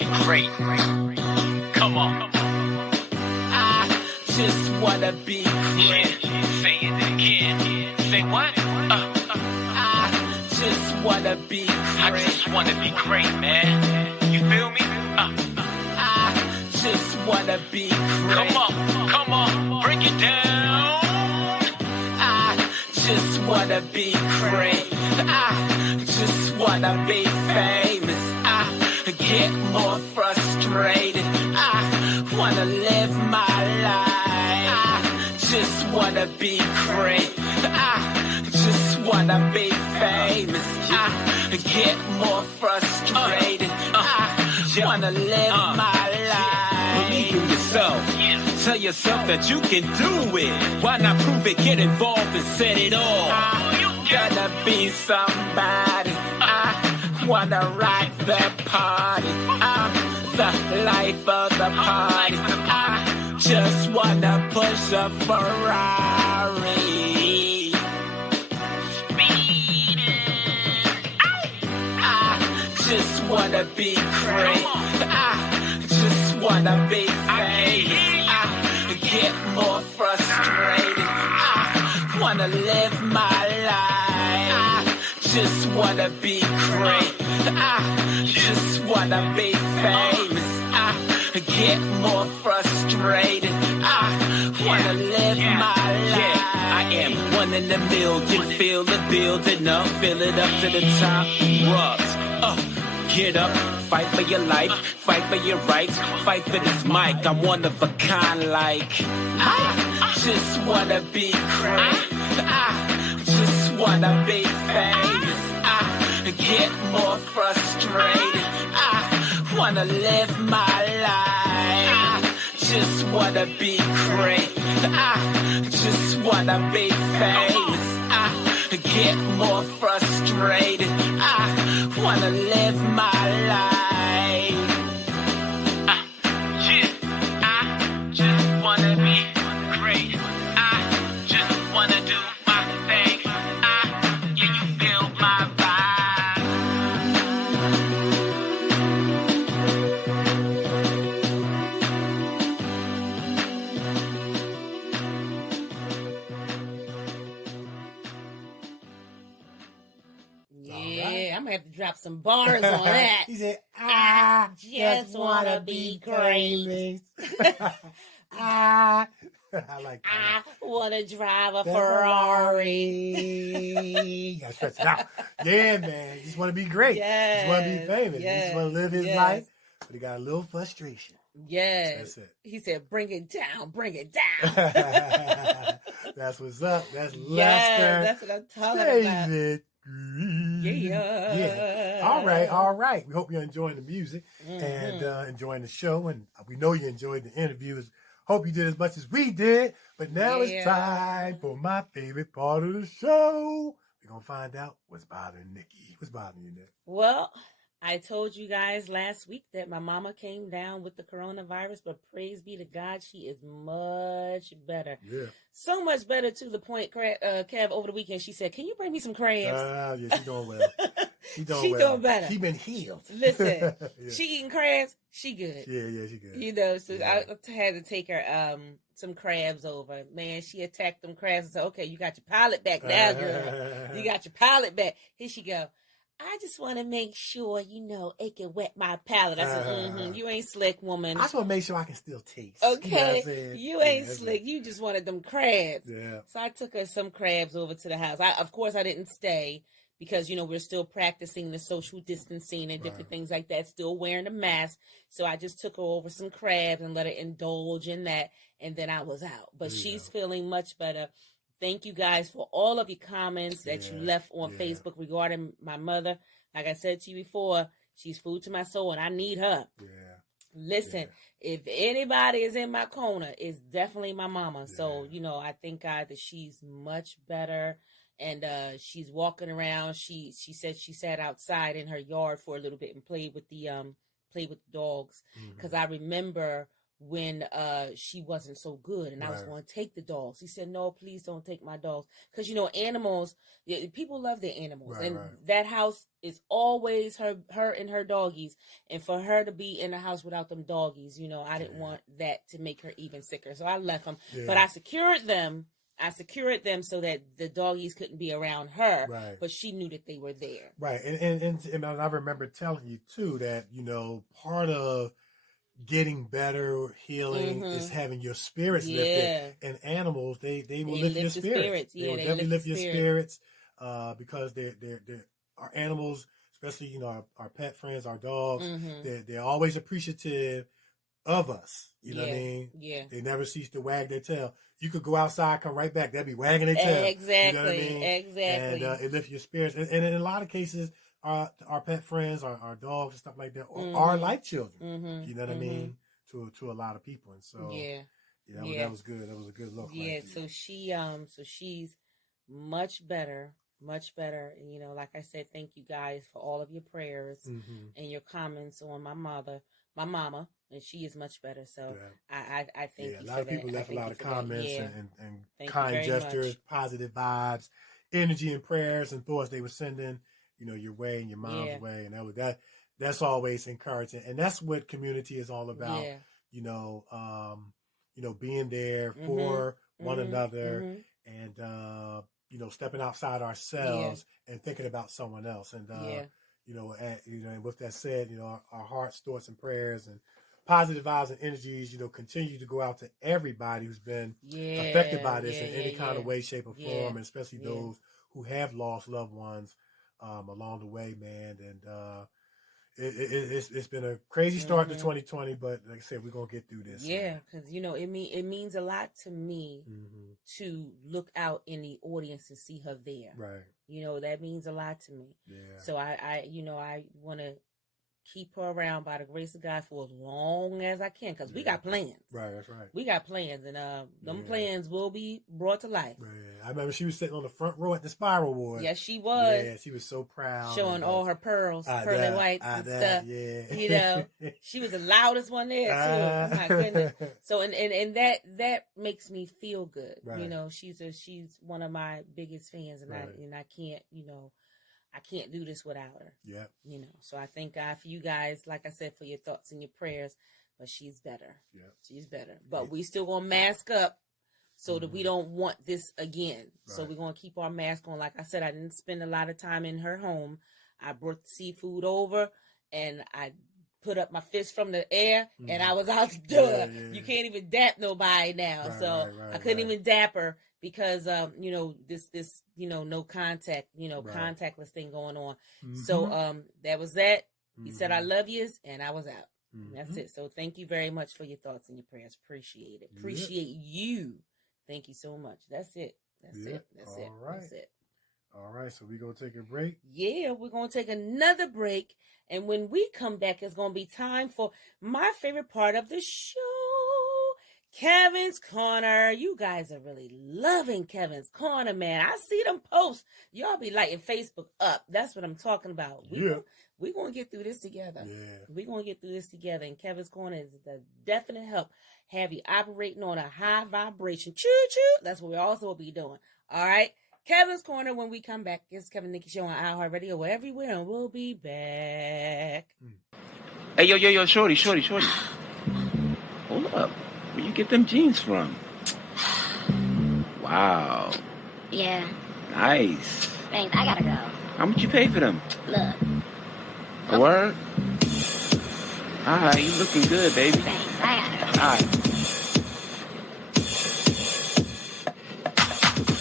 Come on. I just wanna be great. Say it again. Say what? I just wanna be great. I just wanna be great, man. You feel me? I just wanna be great. Come on, break it down. I just wanna be great. I just wanna be famous. I get more frustrated. I wanna live my life. I just wanna be great. I just wanna be famous. I get more frustrated. I wanna live my life. Believe in yourself. Tell yourself that you can do it. Why not prove it? Get involved and set it all. Gonna be somebody. I wanna rock the party. I'm the life of the party. I just wanna push a Ferrari. I just wanna be great. I just wanna be famous. I get more frustrated. I wanna live my life. I just wanna be great. I just wanna be famous. I get more frustrated. I wanna live my life. Yeah, I am one in a million. Feel the building up, fill it up to the top. Rubbed. Get up, fight for your life, fight for your rights, fight for this mic. I'm one of a kind, like I just wanna be great. I just wanna be famous. I get more frustrated. I wanna live my life. I just wanna be great. I just wanna be famous. I get more frustrated. I wanna live my life. I just wanna be great. I just wanna do my thing. Yeah, you feel my vibe. Yeah, I'm gonna have to drop some bars on that. He said, I just wanna be great. I like that. I wanna drive a Ferrari. You gotta stretch it out. Yeah, man. You just want to be great. Yes, You just want to be famous. You just want to live his life. But he got a little frustration. Yes. That's it. He said, bring it down, bring it down. That's what's up. That's Lester. Yes, that's what I'm talking about. David Greene. Yeah. Yeah. All right. We hope you're enjoying the music and enjoying the show. And we know you enjoyed the interviews. Hope you did as much as we did. But now it's time for my favorite part of the show. We're going to find out what's bothering Nikee. What's bothering you, Nick? Well, I told you guys last week that my mama came down with the coronavirus, but praise be to God, she is much better. Yeah. So much better to the point, Kev, over the weekend, she said, can you bring me some crabs? Yeah, she's doing well. She's doing better. She's been healed. Listen, she eating crabs, she good. Yeah, she good. You know, so I had to take her some crabs over. Man, she attacked them crabs and said, okay, you got your palate back now, girl. You got your palate back. Here she go. I just want to make sure, it can wet my palate. I said, you ain't slick, woman. I just want to make sure I can still taste. Okay, you ain't slick. You just wanted them crabs. Yeah. So I took her some crabs over to the house. Of course, I didn't stay because, we're still practicing the social distancing and different things like that, still wearing a mask. So I just took her over some crabs and let her indulge in that. And then I was out. But she's feeling much better. Thank you guys for all of your comments that you left on Facebook regarding my mother. Like I said to you before, she's food to my soul and I need her. Yeah. Listen, if anybody is in my corner, it's definitely my mama. Yeah. So, I thank God that she's much better and she's walking around. She said she sat outside in her yard for a little bit and played with the dogs. Because I remember when she wasn't so good and I was going to take the dogs. He said, no, please don't take my dogs. Because, animals, people love their animals. And that house is always her and her doggies. And for her to be in the house without them doggies, I didn't want that to make her even sicker. So I left them. Yeah. But I secured them so that the doggies couldn't be around her. Right. But she knew that they were there. Right. And I remember telling you, too, that, part of getting better, healing is having your spirits lifted. And animals, they will lift your spirits. Yeah, they will definitely lift your spirits because they're our animals, especially our pet friends, our dogs. They're always appreciative of us. You know what I mean? Yeah. They never cease to wag their tail. You could go outside, come right back. They'll be wagging their tail. Exactly. You know what I mean? Exactly. And it lifts your spirits. And in a lot of cases, our pet friends, our dogs and stuff like that are like children. You know what I mean? To a lot of people. And so that was good. That was a good look. Yeah, so she's much better. Much better. And like I said, thank you guys for all of your prayers and your comments on my mama, and she is much better. So I thank you for that. A lot of people left a lot of comments and kind gestures, positive vibes, energy and prayers and thoughts they were sending, your way and your mom's way. And that's always encouraging. And that's what community is all about. Being there for one another and, stepping outside ourselves and thinking about someone else. And, and with that said, our hearts, thoughts, and prayers and positive vibes and energies, continue to go out to everybody who's been affected by this in any kind of way, shape, or form, and especially those who have lost loved ones along the way, man. And it's been a crazy start to 2020, but like I said, we're gonna get through this. Yeah, because it means a lot to me to look out in the audience and see her there. Right. That means a lot to me. Yeah. So I want to keep her around by the grace of God for as long as I can, because we got plans. Right, that's right. We got plans, and them plans will be brought to life. Right. I remember she was sitting on the front row at the Spiral Award. Yes, she was. Yeah, she was so proud. Showing all her pearls, pearly whites and stuff. Yeah. She was the loudest one there, too. My goodness. So, and that makes me feel good. Right. She's one of my biggest fans, and I can't, I can't do this without her. Yeah. So I thank God for you guys, like I said, for your thoughts and your prayers. But she's better. Yeah. She's better. But we still gonna mask up so that we don't want this again. Right. So we're gonna keep our mask on. Like I said, I didn't spend a lot of time in her home. I brought the seafood over and I put up my fist from the air and I was out the door. Yeah. You can't even dap nobody now. Right, I couldn't even dap her. Because, this no contact, contactless thing going on. So, that was that. He said, I love yous, and I was out. Mm-hmm. That's it. So thank you very much for your thoughts and your prayers. Appreciate it. Appreciate you. Thank you so much. That's it. That's it. That's it. All right. That's it. All right. So we're going to take a break. Yeah, we're going to take another break. And when we come back, it's going to be time for my favorite part of the show, Kevin's Corner. You guys are really loving Kevin's Corner, man. I see them posts. Y'all be lighting Facebook up. That's what I'm talking about. We're going to get through this together. Yeah. We're going to get through this together. And Kevin's Corner is the definite help. Have you operating on a high vibration. Choo-choo. That's what we also will be doing. All right. Kevin's Corner when we come back. It's Kevin Nikee Show on iHeartRadio. We're everywhere, and we'll be back. Hey, yo, shorty. Hold up. Where you get them jeans from? Wow. Yeah. Nice. Thanks. I gotta go. How much you pay for them? Look. A word? Alright, you looking good, baby. Thanks. I gotta go. Alright.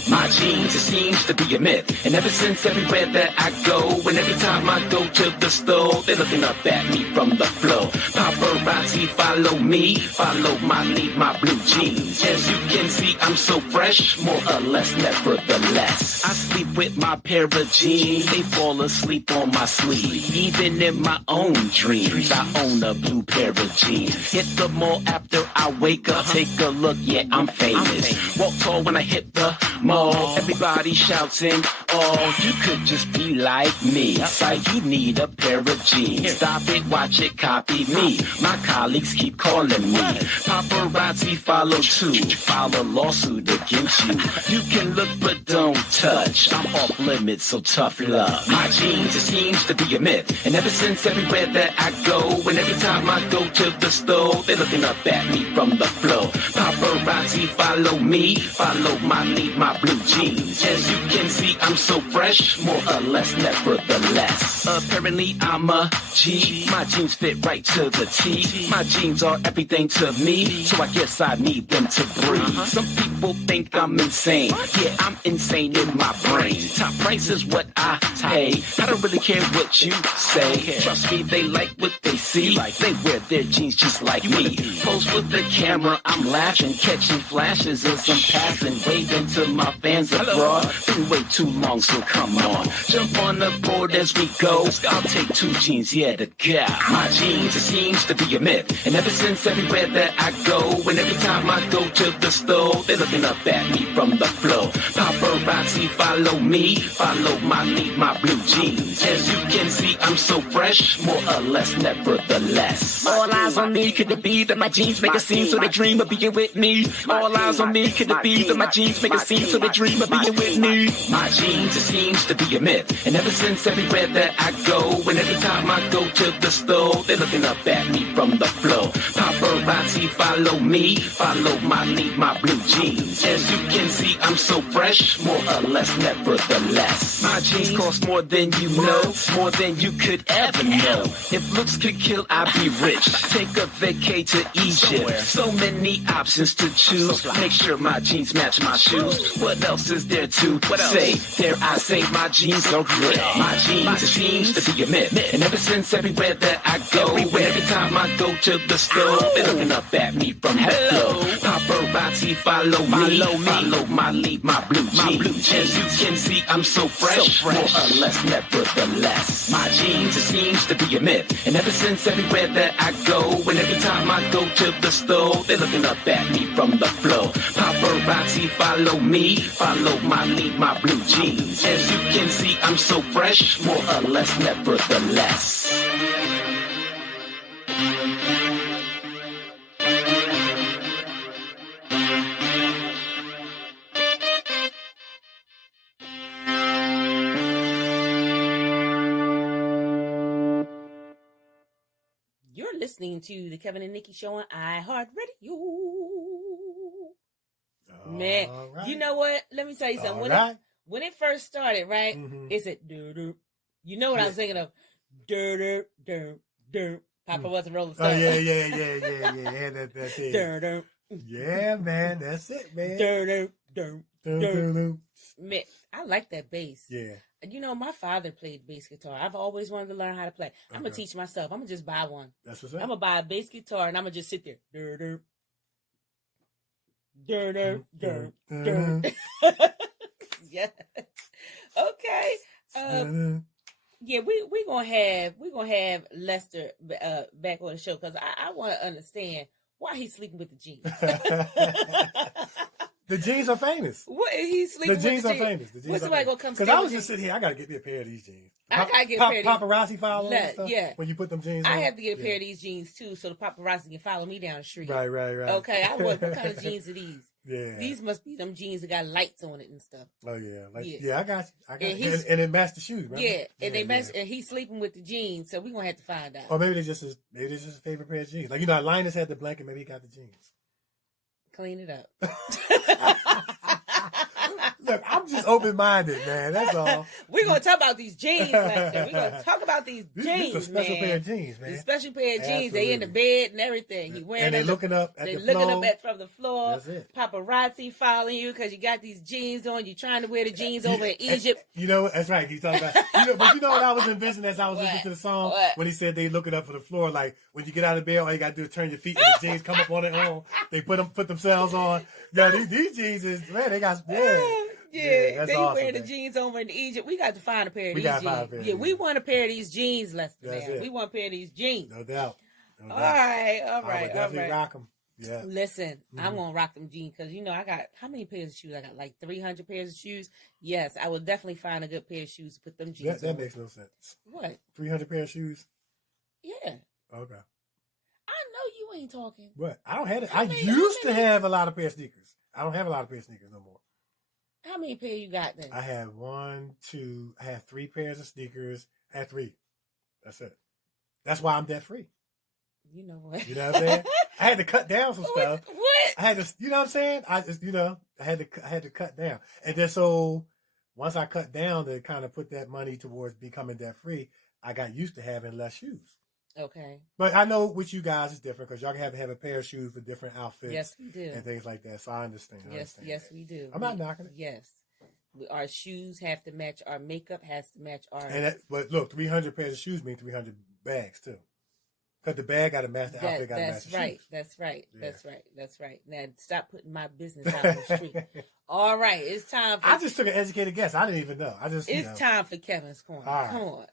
My jeans, it seems to be a myth. And ever since everywhere that I go, and every time I go to the store, they're looking up at me from the floor. Paparazzi follow me, follow my lead, my blue jeans. As you can see, I'm so fresh, more or less, nevertheless. I sleep with my pair of jeans, they fall asleep on my sleeve. Even in my own dreams, I own a blue pair of jeans. Hit the mall after I wake up, take a look, yeah, I'm famous. Walk tall when I hit the mall. Everybody shouting, oh, you could just be like me. It's like you need a pair of jeans. Stop it, watch it, copy me. My colleagues keep calling me. Paparazzi follow too. File a lawsuit against you. You can look but don't touch. I'm off limits, so tough love. My jeans, it seems to be a myth. And ever since everywhere that I go, and every time I go to the store, they're looking up at me from the floor. Paparazzi follow me, follow my lead, my blue jeans. As you can see, I'm so fresh, more or less, nevertheless. Apparently, I'm a G. My jeans fit right to the T. My jeans are everything to me, so I guess I need them to breathe. Some people think I'm insane. Yeah, I'm insane in my brain. Top price is what I pay. I don't really care what you say. Trust me, they like what they see. They wear their jeans just like me. Pose with the camera, I'm laughing, catching flashes as I'm passing, waving to my fans abroad. Been way too long, so come on. Jump on the board as we go. I'll take 2 jeans, yeah, to go. My jeans, it seems to be a myth. And ever since everywhere that I go, and every time I go to the store, they're looking up at me from the floor. Paparazzi follow me, follow my lead, my blue jeans. As you can see, I'm so fresh, more or less, nevertheless. All eyes on me, could it be that my jeans make a scene so they dream of being with me? All eyes on me, could it be that my jeans make a scene so they dream of being with me? My jeans, it seems to be a myth. And ever since everywhere that I go, and every time I go to the store, they're looking up at me from the floor. Paparazzi follow me, follow my lead, my blue jeans. As you can see, I'm so fresh, more or less, nevertheless. My jeans cost more than you know, more than you could ever know. If looks could kill, I'd be rich. Take a vacay to Egypt. So many options to choose. Make sure my jeans match my shoes. What else is there to say? Dare I say my jeans are good? My jeans, it seems to be a myth. And ever since everywhere that I go, every time I go to the store, they're looking up at me from the floor. Paparazzi follow me, follow my lead, my blue jeans. As you can see, I'm so fresh, more or less, nevertheless. My jeans, it seems to be a myth. And ever since everywhere that I go, and every time I go to the store, they're looking up at me from the floor. Paparazzi follow me, follow my lead, my blue jeans. As you can see, I'm so fresh, more or less, nevertheless. You're listening to the Kevin and Nikee Show on iHeartRadio. Man, right. You know what? Let me tell you something. When it first started, right? Mm-hmm. It said, dur-dur. You know what I'm thinking of? Dur-dur, dur, dur. Papa wasn't Rolling Stone. Oh, yeah. That's it. Dur-dur. Yeah, man. That's it, man. Dur-dur, dur, Man, I like that bass. Yeah. You know, my father played bass guitar. I've always wanted to learn how to play. I'm gonna teach myself. I'm gonna just buy one. That's what's I'm up. gonna buy a bass guitar and I'm gonna just sit there. Dur, dur, dur, dur, dur. Yes. Okay. Yeah, we gonna have Lester back on the show because I want to understand why he's sleeping with the jeans. The jeans are famous. What is he sleeping with? The jeans are famous. What's somebody gonna come? Because I was just sitting here, I gotta get me a pair of these jeans. I gotta get a pair of these. Paparazzi follow and stuff. Yeah. When you put them jeans on. I have to get a pair of these jeans too, so the paparazzi can follow me down the street. Right. Okay, what kind of jeans are these? Yeah. These must be them jeans that got lights on it and stuff. Oh yeah, I got you. And and it matched the shoes, right? Yeah, and they match. And he's sleeping with the jeans, so we're gonna have to find out. Or maybe they just his favorite pair of jeans. Like Linus had the blanket, maybe he got the jeans. Clean it up. Look, I'm just open-minded, man. That's all. We're going to talk about these jeans, Lester. We're going to talk about these jeans, This is a special pair of jeans, man. These special pair of jeans. Absolutely. They in the bed and everything. He wearing and they looking up at the floor. Looking up from the floor. That's it. Paparazzi following you because you got these jeans on. You trying to wear the jeans over in Egypt. You know, that's right. He's talking about. But you know what I was envisioning as I was listening to the song when he said they looking up for the floor. Like when you get out of bed, all you got to do is turn your feet and the jeans come up on their own. They put themselves on. Yeah, these jeans is man. They got Yeah, they awesome, wear man. the jeans over in Egypt. We got to find a pair of We these gotta jeans. find a pair of Yeah, these we jeans. want a pair of these jeans, Lester. That's Man. it. We want a pair of these jeans. No doubt. All right. I would definitely rock them. Yeah. Listen, I'm gonna rock them jeans because I got how many pairs of shoes? I got like 300 pairs of shoes. Yes, I will definitely find a good pair of shoes to put them jeans. That on. makes no sense. What? 300 pair of shoes. Yeah. Okay. I know you ain't talking. What? I don't have it. I used to have a lot of pair of sneakers. I don't have a lot of pair of sneakers no more. How many pair you got then? I have I have 3 pairs of sneakers. I had 3. That's it. That's why I'm debt free. You know what? You know what I'm saying? I had to cut down some stuff. What? I had to, you know what I'm saying? I just, I had to cut down. And then so once I cut down to kind of put that money towards becoming debt free, I got used to having less shoes. Okay. But I know with you guys it's different because y'all can have a pair of shoes for different outfits. Yes, we do. And things like that. So I understand. Yes, we do. I'm not knocking it. Yes. Our shoes have to match. Our makeup has to match our. But look, 300 pairs of shoes mean 300 bags too. Because the bag got to match the outfit, got to match the shoes. That's right. Yeah. That's right. Now stop putting my business out on the street. All right, it's time for. I just took an educated guess. I didn't even know. It's time for Kevin's Corner. All right. Come on.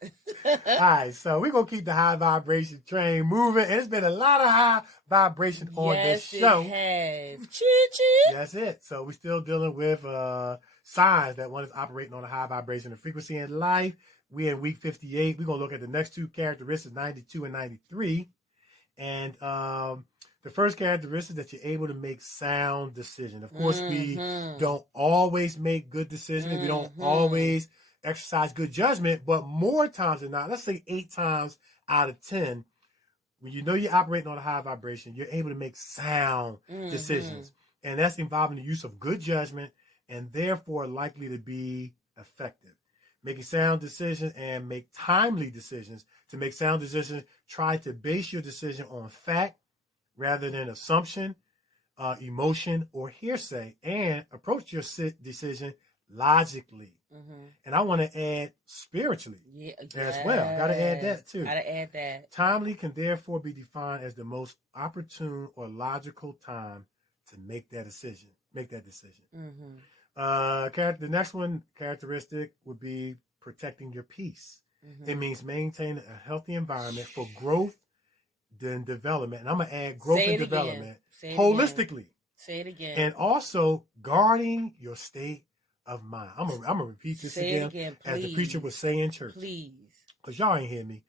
All right, so we're going to keep the high vibration train moving. And it's been a lot of high vibration on this show. Yes, it has. Choo-choo. That's it. So we're still dealing with signs that one is operating on a high vibration of frequency in life. We're in week 58. We're going to look at the next 2 characteristics, 92 and 93. And the first characteristic that you're able to make sound decisions. Of course, we don't always make good decisions. We don't always exercise good judgment, but more times than not, let's say 8 times out of 10, when you know you're operating on a high vibration, you're able to make sound decisions. And that's involving the use of good judgment and therefore likely to be effective. Making sound decisions and make timely decisions. To make sound decisions, try to base your decision on fact rather than assumption, emotion, or hearsay, and approach your decision logically. And I want to add spiritually as well. Got to add that too. Got to add that. Timely can therefore be defined as the most opportune or logical time to make that decision. The next one characteristic would be protecting your peace. It means maintaining a healthy environment for growth and development. And I'm going to add growth and development holistically. Say it again. And also guarding your state of mind. I'm gonna repeat this again as the preacher would say in church. Please. Because y'all ain't hear me.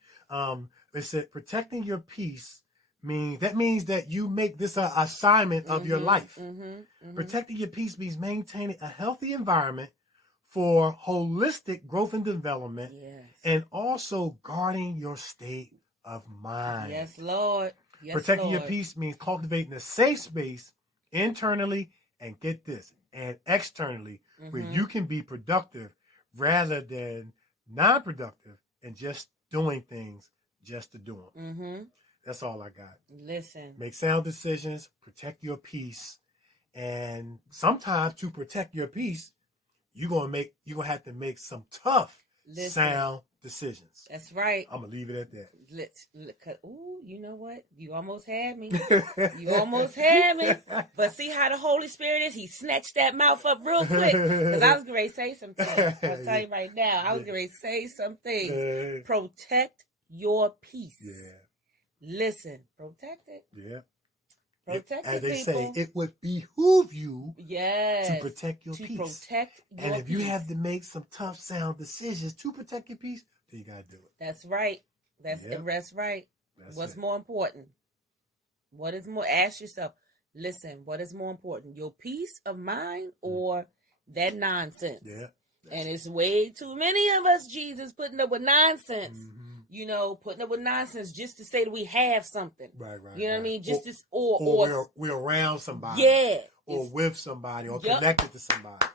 It said protecting your peace means that you make this an assignment of your life. Protecting your peace means maintaining a healthy environment for holistic growth and development, and also guarding your state of mind. Yes, Lord. Protecting your peace means cultivating a safe space internally and get this, and externally, where you can be productive rather than non-productive and just doing things just to do them. That's all I got. Listen. Make sound decisions, protect your peace, And sometimes to protect your peace, you're gonna have to make some tough sound decisions. That's right. I'm gonna leave it at that. Ooh, you know what? You almost had me. You almost had me. But see how the Holy Spirit is? He snatched that mouth up real quick. Because I was going to say something. I'll tell you right now. I was going to say something. Protect your peace. Yeah. Listen, protect it. Yeah. Protect it, as they people. say, it would behoove you to protect your peace. Protect your and if peace. you have to make some tough sound decisions to protect your peace, then you gotta do it. That's right. That's right. What's more important? What is more? Ask yourself. Listen, what is more important? Your peace of mind or that nonsense? Yeah. And it's way too many of us, Jesus, putting up with nonsense. Mm-hmm. You know, putting up with nonsense just to say that we have something. Right. You know what I mean? Just this, or we're around somebody. Yeah. Or with somebody or connected to somebody.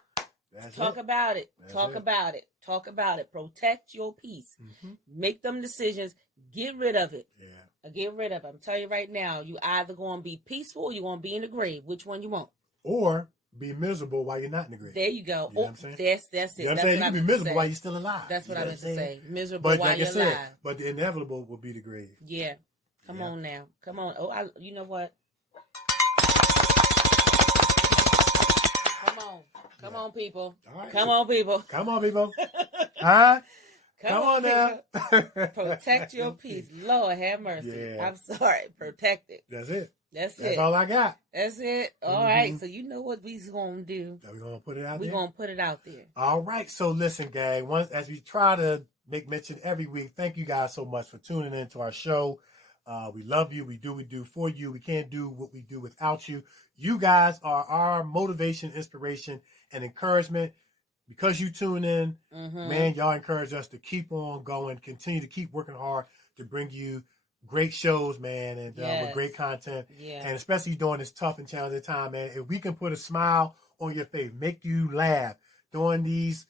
Talk about it. Talk about it. Talk about it. Protect your peace. Mm-hmm. Make them decisions. Get rid of it. Yeah. Get rid of it. I'm telling you right now, you either going to be peaceful or you're going to be in the grave. Which one you want? Or be miserable while you're not in the grave. There you go. You know what I'm saying? That's it. You know what I'm saying? You can be miserable while you're still alive. That's what I meant to say. Miserable but while like you're alive. But the inevitable will be the grave. Yeah. Come on now. Come on. Oh, you know what? Come on, people. Right. Come on, people. Come on, people. Huh? Come on now. Protect your peace. Lord have mercy. Yeah. I'm sorry. Protect it. That's it. That's all I got. That's it. All right. So you know what we's going to do. We're going to put it out there? We're going to put it out there. All right. So listen, gang. As we try to make mention every week, thank you guys so much for tuning in to our show. We love you. We do for you. We can't do what we do without you. You guys are our motivation, inspiration, and encouragement. Because you tune in, man, y'all encourage us to keep on going, continue to keep working hard to bring you great shows, man, and with great content. Yeah. And especially during this tough and challenging time, man, if we can put a smile on your face, make you laugh during these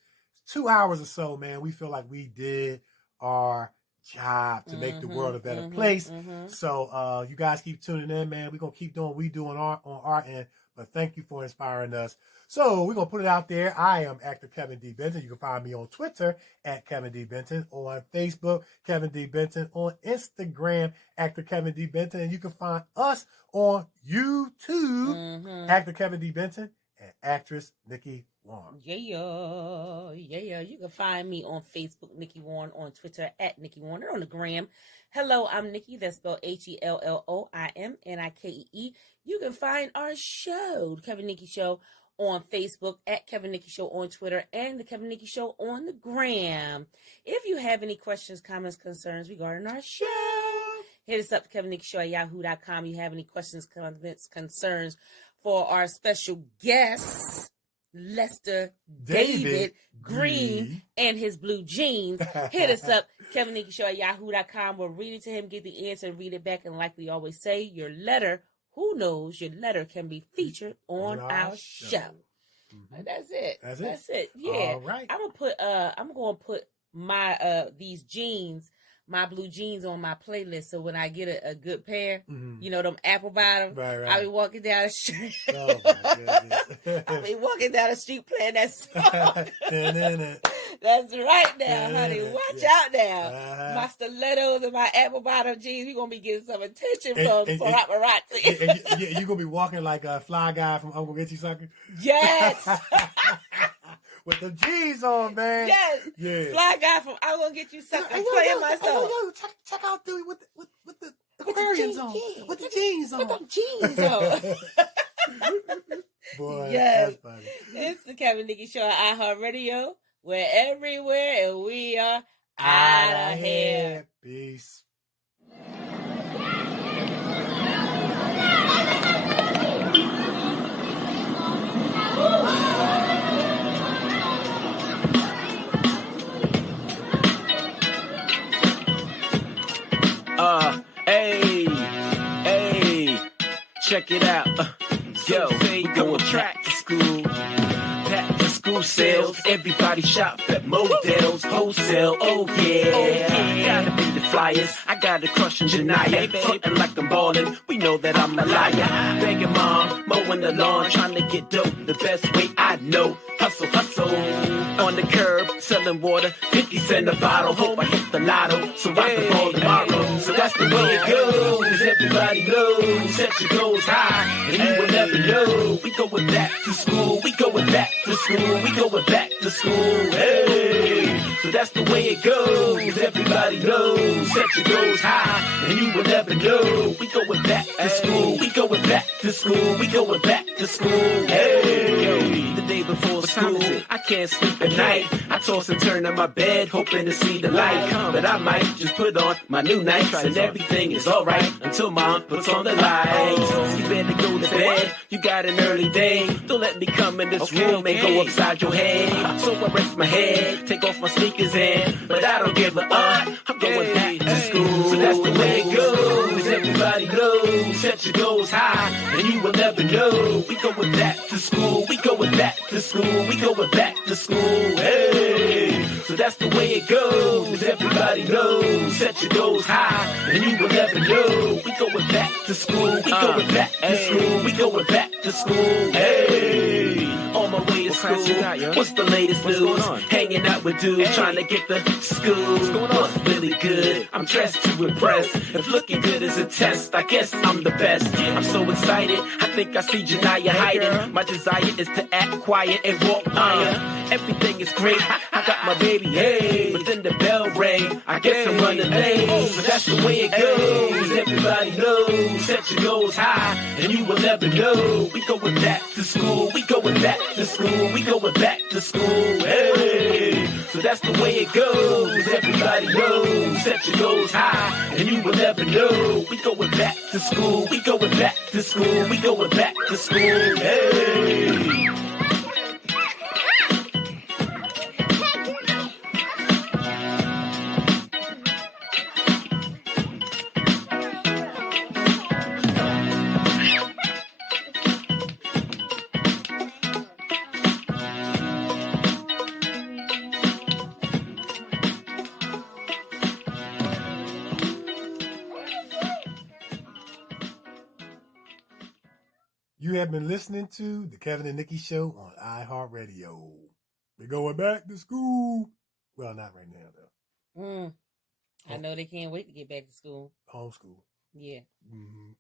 2 hours or so, man, we feel like we did our job to make the world a better place. So you guys keep tuning in, man. We're going to keep doing what we do on our end. But thank you for inspiring us. So we're going to put it out there. I am actor Kevin D. Benton. You can find me on Twitter at Kevin D. Benton, on Facebook, Kevin D. Benton, on Instagram, actor Kevin D. Benton. And you can find us on YouTube, actor Kevin D. Benton, and actress Nikee Warren. Yeah. You can find me on Facebook, Nikee Warren, on Twitter at Nikee Warren, on the gram. Hello, I'm Nikee. That's spelled HELLOIMNIKEE. You can find our show, the Kevin Nikee Show, on Facebook at Kevin Nikee Show on Twitter and the Kevin Nikee Show on the gram. If you have any questions, comments, concerns regarding our show, hit us up, Kevin Nikee Show at yahoo.com. You have any questions, comments, concerns for our special guest, Lester David Greene and his blue jeans. Hit us up, Kevin Nikee Show at yahoo.com. We'll read it to him, get the answer, read it back, and like we always say, your letter, who knows, your letter can be featured on our show. That's it. That's it. Yeah. All right. I'm gonna put my these jeans, my blue jeans, on my playlist, so when I get a good pair, you know, them apple bottom, right. I'll be walking down the street. Oh my goodness. I'll be walking down the street playing that song. That's right now, honey. Watch out now. My stilettos and my apple bottom jeans, we're going to be getting some attention from paparazzi. And you're going to be walking like a fly guy from I'm Gonna Get You Sucker? Yes. With the jeans on, man. Yes. Yeah. Fly guy from I'm Gonna Get You Sucker. Playing my song. Check out Dewey with the Aquarians on. Yeah. With the jeans on. With them jeans on. Boy, yes. that's funny. It's the Kevin Nikee Show on iHeartRadio. We're everywhere, and we are out of here. Peace. Hey, check it out. Yo, we going back to school. Back to school, say sales. Everybody shop at Models, wholesale. Oh yeah. Gotta be the flyers. I gotta crush in Janaya. Frontin' like I'm ballin'. We know that I'm a liar. Begging mom, mowing the lawn, trying to get dope the best way I know. Hustle, hustle. On the curb, selling water, 50 cents a bottle. Hope I hit the lotto, so I can ball tomorrow. So that's the way it goes. Everybody knows, set your goals high, and you will never know. We going back to school, we going back to school, we going back to school. Hey, so that's the way it goes. Everybody knows, set your goals high, and you will never know. We going back to school, we going back to school, we going back to school. Hey, the day before school, I can't sleep at night. I toss and turn in my bed, hoping to see the light. But I might just put on my new nights, and everything is alright until mom puts on the lights. You better go to bed, you got an early day. Don't let me come in this room and go upside your head. So I rest my head, take off my sneakers in, but I don't give a I'm going back to school. So that's the way it goes. Everybody knows, set your goals high, and you will never know. We going back to school, we going back to school, we going back to school. Hey, so that's the way it goes. Everybody knows, set your goals high, and you will never know. We going back to school, we going back to school, we going back to school. Hey, on my way to school. What's the latest news? Hanging out with dudes, trying to get the school. What's really good? I'm dressed to impress. If looking good is a test, I guess I'm the best. I'm so excited, I think I see Janaya hiding. My desire is to act quiet and walk iron. Everything is great, I got my baby, hey. But then the bell rang, I guess I'm running late. So that's the way it goes. Everybody knows, set your goals high, and you will never know. We going back to school, we going back to school, we going back to school. Hey, so that's the way it goes. Everybody knows, set your goals high, and you will never know. We going back to school, we going back to school, we going back to school. Hey. You have been listening to the Kevin and Nikee Show on iHeartRadio. We're going back to school. Well, not right now, though. I know they can't wait to get back to school. Homeschool. Yeah. Mm-hmm.